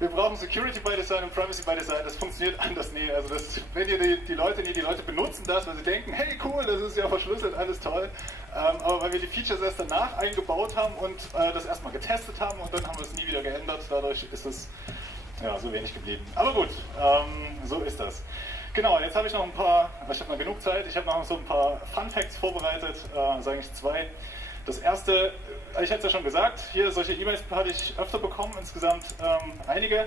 Wir brauchen Security by Design und Privacy by Design, das funktioniert anders nie. Also wenn ihr die Leute benutzen das, weil sie denken, hey cool, das ist ja verschlüsselt, alles toll. Aber weil wir die Features erst danach eingebaut haben und das erstmal getestet haben und dann haben wir es nie wieder geändert, dadurch ist es ja, so wenig geblieben. Aber gut, so ist das. Genau, jetzt habe ich noch ich habe noch genug Zeit, ich habe noch so ein paar Fun Facts vorbereitet, eigentlich 2. Das erste, ich hatte es ja schon gesagt, hier solche E-Mails hatte ich öfter bekommen, insgesamt einige.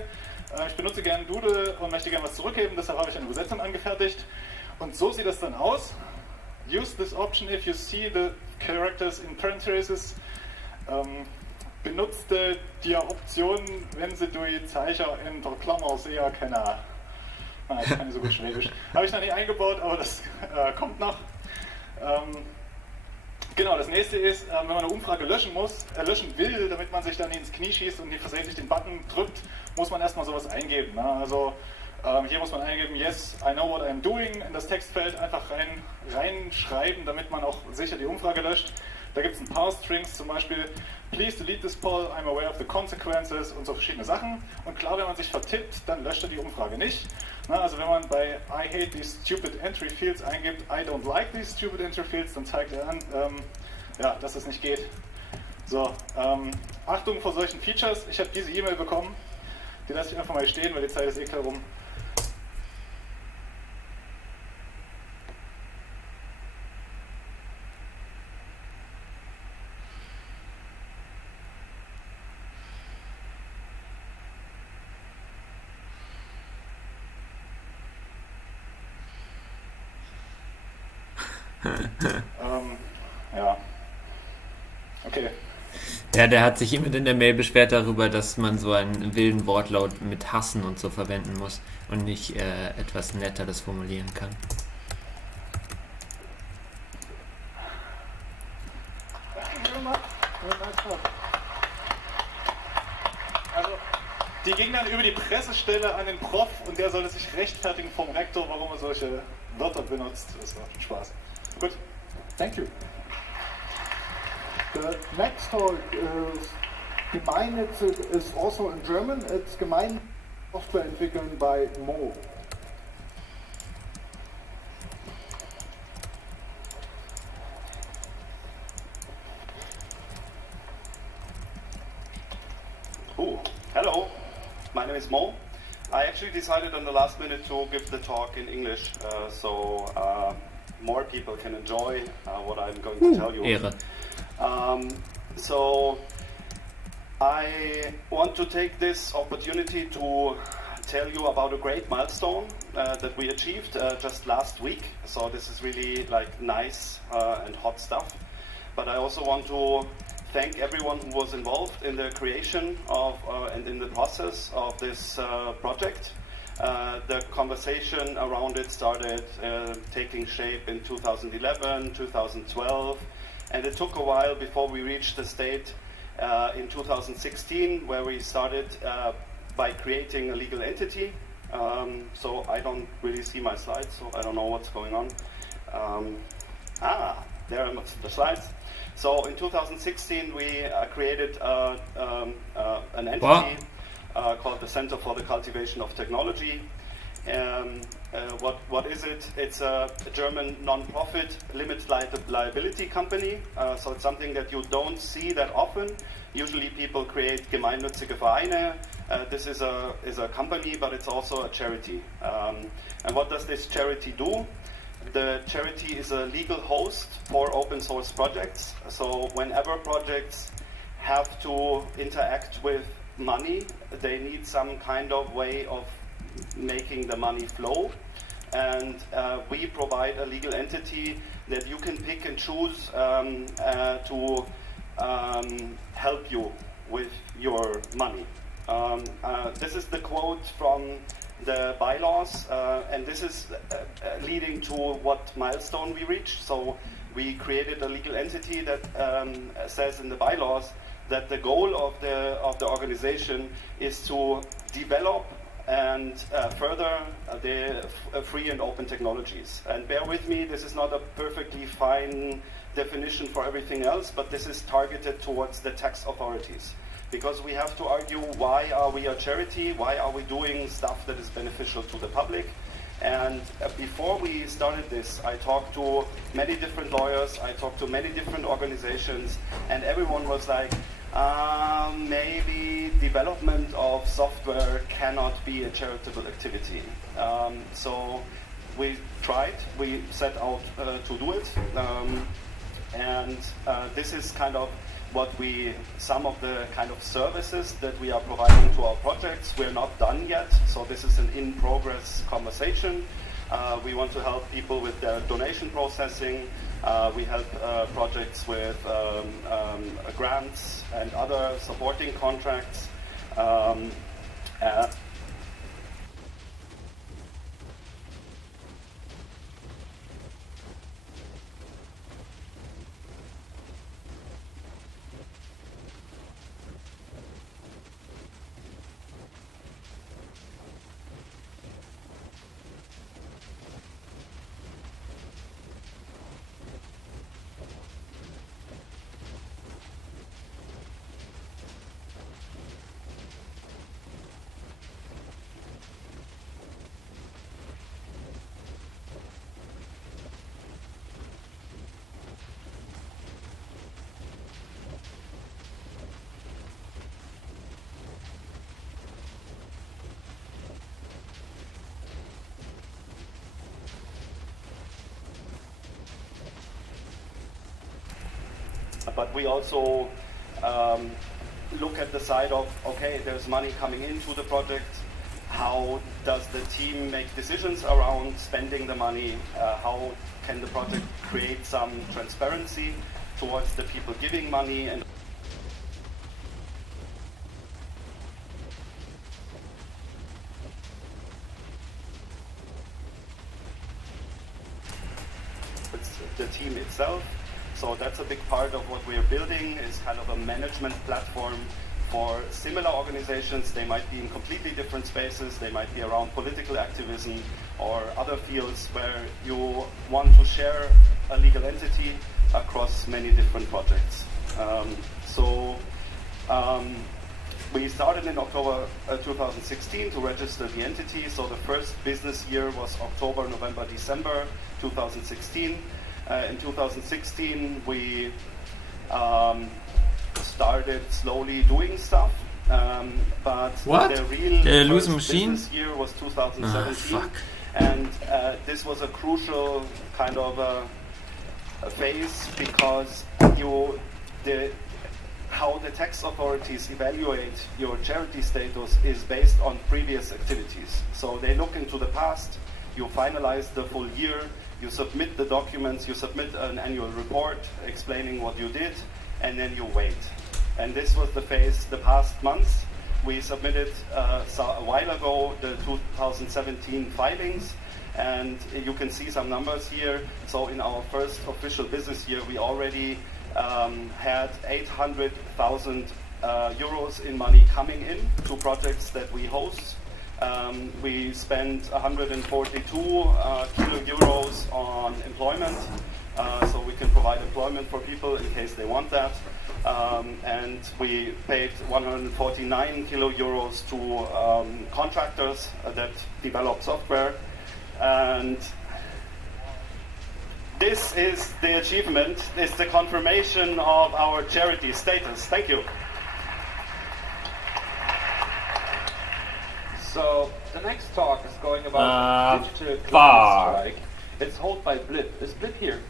Ich benutze gerne Doodle und möchte gerne was zurückgeben, deshalb habe ich eine Übersetzung angefertigt. Und so sieht das dann aus. Use this option if you see the characters in parentheses. benutzt die Option, wenn sie durch Zeicher in der Klammer sehr kennen. Ich kann nicht so gut Schwäbisch. Habe ich noch nicht eingebaut, aber das kommt noch. Genau, das nächste ist, wenn man eine Umfrage löschen will, damit man sich dann nicht ins Knie schießt und nicht versehentlich den Button drückt, muss man erstmal sowas eingeben. Ne? Also hier muss man eingeben, yes, I know what I'm doing, in das Textfeld einfach reinschreiben, damit man auch sicher die Umfrage löscht. Da gibt es ein paar Strings, zum Beispiel, please delete this poll, I'm aware of the consequences und so verschiedene Sachen. Und klar, wenn man sich vertippt, dann löscht er die Umfrage nicht. Na, also wenn man bei I hate these stupid entry fields eingibt, I don't like these stupid entry fields, dann zeigt er an, ja, dass es nicht geht. So, Achtung vor solchen Features, ich habe diese E-Mail bekommen, die lasse ich einfach mal stehen, weil die Zeit ist eh klar rum. Ja. Okay. Ja, der hat sich immer in der Mail beschwert darüber, dass man so einen wilden Wortlaut mit hassen und so verwenden muss und nicht etwas netter das formulieren kann. Also, die ging dann über die Pressestelle an den Prof und der sollte sich rechtfertigen vom Rektor, warum er solche Wörter benutzt. Das war schon Spaß. Gut. Thank you. The next talk is Gemeinnützig is also in German. It's Software entwickeln by Mo. Oh, hello. My name is Mo. I actually decided on the last minute to give the talk in English, so more people can enjoy what I'm going to tell you. Ehre. So I want to take this opportunity to tell you about a great milestone that we achieved just last week. So this is really like nice and hot stuff. But I also want to thank everyone who was involved in the creation of and in the process of this project. The conversation around it started taking shape in 2011, 2012, and it took a while before we reached the state in 2016 where we started by creating a legal entity. So I don't really see my slides, so I don't know what's going on. There are the slides. So in 2016 we created an entity called the Center for the Cultivation of Technology. What is it? It's a German non-profit limited liability company. So it's something that you don't see that often. Usually people create gemeinnützige Vereine. This is a company, but it's also a charity. And what does this charity do? The charity is a legal host for open source projects. So whenever projects have to interact with money, they need some kind of way of making the money flow. And we provide a legal entity that you can pick and choose to help you with your money. This is the quote from the bylaws, and this is leading to what milestone we reached. So we created a legal entity that says in the bylaws that the goal of the organization is to develop and further the free and open technologies. And bear with me, this is not a perfectly fine definition for everything else, but this is targeted towards the tax authorities. Because we have to argue, why are we a charity? Why are we doing stuff that is beneficial to the public? And before we started this, I talked to many different lawyers, I talked to many different organizations, and everyone was like, maybe development of software cannot be a charitable activity. So we tried, we set out to do it, and this is kind of some of the kind of services that we are providing to our projects. We're not done yet, so this is an in-progress conversation. We want to help people with their donation processing. We help projects with grants and other supporting contracts. But we also look at the side of, okay, there's money coming into the project. How does the team make decisions around spending the money? How can the project create some transparency towards the people giving money? And it's the team itself. So that's a big part of what we're building, is kind of a management platform for similar organizations. They might be in completely different spaces. They might be around political activism or other fields where you want to share a legal entity across many different projects. We started in October 2016 to register the entity. So the first business year was October, November, December 2016. In 2016, we started slowly doing stuff, but the real first business year was 2017, and this was a crucial kind of a phase because how the tax authorities evaluate your charity status is based on previous activities. So they look into the past, you finalize the full year, you submit the documents, you submit an annual report explaining what you did, and then you wait. And this was the phase the past months. We submitted a while ago the 2017 filings, and you can see some numbers here. So in our first official business year, we already had 800,000 euros in money coming in to projects that we host. We spent 142 kilo euros on employment, so we can provide employment for people in case they want that. And we paid 149 kilo euros to contractors that develop software. And this is the achievement, it's the confirmation of our charity status. Thank you. So the next talk is going about digital climate strike. It's held by Blip. Is Blip here?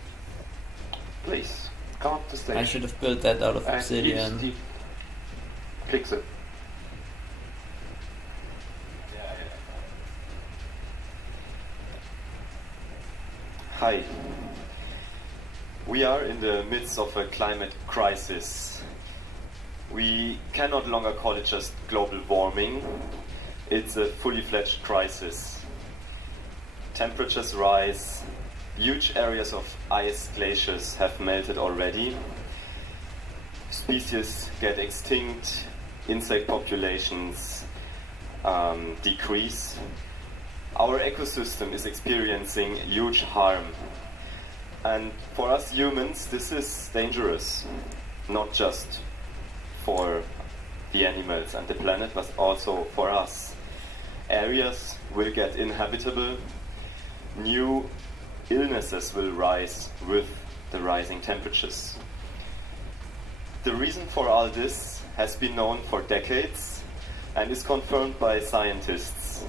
Please come up to stage. I should have built that out of obsidian. Clicks it. Hi. We are in the midst of a climate crisis. We can no longer call it just global warming. It's a fully fledged crisis. Temperatures rise, huge areas of ice glaciers have melted already. Species get extinct, insect populations decrease. Our ecosystem is experiencing huge harm. And for us humans, this is dangerous, not just for the animals and the planet, but also for us. Areas will get inhabitable, new illnesses will rise with the rising temperatures. The reason for all this has been known for decades and is confirmed by scientists.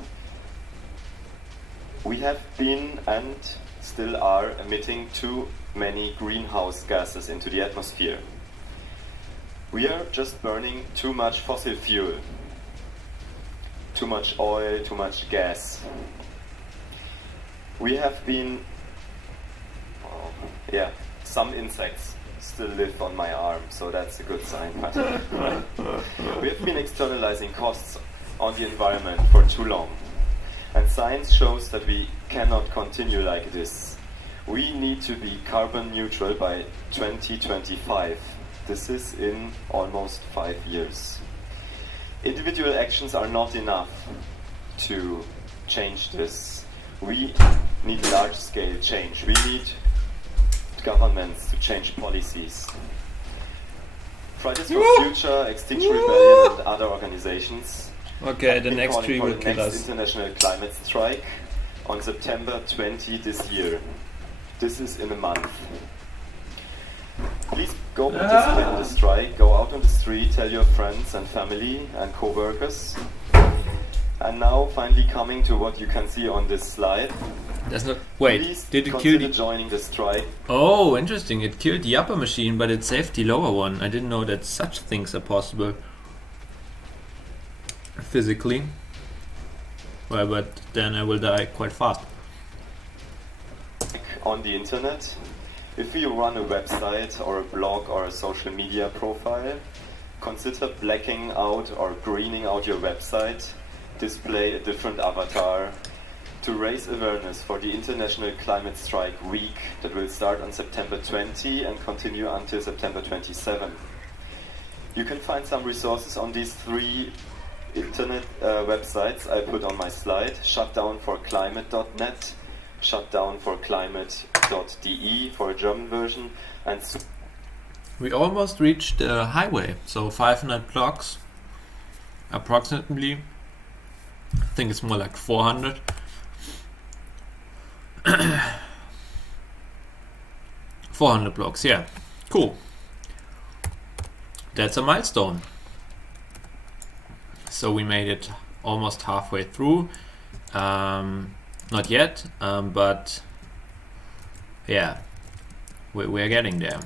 We have been and still are emitting too many greenhouse gases into the atmosphere. We are just burning too much fossil fuel. Too much oil, too much gas. We have been, some insects still live on my arm, so that's a good sign. We have been externalizing costs on the environment for too long. And science shows that we cannot continue like this. We need to be carbon neutral by 2025. This is in almost 5 years. Individual actions are not enough to change this. We need large-scale change. We need governments to change policies. Fridays for Future, Extinction Rebellion and other organizations Okay, the next tree will kill next us. international climate strike on September 20 this year. This is in a month. Please go participate in the strike, go out on the street, tell your friends and family and co-workers. And now finally coming to what you can see on this slide. That's not. Wait, Please did it kill consider the? joining the strike. Oh, interesting. It killed the upper machine, but it saved the lower one. I didn't know that such things are possible. Physically. Well, but then I will die quite fast. On the internet, if you run a website or a blog or a social media profile, consider blacking out or greening out your website, display a different avatar to raise awareness for the International Climate Strike Week that will start on September 20 and continue until September 27. You can find some resources on these 3 internet websites I put on my slide: shutdownforclimate.net, shutdownforclimate.de for a German version, and We almost reached the highway, so 500 blocks approximately. I think it's more like 400. 400 blocks, yeah. Cool. That's a milestone. So we made it almost halfway through. Not yet, but yeah, we're getting there.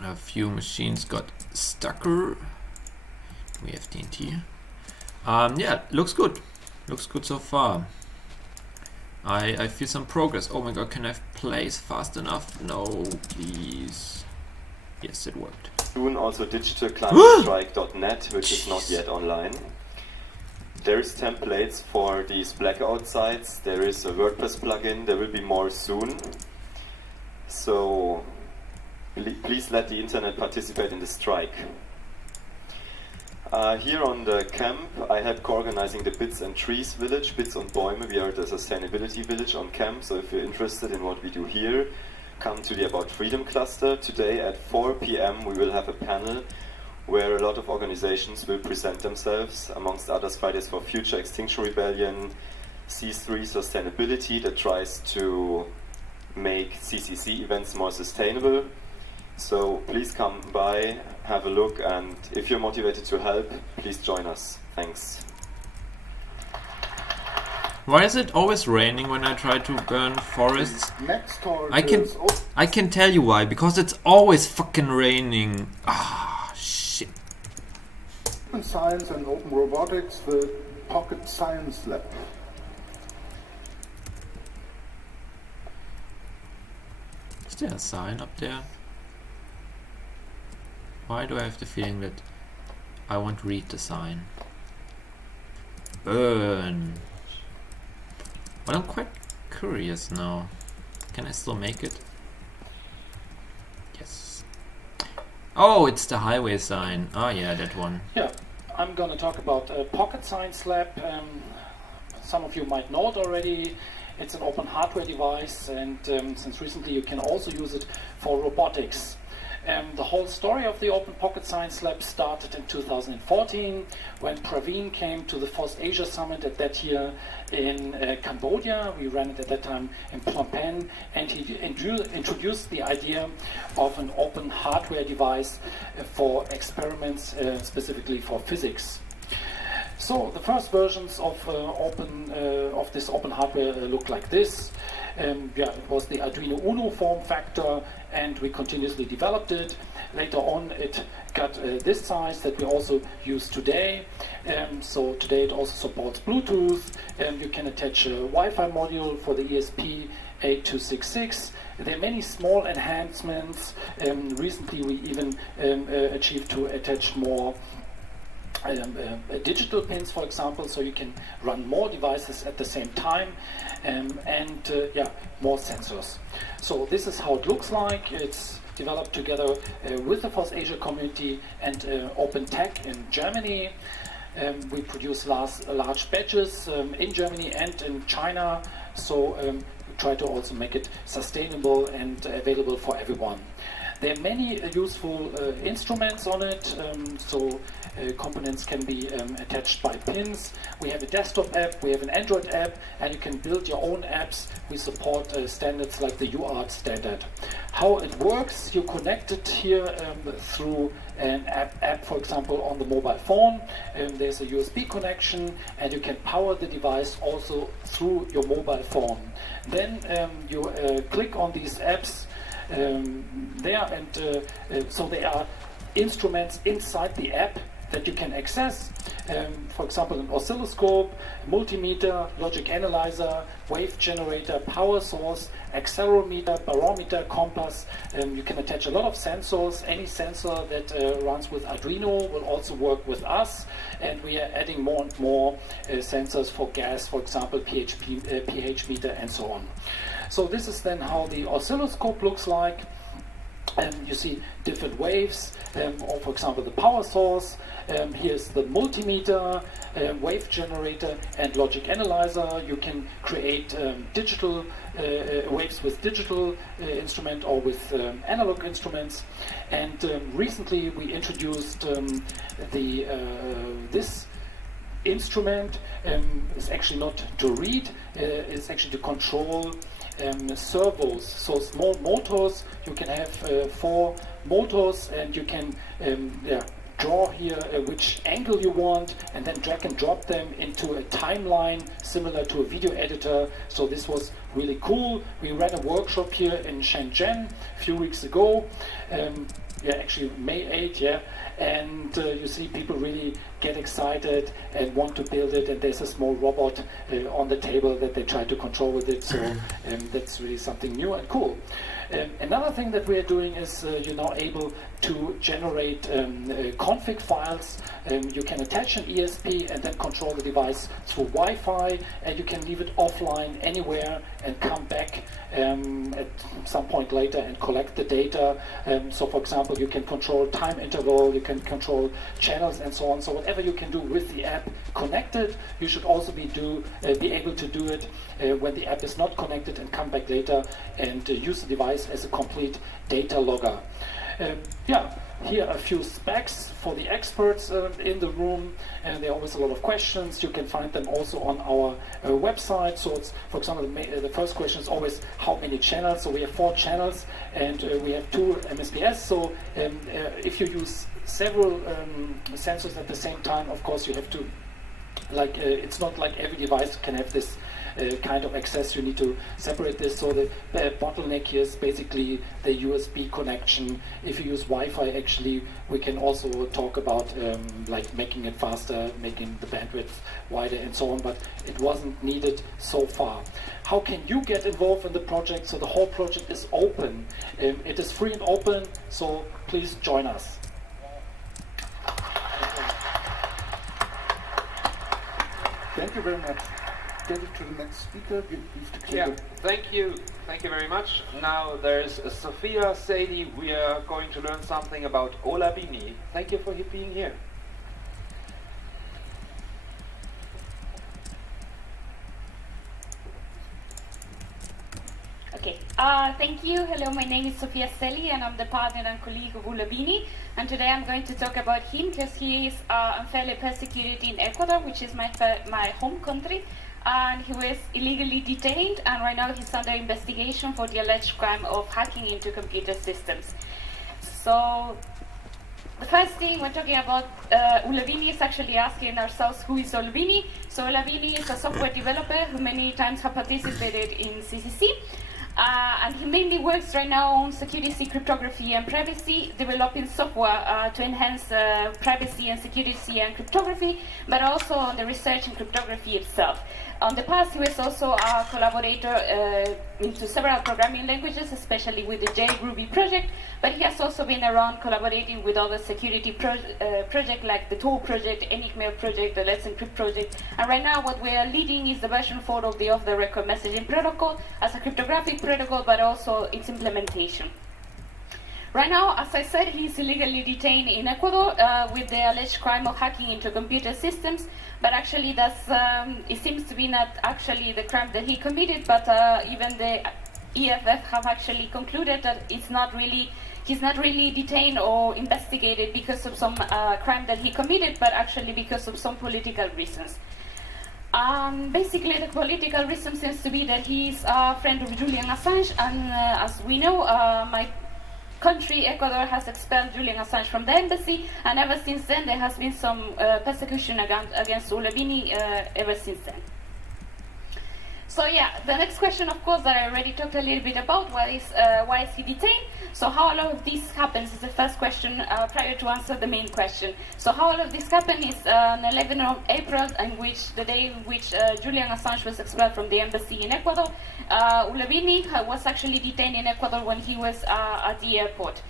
A few machines got stucker. We have TNT. Yeah, looks good. Looks good so far. I feel some progress. Oh my god, can I place fast enough? No, please. Yes, it worked. Soon also digitalclimatestrike.net, which is not yet online. There is templates for these blackout sites. There is a WordPress plugin. There will be more soon. So please let the internet participate in the strike. Here on the camp, I help co-organizing the Bits and Trees village, Bits und Bäume. We are the sustainability village on camp, so if you're interested in what we do here, come to the About Freedom cluster. Today at 4 p.m. we will have a panel where a lot of organizations will present themselves, amongst others Fridays for Future, Extinction Rebellion, C3 Sustainability that tries to make CCC events more sustainable. So please come by, have a look, and if you're motivated to help, please join us. Thanks. Why is it always raining when I try to burn forests? Next call I can tell you why. Because it's always fucking raining. Ah, shit. Open Science and Open Robotics, the Pocket Science Lab. Is there a sign up there? Why do I have the feeling that I won't read the sign? Burn. But I'm quite curious now. Can I still make it? Yes. Oh, it's the highway sign. Oh yeah, that one. Yeah, I'm going to talk about Pocket Science Lab. Some of you might know it already. It's an open hardware device, and since recently you can also use it for robotics. The whole story of the Open Pocket Science Lab started in 2014 when Praveen came to the FOSS Asia Summit at that year in Cambodia. We ran it at that time in Phnom Penh, and he introduced the idea of an open hardware device for experiments, specifically for physics. So the first versions of this open hardware look like this. It was the Arduino Uno form factor, and we continuously developed it. Later on, it got this size that we also use today. So today it also supports Bluetooth. You can attach a Wi-Fi module for the ESP8266. There are many small enhancements. Recently, we even achieved to attach more digital pins, for example, so you can run more devices at the same time, and more sensors. So this is how it looks like. It's developed together with the FOSS Asia community and Open Tech in Germany. We produce large batches in Germany and in China, so we try to also make it sustainable and available for everyone. There are many useful instruments on it, components can be attached by pins. We have a desktop app, we have an Android app, and you can build your own apps. We support standards like the UART standard. How it works, you connect it here through an app, for example, on the mobile phone. There's a USB connection, and you can power the device also through your mobile phone. Then you click on these apps so they are instruments inside the app that you can access. For example, an oscilloscope, multimeter, logic analyzer, wave generator, power source, accelerometer, barometer, compass. You can attach a lot of sensors. Any sensor that runs with Arduino will also work with us, and we are adding more and more sensors for gas, for example, pH meter, and so on. So this is then how the oscilloscope looks like. You see different waves, or for example the power source. Here's the multimeter, wave generator, and logic analyzer. You can create digital waves with digital instrument or with analog instruments. And recently we introduced this instrument. Is actually not to read, it's actually to control servos, so small motors. You can have 4 motors, and you can draw here which angle you want, and then drag and drop them into a timeline similar to a video editor. So this was really cool. We ran a workshop here in Shenzhen a few weeks ago. Actually May 8, and you see people really get excited and want to build it, and there's a small robot on the table that they try to control with it, so that's really something new and cool. Another thing that we are doing is you're now able to generate config files. You can attach an ESP and then control the device through Wi-Fi, and you can leave it offline anywhere and come back at some point later and collect the data. So for example, you can control time interval, you can control channels and so on. So whatever you can do with the app connected, you should also be able to do it when the app is not connected, and come back later and use the device as a complete data logger. Here are a few specs for the experts in the room, and there are always a lot of questions. You can find them also on our website. So it's, for example, the first question is always how many channels. So we have 4 channels, and we have 2 MSPS. So if you use several sensors at the same time, of course you have to, it's not like every device can have this kind of access. You need to separate this. So the bottleneck here is basically the USB connection. If you use Wi-Fi, actually, we can also talk about making it faster, making the bandwidth wider, and so on, but it wasn't needed so far. How can you get involved in the project? So the whole project is open. It is free and open, so please join us. Thank you very much. Get it to the next speaker. Thank you very much. Now there's Sophia Sadie. We are going to learn something about Olabini. Thank you for being here. Okay, thank you. Hello, my name is Sophia Selli, and I'm the partner and colleague of Olabini. And today I'm going to talk about him because he is unfairly persecuted in Ecuador, which is my home country. And he was illegally detained, and right now he's under investigation for the alleged crime of hacking into computer systems. So the first thing we're talking about Ulavini is actually asking ourselves who is Ulavini. So Ulavini is a software developer who many times have participated in CCC. And he mainly works right now on security, cryptography, and privacy, developing software to enhance privacy and security and cryptography, but also on the research in cryptography itself. In the past, he was also a collaborator into several programming languages, especially with the JRuby project, but he has also been around collaborating with other security projects like the Tor project, Enigma project, the Let's Encrypt project, and right now what we are leading is the version 4 of the off-the-record messaging protocol as a cryptographic protocol, but also its implementation. Right now, as I said, he's illegally detained in Ecuador with the alleged crime of hacking into computer systems, but actually it seems to be not actually the crime that he committed, but even the EFF have actually concluded that he's not really detained or investigated because of some crime that he committed, but actually because of some political reasons. Basically, the political reason seems to be that he's a friend of Julian Assange, and as we know, my country, Ecuador, has expelled Julian Assange from the embassy, and ever since then there has been some persecution against Ulavini ever since then. So yeah, the next question, of course, that I already talked a little bit about, why is he detained? So how all of this happens is the first question prior to answer the main question. So how all of this happened is on 11th of April, the day in which Julian Assange was expelled from the embassy in Ecuador. Ulavini was actually detained in Ecuador when he was at the airport.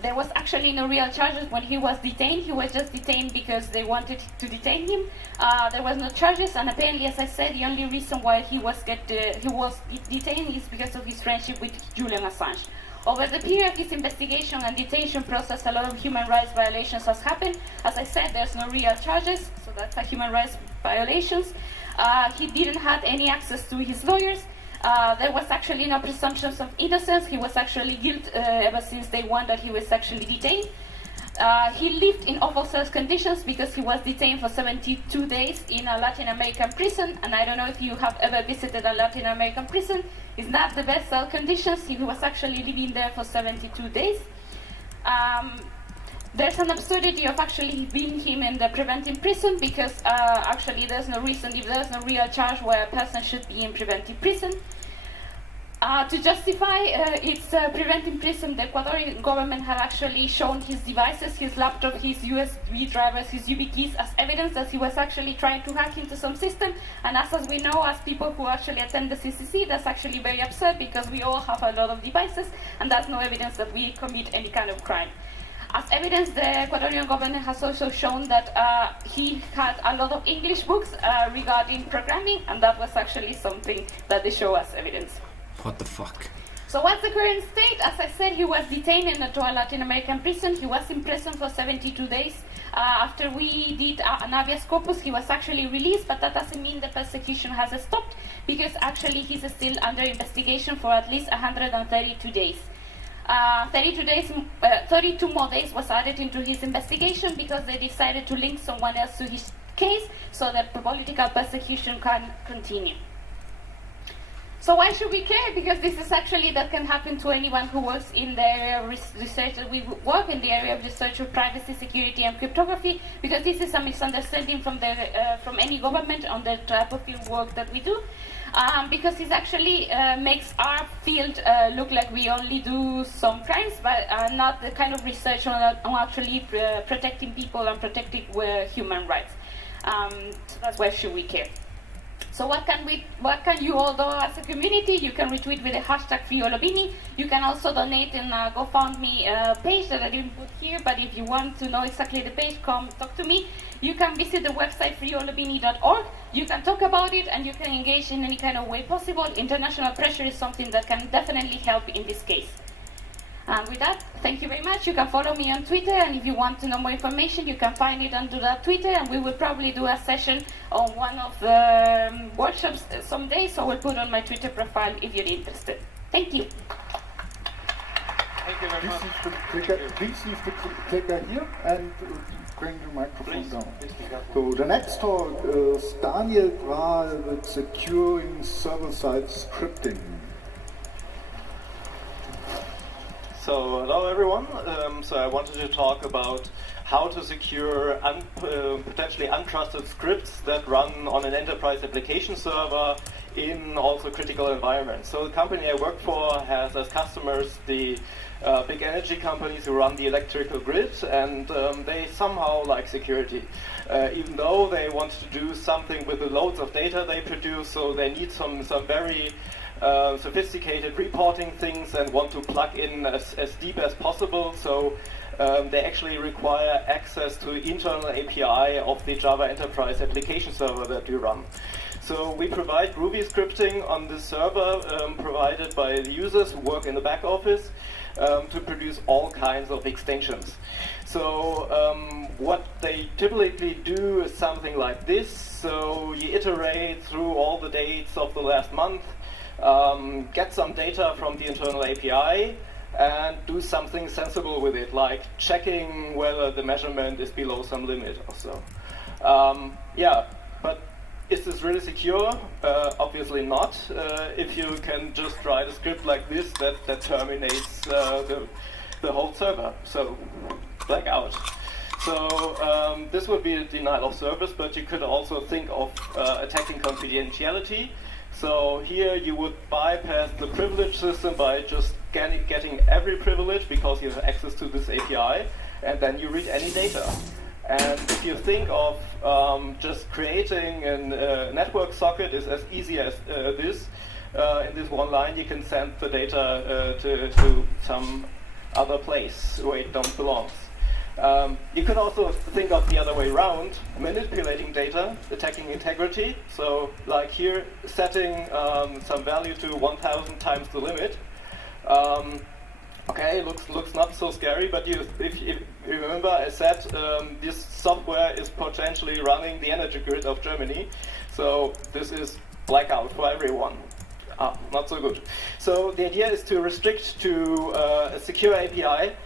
There was actually no real charges when he was detained. He was just detained because they wanted to detain him. There was no charges, and apparently, as I said, the only reason why he was detained is because of his friendship with Julian Assange. Over the period of his investigation and detention process, a lot of human rights violations has happened. As I said, there's no real charges, so that's a human rights violations. He didn't have any access to his lawyers. There was actually no presumptions of innocence. He was actually guilty ever since day one that he was actually detained. He lived in awful cell conditions because he was detained for 72 days in a Latin American prison. And I don't know if you have ever visited a Latin American prison. It's not the best cell conditions. He was actually living there for 72 days. There's an absurdity of actually being him in the preventive prison because actually there's no reason, if there's no real charge where a person should be in preventive prison. To justify its preventive prison, the Ecuadorian government had actually shown his devices, his laptop, his USB drivers, his YubiKeys as evidence that he was actually trying to hack into some system. And as we know, as people who actually attend the CCC, that's actually very absurd because we all have a lot of devices and that's no evidence that we commit any kind of crime. As evidence, the Ecuadorian government has also shown that he had a lot of English books regarding programming, and that was actually something that they show as evidence. What the fuck? So what's the current state? As I said, he was detained in a Latin American prison. He was in prison for 72 days. After we did an habeas corpus, he was actually released, but that doesn't mean the persecution has stopped, because actually he's still under investigation for at least 132 days. 32 more days was added into his investigation because they decided to link someone else to his case so that political persecution can continue. So why should we care? Because this is actually that can happen to anyone who works in the area of research. We work in the area of research of privacy, security, and cryptography, because this is a misunderstanding from any government on the type of field work that we do. Because it actually makes our field look like we only do some crimes, but not the kind of research on actually protecting people and protecting human rights. So that's why should we care. So what can you all do as a community? You can retweet with the hashtag FreeOlabini. You can also donate in a GoFundMe page that I didn't put here, but if you want to know exactly the page, come talk to me. You can visit the website freeolabini.org. You can talk about it and you can engage in any kind of way possible. International pressure is something that can definitely help in this case. And with that, thank you very much. You can follow me on Twitter, and if you want to know more information, you can find it under that Twitter, and we will probably do a session on one of the workshops someday, so we'll put on my Twitter profile if you're interested. Thank you. Thank you very much. Please use the clicker here and bring the microphone down. So the next talk is Daniel Grahl with securing server-side scripting. So hello everyone. So I wanted to talk about how to secure potentially untrusted scripts that run on an enterprise application server in also critical environments. So the company I work for has as customers the big energy companies who run the electrical grid, and they somehow like security. Even though they want to do something with the loads of data they produce, so they need some very sophisticated reporting things and want to plug in as deep as possible. So they actually require access to internal API of the Java Enterprise application server that we run. So we provide Groovy scripting on this server provided by the users who work in the back office to produce all kinds of extensions. So what they typically do is something like this. So you iterate through all the dates of the last month, get some data from the internal API, and do something sensible with it, like checking whether the measurement is below some limit or so. Yeah, but is this really secure? Obviously not. If you can just write a script like this that terminates the whole server, so blackout. So this would be a denial of service, but you could also think of attacking confidentiality. So here you would bypass the privilege system by just getting every privilege because you have access to this API, and then you read any data. And if you think of just creating a network socket is as easy as this, in this one line you can send the data to some other place where it don't belong. You could also think of the other way around, manipulating data, attacking integrity. So like here, setting some value to 1,000 times the limit. Okay, looks not so scary, but if you remember, I said this software is potentially running the energy grid of Germany. So this is blackout for everyone. Not so good. So the idea is to restrict to a secure API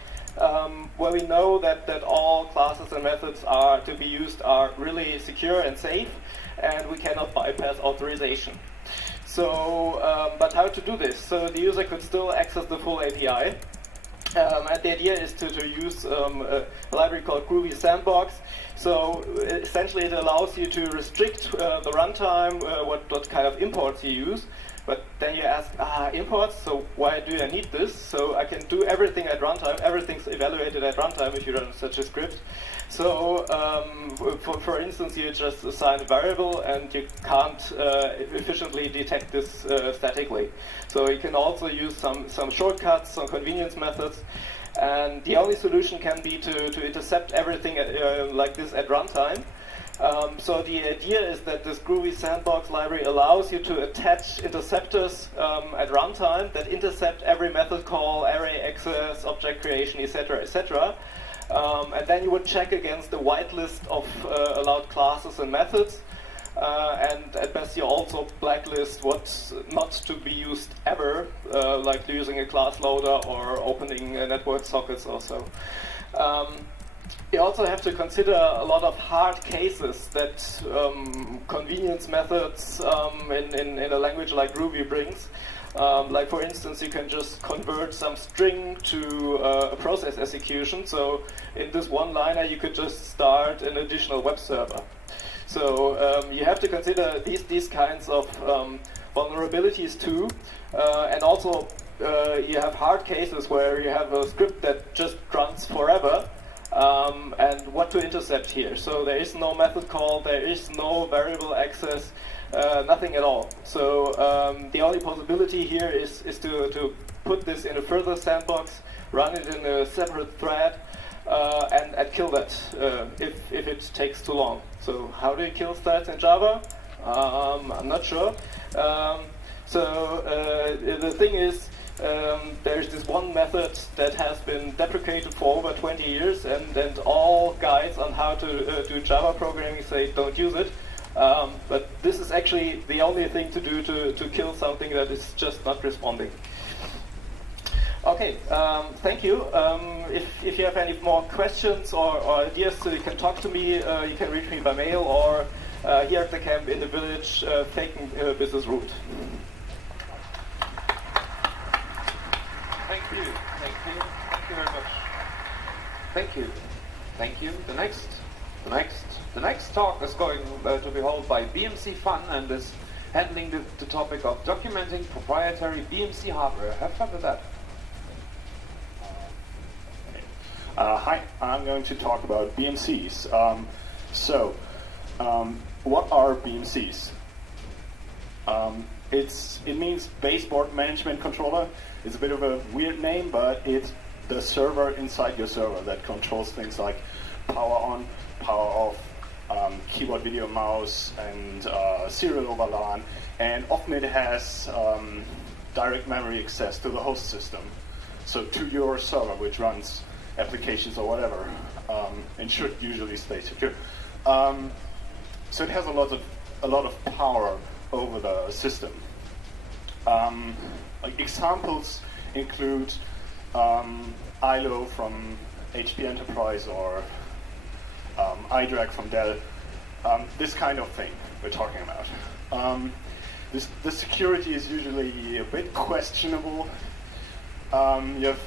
where we know that all classes and methods are to be used are really secure and safe, and we cannot bypass authorization. So, but how to do this? So the user could still access the full API. And the idea is to use a library called Groovy Sandbox. So essentially it allows you to restrict the runtime, what kind of imports you use. But then you ask, imports, so why do I need this? So I can do everything at runtime. Everything's evaluated at runtime if you run such a script. So for instance, you just assign a variable and you can't efficiently detect this statically. So you can also use some shortcuts, some convenience methods. And the only solution can be to intercept everything like this at runtime. So the idea is that this Groovy Sandbox library allows you to attach interceptors at runtime that intercept every method call, array access, object creation, etc., etc. And then you would check against the whitelist of allowed classes and methods. And at best you also blacklist what's not to be used ever, like using a class loader or opening network sockets or so. You also have to consider a lot of hard cases that convenience methods in a language like Ruby brings. Like for instance, you can just convert some string to a process execution. So in this one-liner, you could just start an additional web server. So you have to consider these kinds of vulnerabilities too, and also you have hard cases where you have a script that just runs forever. And what to intercept here. So there is no method call, there is no variable access, nothing at all. So the only possibility here is to put this in a further sandbox, run it in a separate thread, and kill that if it takes too long. So how do you kill threads in Java? I'm not sure. So the thing is, there's this one method that has been deprecated for over 20 years, and all guides on how to do Java programming say don't use it. But this is actually the only thing to do to kill something that is just not responding. Okay, thank you. If you have any more questions or ideas, you can talk to me. You can reach me by mail or here at the camp in the village, taking business route. Thank you. Thank you. Thank you. Thank you. The next talk is going to be held by BMC Fun and is handling the topic of documenting proprietary BMC hardware. Have fun with that. Hi, I'm going to talk about BMCs. What are BMCs? It means baseboard management controller. It's a bit of a weird name, but it's the server inside your server that controls things like power on, power off, keyboard, video, mouse, and serial over LAN. And often it has direct memory access to the host system, so to your server, which runs applications or whatever, and should usually stay secure. So it has a lot of power over the system. Like examples include ILO from HP Enterprise or iDRAC from Dell. This kind of thing we're talking about. The security is usually a bit questionable. You have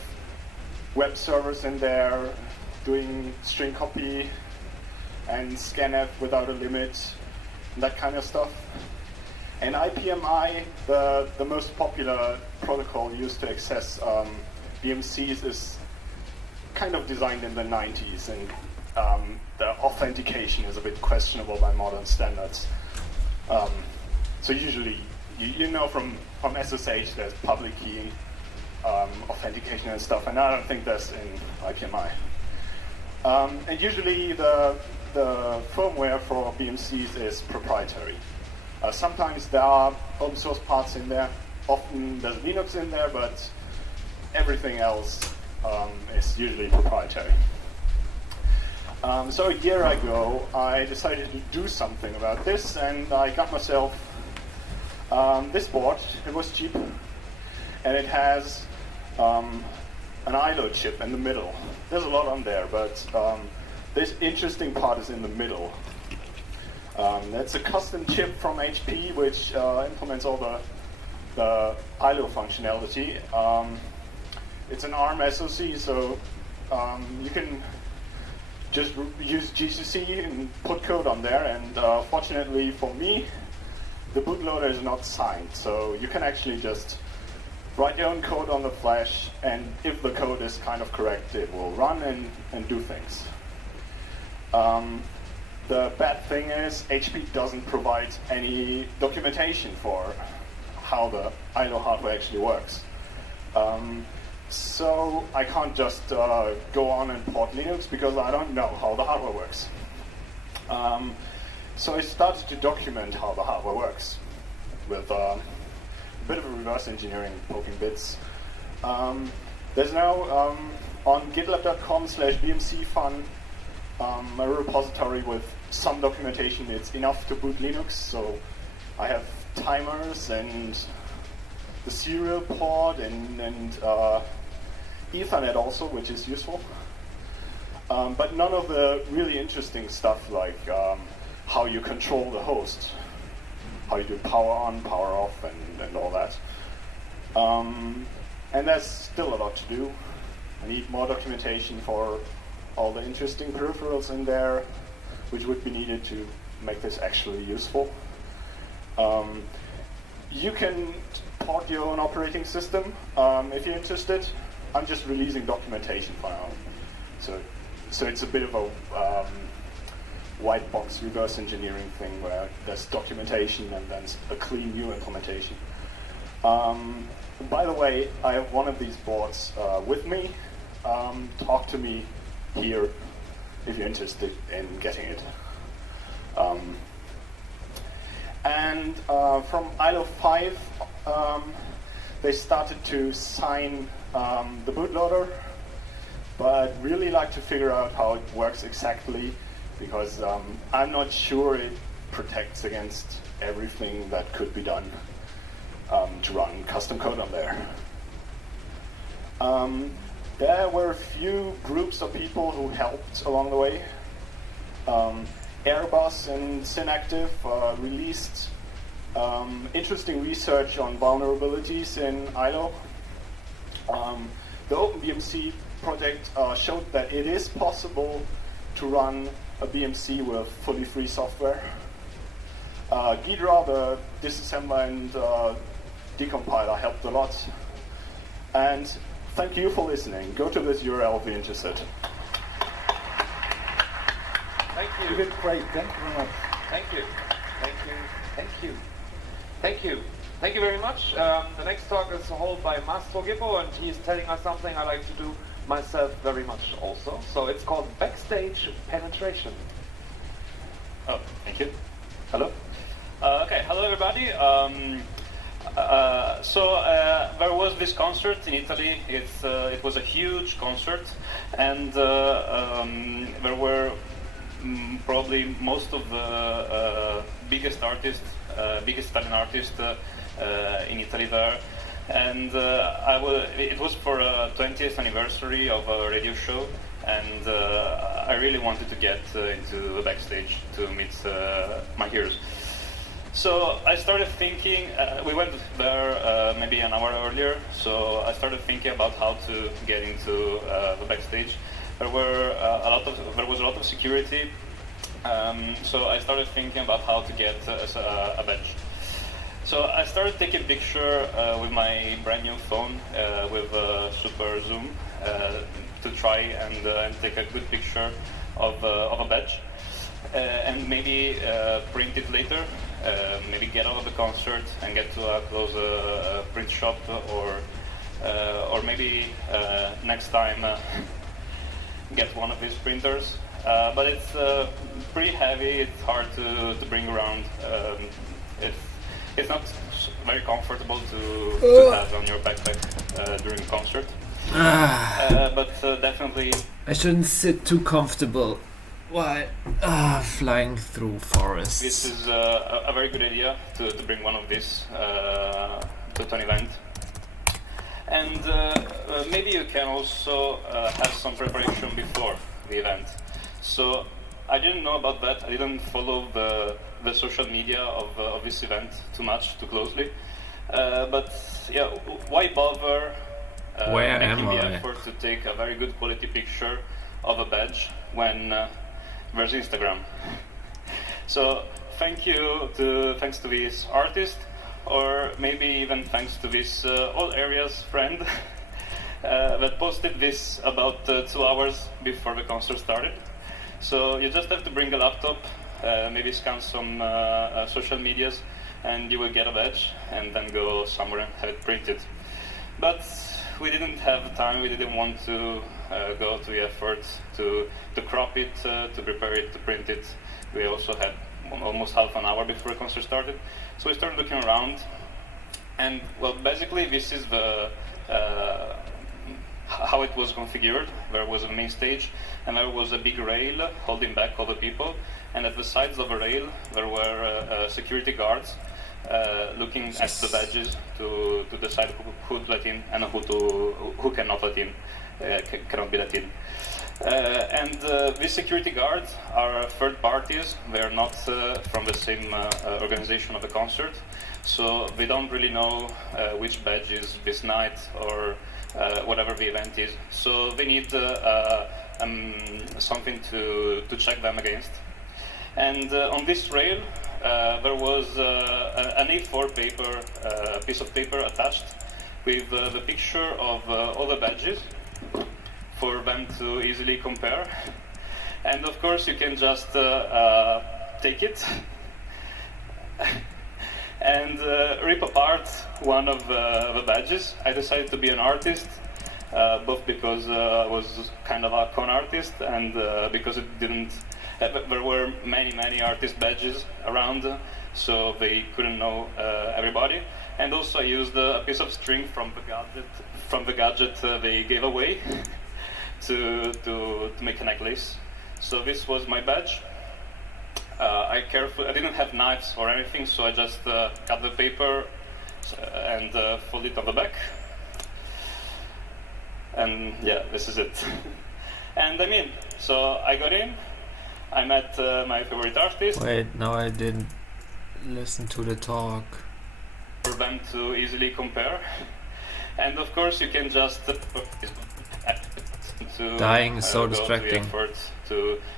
web servers in there doing string copy and scanf without a limit, that kind of stuff. And IPMI, the most popular protocol used to access BMCs, is kind of designed in the 90s, and the authentication is a bit questionable by modern standards. So usually, you know from SSH there's public key authentication and stuff, and I don't think that's in IPMI. And usually the firmware for BMCs is proprietary. Sometimes there are open source parts in there. Often there's Linux in there, but everything else is usually proprietary. So a year ago, I decided to do something about this, and I got myself this board. It was cheap, and it has an ILO chip in the middle. There's a lot on there, but this interesting part is in the middle. That's a custom chip from HP, which implements all the ILO functionality. It's an ARM SoC, so you can just use GCC and put code on there. And fortunately for me, the bootloader is not signed, so you can actually just write your own code on the flash, and if the code is kind of correct, it will run and do things. The bad thing is HP doesn't provide any documentation for how the ILO hardware actually works. So I can't just go on and port Linux because I don't know how the hardware works. So I started to document how the hardware works with a bit of a reverse engineering, poking bits. There's now on gitlab.com/bmcfun a repository with some documentation. It's enough to boot Linux, so I have timers and the serial port and Ethernet also, which is useful. But none of the really interesting stuff like how you control the host, how you do power on, power off, and all that. And there's still a lot to do. I need more documentation for all the interesting peripherals in there, which would be needed to make this actually useful. You can port your own operating system if you're interested. I'm just releasing documentation for now. So it's a bit of a white box reverse engineering thing where there's documentation and then a clean new implementation. By the way, I have one of these boards with me. Talk to me here if you're interested in getting it. And from ILO 5, they started to sign the bootloader, but I'd really like to figure out how it works exactly, because I'm not sure it protects against everything that could be done to run custom code on there. There were a few groups of people who helped along the way. Airbus and Synactive released interesting research on vulnerabilities in ILO. The OpenBMC project showed that it is possible to run a BMC with fully free software. Ghidra, the disassembler and decompiler, helped a lot. And thank you for listening. Go to this URL if you're interested. Thank you. You did great. Thank you very much. Thank you. Thank you. Thank you. Thank you. Thank you very much. The next talk is held by Mastro Gippo, and he's telling us something I like to do myself very much also. So it's called backstage penetration. Oh, thank you. Hello. Okay, hello everybody. There was this concert in Italy. It was a huge concert, and there were probably most of the biggest Italian artists in Italy there. And it was for a 20th anniversary of a radio show, and I really wanted to get into the backstage to meet my heroes. So I started thinking, we went there maybe an hour earlier, so I started thinking about how to get into the backstage. There was a lot of security, so I started thinking about how to get a badge. So I started taking picture with my brand new phone with super zoom to try and take a good picture of a badge, and maybe print it later. Maybe get out of the concert and get to a close print shop, or maybe next time get one of these printers. But it's pretty heavy. It's hard to bring around. It's not very comfortable to have on your backpack during a concert. But definitely, I shouldn't sit too comfortable while flying through forests. This is a very good idea to bring one of these to an event. And maybe you can also have some preparation before the event. So I didn't know about that. I didn't follow the social media of this event too closely. But yeah, why bother making the effort to take a very good quality picture of a badge when there's Instagram? So thanks to this artist, or maybe even thanks to this all areas friend that posted this about 2 hours before the concert started. So you just have to bring a laptop, maybe scan some social medias, and you will get a badge, and then go somewhere and have it printed. But we didn't have the time. We didn't want to go to the effort to crop it, to prepare it, to print it. We also had almost half an hour before the concert started. So we started looking around, and well, basically this is the how it was configured. There was a main stage, and there was a big rail holding back all the people, and at the sides of the rail there were security guards looking at the badges to decide who'd let in and who cannot let in, cannot be let in. And these security guards are third parties. They are not from the same organization of the concert, so they don't really know which badge is this night or whatever the event is. So they need something to check them against. And on this rail, there was an A4 paper, piece of paper attached with the picture of all the badges for them to easily compare. And of course, you can just take it and rip apart one of the badges. I decided to be an artist, both because I was kind of a con artist, and because it didn't. There were many artist badges around, so they couldn't know everybody. And also, I used a piece of string from the gadget they gave away to make a necklace. So this was my badge. I didn't have knives or anything, so I just cut the paper and fold it on the back. And yeah, this is it. And I mean, so I got in. I met my favorite artist. Wait, no, I didn't listen to the talk. For them to easily compare. And of course, you can just to dying is so go distracting. to the effort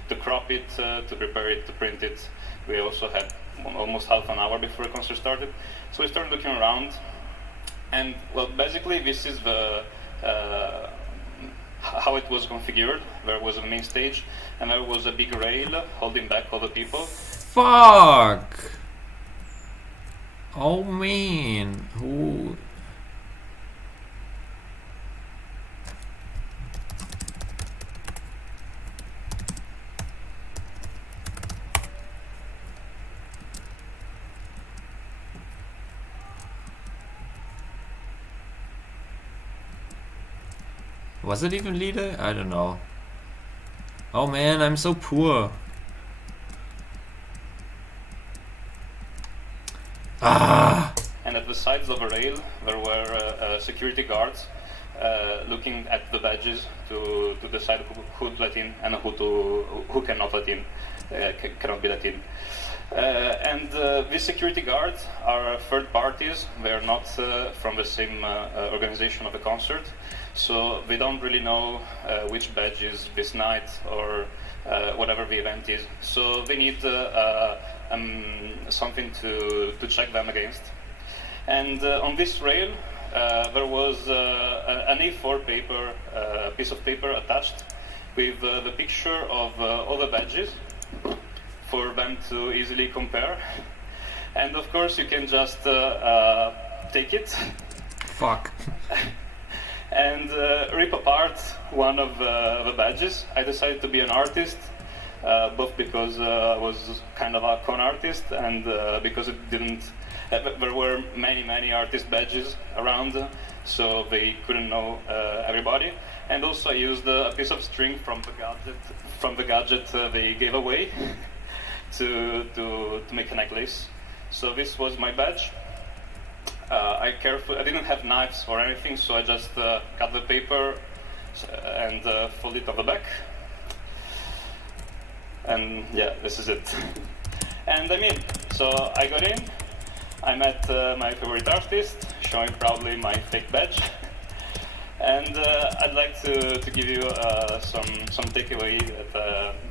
to crop it, to prepare it, to print it. We also had almost half an hour before the concert started. So we started looking around, and well, basically this is the how it was configured. There was a main stage, and there was a big rail holding back all the people. Fuck! Oh man, who? Was it even leader? I don't know. Oh man, I'm so poor. Ah! And at the sides of the rail, there were security guards looking at the badges to decide who'd let in and who cannot let in, cannot be let in. And these security guards are third parties. They are not from the same organization of the concert, so they don't really know which badge is this night or whatever the event is. So they need something to check them against. And on this rail, there was an A4 paper, piece of paper attached with the picture of all the badges for them to easily compare. And of course you can just take it. Fuck. And rip apart one of the badges. I decided to be an artist, both because I was kind of a con artist and because it didn't. There were many artist badges around, so they couldn't know everybody. And also I used a piece of string from the gadget they gave away to make a necklace. So this was my badge. I didn't have knives or anything, so I just cut the paper and fold it on the back. And yeah, this is it. And I'm in. So I got in. I met my favorite artist, showing proudly my fake badge. And I'd like to give you some takeaway,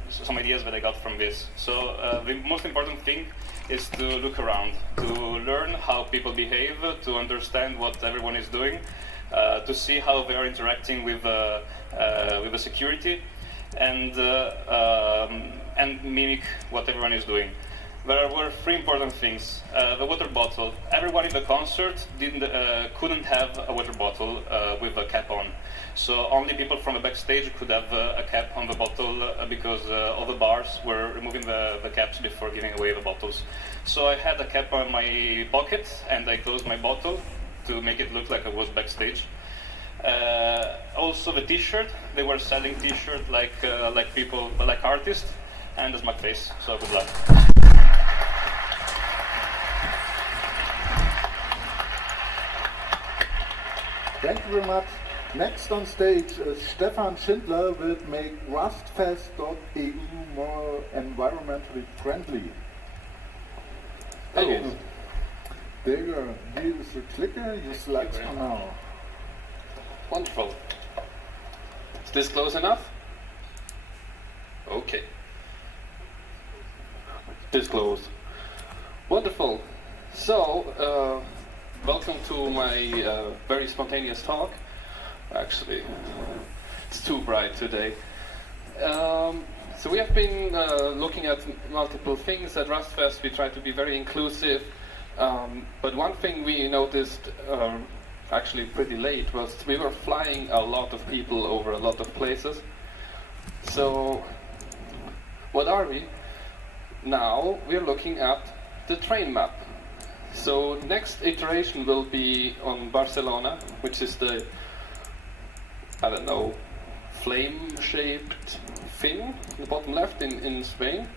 some ideas that I got from this. So the most important thing is to look around, to learn how people behave, to understand what everyone is doing, to see how they are interacting with the security, and mimic what everyone is doing. There were three important things. The water bottle. Everyone in the concert couldn't have a water bottle with a cap on. So only people from the backstage could have a cap on the bottle because all the bars were removing the caps before giving away the bottles. So I had a cap on my pocket and I closed my bottle to make it look like I was backstage. Also the t-shirt. They were selling t-shirt like people, like artists, and as my face. So good luck. Thank you very much. Next on stage, Stefan Schindler will make rustfest.eu more environmentally friendly. Hello. There you are. Here is the clicker. You select for now. Wonderful. Is this close enough? Okay. This close. Wonderful. So, welcome to my very spontaneous talk. Actually, it's too bright today. So we have been looking at multiple things at Rustfest. We try to be very inclusive. But one thing we noticed actually pretty late was we were flying a lot of people over a lot of places. So what are we? Now we're looking at the train map. So next iteration will be on Barcelona, which is the, I don't know, flame-shaped thing in the bottom left in Spain.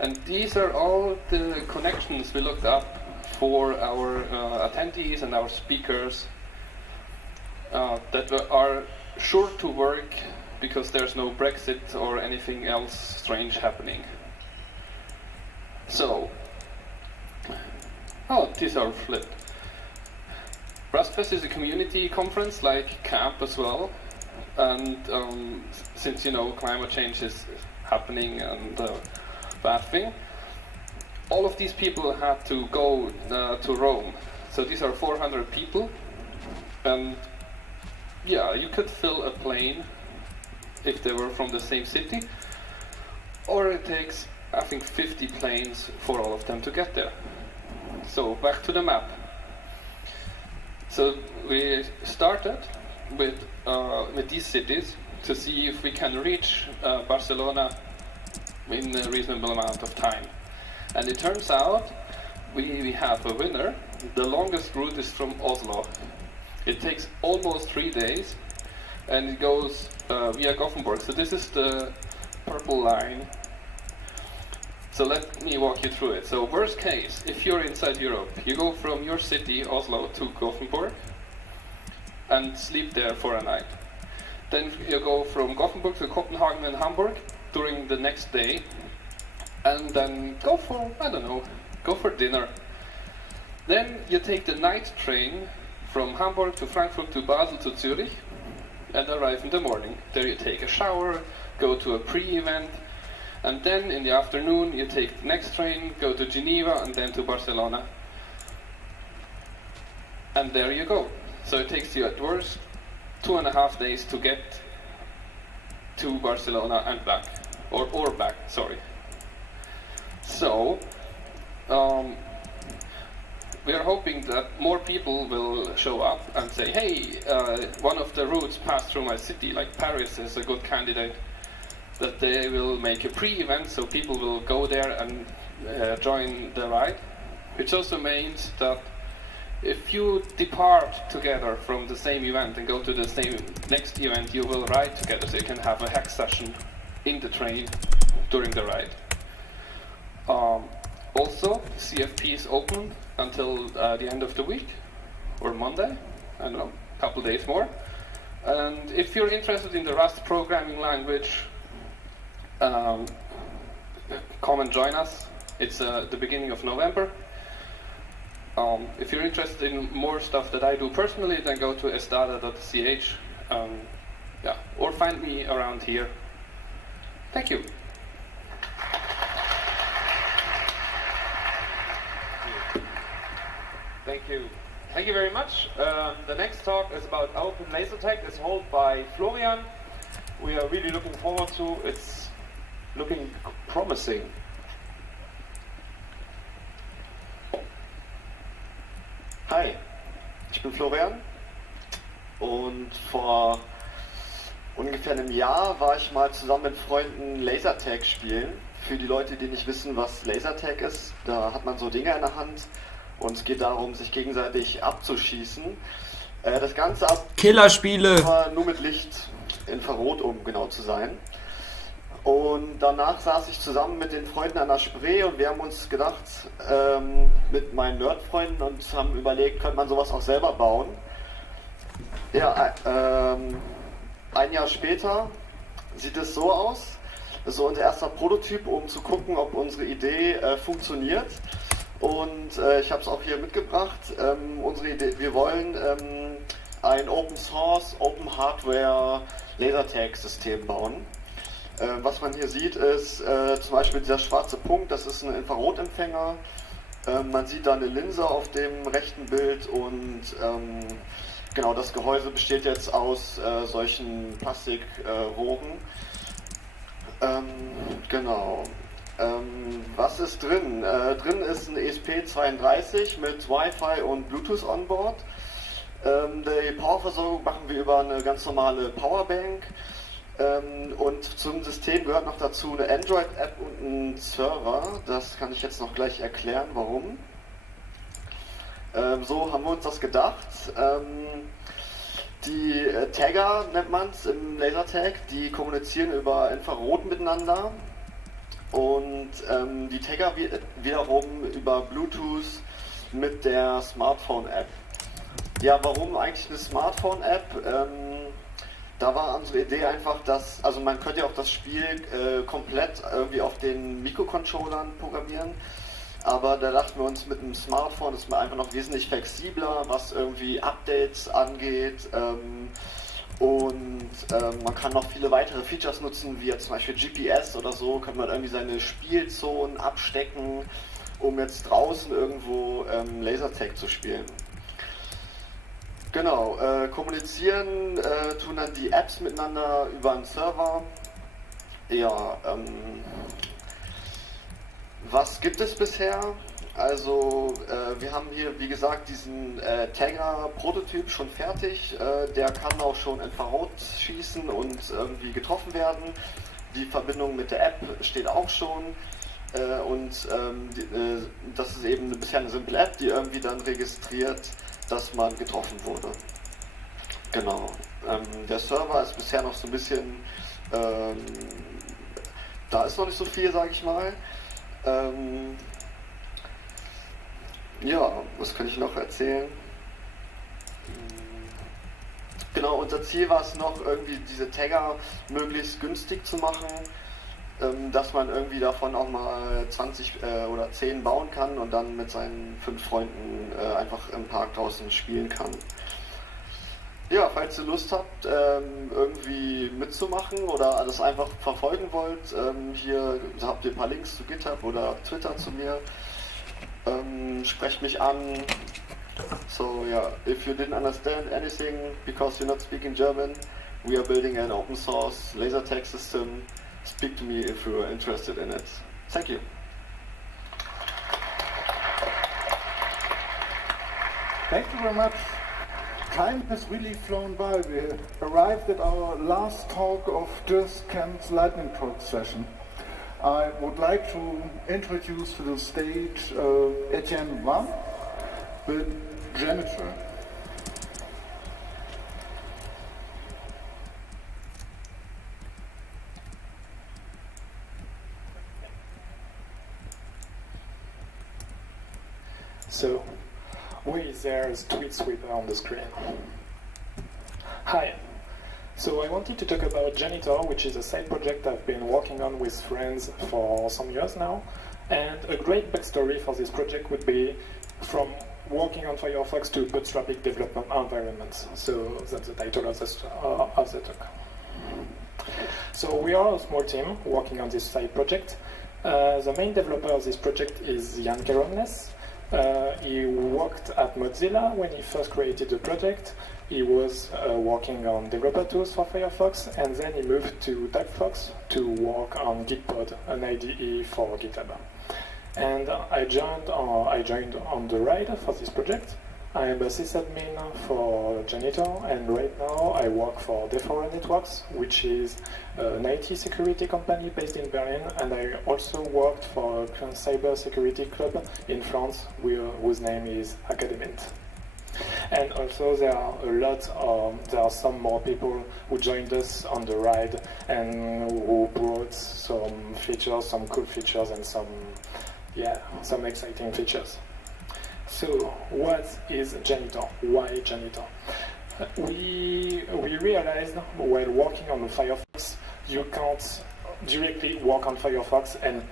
And these are all the connections we looked up for our attendees and our speakers that are sure to work because there's no Brexit or anything else strange happening. So, these are flipped. Rustfest is a community conference like Camp as well. And since climate change is happening and bad thing, all of these people had to go to Rome. So these are 400 people, and yeah, you could fill a plane if they were from the same city, or it takes, I think, 50 planes for all of them to get there. So back to the map. So we started with these cities to see if we can reach Barcelona in a reasonable amount of time. And it turns out we have a winner. The longest route is from Oslo. It takes almost 3 days, and it goes via Gothenburg. So this is the purple line. So let me walk you through it. So worst case, if you're inside Europe, you go from your city, Oslo, to Gothenburg and sleep there for a night. Then you go from Gothenburg to Copenhagen and Hamburg during the next day, and then go for dinner. Then you take the night train from Hamburg to Frankfurt to Basel to Zurich and arrive in the morning. There you take a shower, go to a pre-event, and then in the afternoon you take the next train, go to Geneva and then to Barcelona. And there you go. So it takes you at worst 2.5 days to get to Barcelona and back. Or back, sorry. So, we are hoping that more people will show up and say, hey, one of the routes passed through my city, like Paris is a good candidate, that they will make a pre-event so people will go there and join the ride, which also means that if you depart together from the same event and go to the same next event, you will ride together, so you can have a hack session in the train during the ride. Also, CFP is open until the end of the week, or Monday, I don't know, a couple days more. And if you're interested in the Rust programming language, come and join us. It's the beginning of November. If you're interested in more stuff that I do personally, then go to estada.ch, or find me around here. Thank you. Thank you. Thank you very much. The next talk is about open laser tag. It's held by Florian. We are really looking forward to it. It's looking promising. Hi, ich bin Florian und vor ungefähr einem Jahr war ich mal zusammen mit Freunden Lasertag spielen. Für die Leute, die nicht wissen, was Lasertag ist, da hat man so Dinger in der Hand und es geht darum, sich gegenseitig abzuschießen. Das Ganze Killerspiele! Aber nur mit Licht, Infrarot, um genau zu sein. Und danach saß ich zusammen mit den Freunden an der Spree und wir haben uns gedacht, mit meinen Nerdfreunden, und haben überlegt, könnte man sowas auch selber bauen. Ja, ein Jahr später sieht es so aus. Das ist so unser erster Prototyp, um zu gucken, ob unsere Idee funktioniert. Und ich habe es auch hier mitgebracht. Unsere Idee, wir wollen ein Open Source, Open Hardware Lasertag System bauen. Was man hier sieht, ist zum Beispiel dieser schwarze Punkt, das ist ein Infrarotempfänger. Man sieht da eine Linse auf dem rechten Bild und genau, das Gehäuse besteht jetzt aus solchen Plastikrohren. Genau. Was ist drin? Drin ist ein ESP32 mit Wi-Fi und Bluetooth on board. Die Powerversorgung machen wir über eine ganz normale Powerbank. Und zum System gehört noch dazu eine Android-App und ein Server. Das kann ich jetzt noch gleich erklären, warum. So haben wir uns das gedacht. Die Tagger nennt man es im Lasertag, die kommunizieren über Infrarot miteinander. Und die Tagger wiederum über Bluetooth mit der Smartphone-App. Ja, warum eigentlich eine Smartphone-App? Da war unsere Idee einfach, dass, also man könnte ja auch das Spiel komplett irgendwie auf den Mikrocontrollern programmieren, aber da dachten wir uns, mit einem Smartphone ist man einfach noch wesentlich flexibler, was irgendwie Updates angeht, Und man kann noch viele weitere Features nutzen, wie jetzt zum Beispiel GPS oder so, kann man irgendwie seine Spielzonen abstecken, um jetzt draußen irgendwo Lasertag zu spielen. Genau, kommunizieren tun dann die Apps miteinander über einen Server. Ja, was gibt es bisher? Also wir haben hier, wie gesagt, diesen Tagger-Prototyp schon fertig. Der kann auch schon Infrarot schießen und irgendwie getroffen werden. Die Verbindung mit der App steht auch schon. Das ist eben bisher eine simple App, die irgendwie dann registriert, dass man getroffen wurde. Genau. Der Server ist bisher noch so ein bisschen... da ist noch nicht so viel, sage ich mal. Ja, was kann ich noch erzählen? Genau, unser Ziel war es noch, irgendwie diese Tagger möglichst günstig zu machen, dass man irgendwie davon auch mal 20 oder 10 bauen kann und dann mit seinen 5 Freunden einfach im Park draußen spielen kann. Ja, falls ihr Lust habt, irgendwie mitzumachen oder alles einfach verfolgen wollt, hier habt ihr ein paar Links zu GitHub oder Twitter zu mir. Sprecht mich an. So yeah, if you didn't understand anything because you're not speaking German, we are building an open source laser tag system. Speak to me if you're interested in it. Thank you. Thank you very much. Time has really flown by. We arrived at our last talk of just Kent's lightning talk session. I would like to introduce to the stage Etienne Van, the janitor. So, who is there as tweet sweeper on the screen? Hi. So I wanted to talk about Janitor, which is a side project I've been working on with friends for some years now. And a great backstory for this project would be from working on Firefox to bootstrapping development environments. So that's the title of the talk. So we are a small team working on this side project. The main developer of this project is Jan Keronnes. He worked at Mozilla when he first created the project. He was working on developer tools for Firefox, and then he moved to DuckFox to work on Gitpod, an IDE for GitHub. And I joined on the ride for this project. I am a sysadmin for Janitor, and right now I work for Defora Networks, which is an IT security company based in Berlin, and I also worked for a cyber security club in France, whose name is Academint. And also there are some more people who joined us on the ride and who brought some features, some cool features, and some exciting features. So, what is Janitor? Why Janitor? We realized while working on Firefox, you can't directly work on Firefox and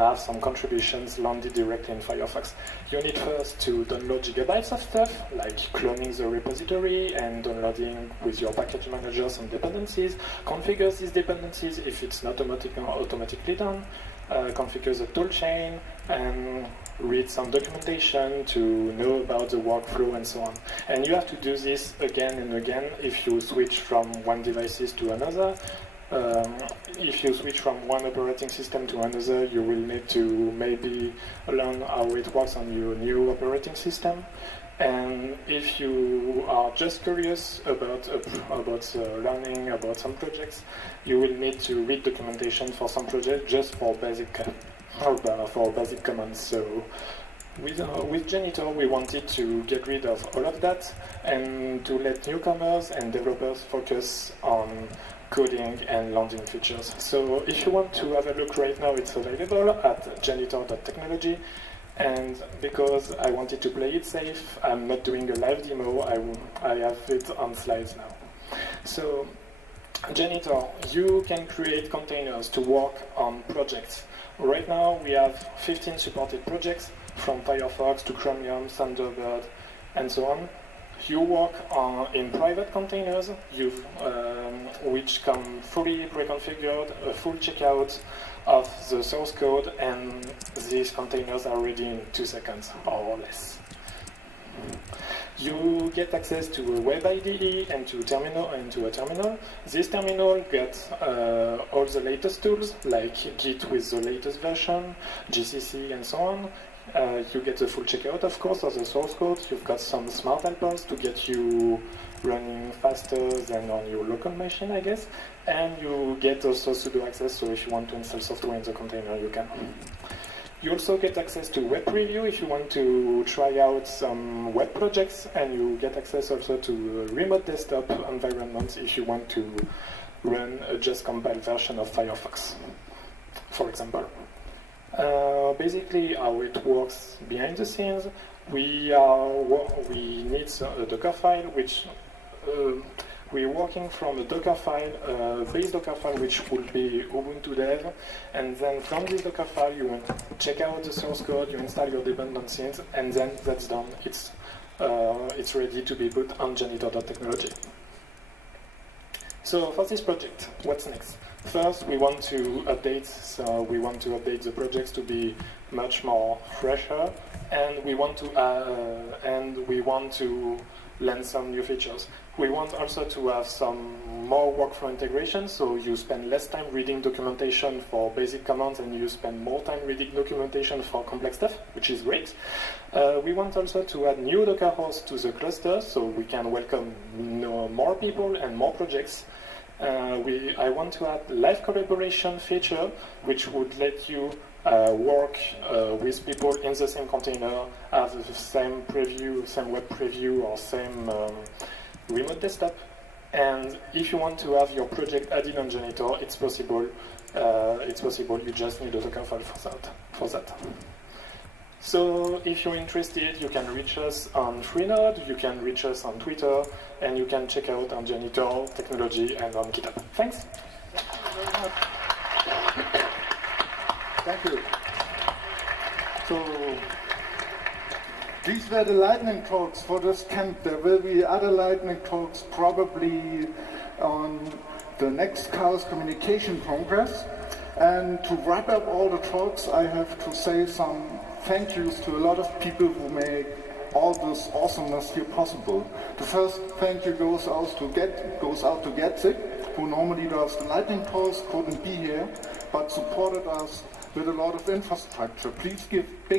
have some contributions landed directly in Firefox. You need first to download gigabytes of stuff, like cloning the repository and downloading with your package manager some dependencies, configure these dependencies if it's not automatically done, configure the toolchain, and read some documentation to know about the workflow and so on. And you have to do this again and again if you switch from one device to another. If you switch from one operating system to another, you will need to maybe learn how it works on your new operating system. And if you are just curious about learning about some projects, you will need to read documentation for some projects just for basic commands. So with Janitor, we wanted to get rid of all of that and to let newcomers and developers focus on coding and landing features. So if you want to have a look right now, it's available at janitor.technology. And because I wanted to play it safe, I'm not doing a live demo, I have it on slides now. So, Janitor, you can create containers to work on projects. Right now we have 15 supported projects, from Firefox to Chromium, Thunderbird, and so on. You work in private containers, which come fully pre-configured, a full checkout of the source code, and these containers are ready in 2 seconds or less. You get access to a web IDE and to a terminal. This terminal gets all the latest tools, like Git with the latest version, GCC, and so on. You get a full checkout, of course, of the source code. You've got some smart helpers to get you running faster than on your local machine, I guess. And you get also sudo access, so if you want to install software in the container, you can. You also get access to web preview if you want to try out some web projects, and you get access also to a remote desktop environment if you want to run a just compiled version of Firefox, for example. Basically, how it works behind the scenes, we need a Docker file, which we're working from a Docker file, base Docker file, which will be Ubuntu Dev, and then from this Docker file, you check out the source code, you install your dependencies, and then that's done. It's ready to be put on janitor.technology. So for this project, what's next? First, we want to update. So we want to update the projects to be much more fresher, and we want to land some new features. We want also to have some more workflow integration, so you spend less time reading documentation for basic commands and you spend more time reading documentation for complex stuff, which is great. We want also to add new Docker hosts to the cluster, so we can welcome more people and more projects. I want to add live collaboration feature, which would let you work with people in the same container, have the same preview, same web preview, or same remote desktop. And if you want to have your project added on Janitor, it's possible. You just need a Docker file for that. So if you're interested, you can reach us on Freenode, you can reach us on Twitter, and you can check out on Janitor Technology and on GitHub. Thanks. Thank you very much. Thank you. So these were the lightning talks for this camp. There will be other lightning talks probably on the next Chaos Communication Congress. And to wrap up all the talks, I have to say some thank yous to a lot of people who make all this awesomeness here possible. The first thank you goes out to Getzik, who normally does the lightning talks, couldn't be here, but supported us with a lot of infrastructure. Please give big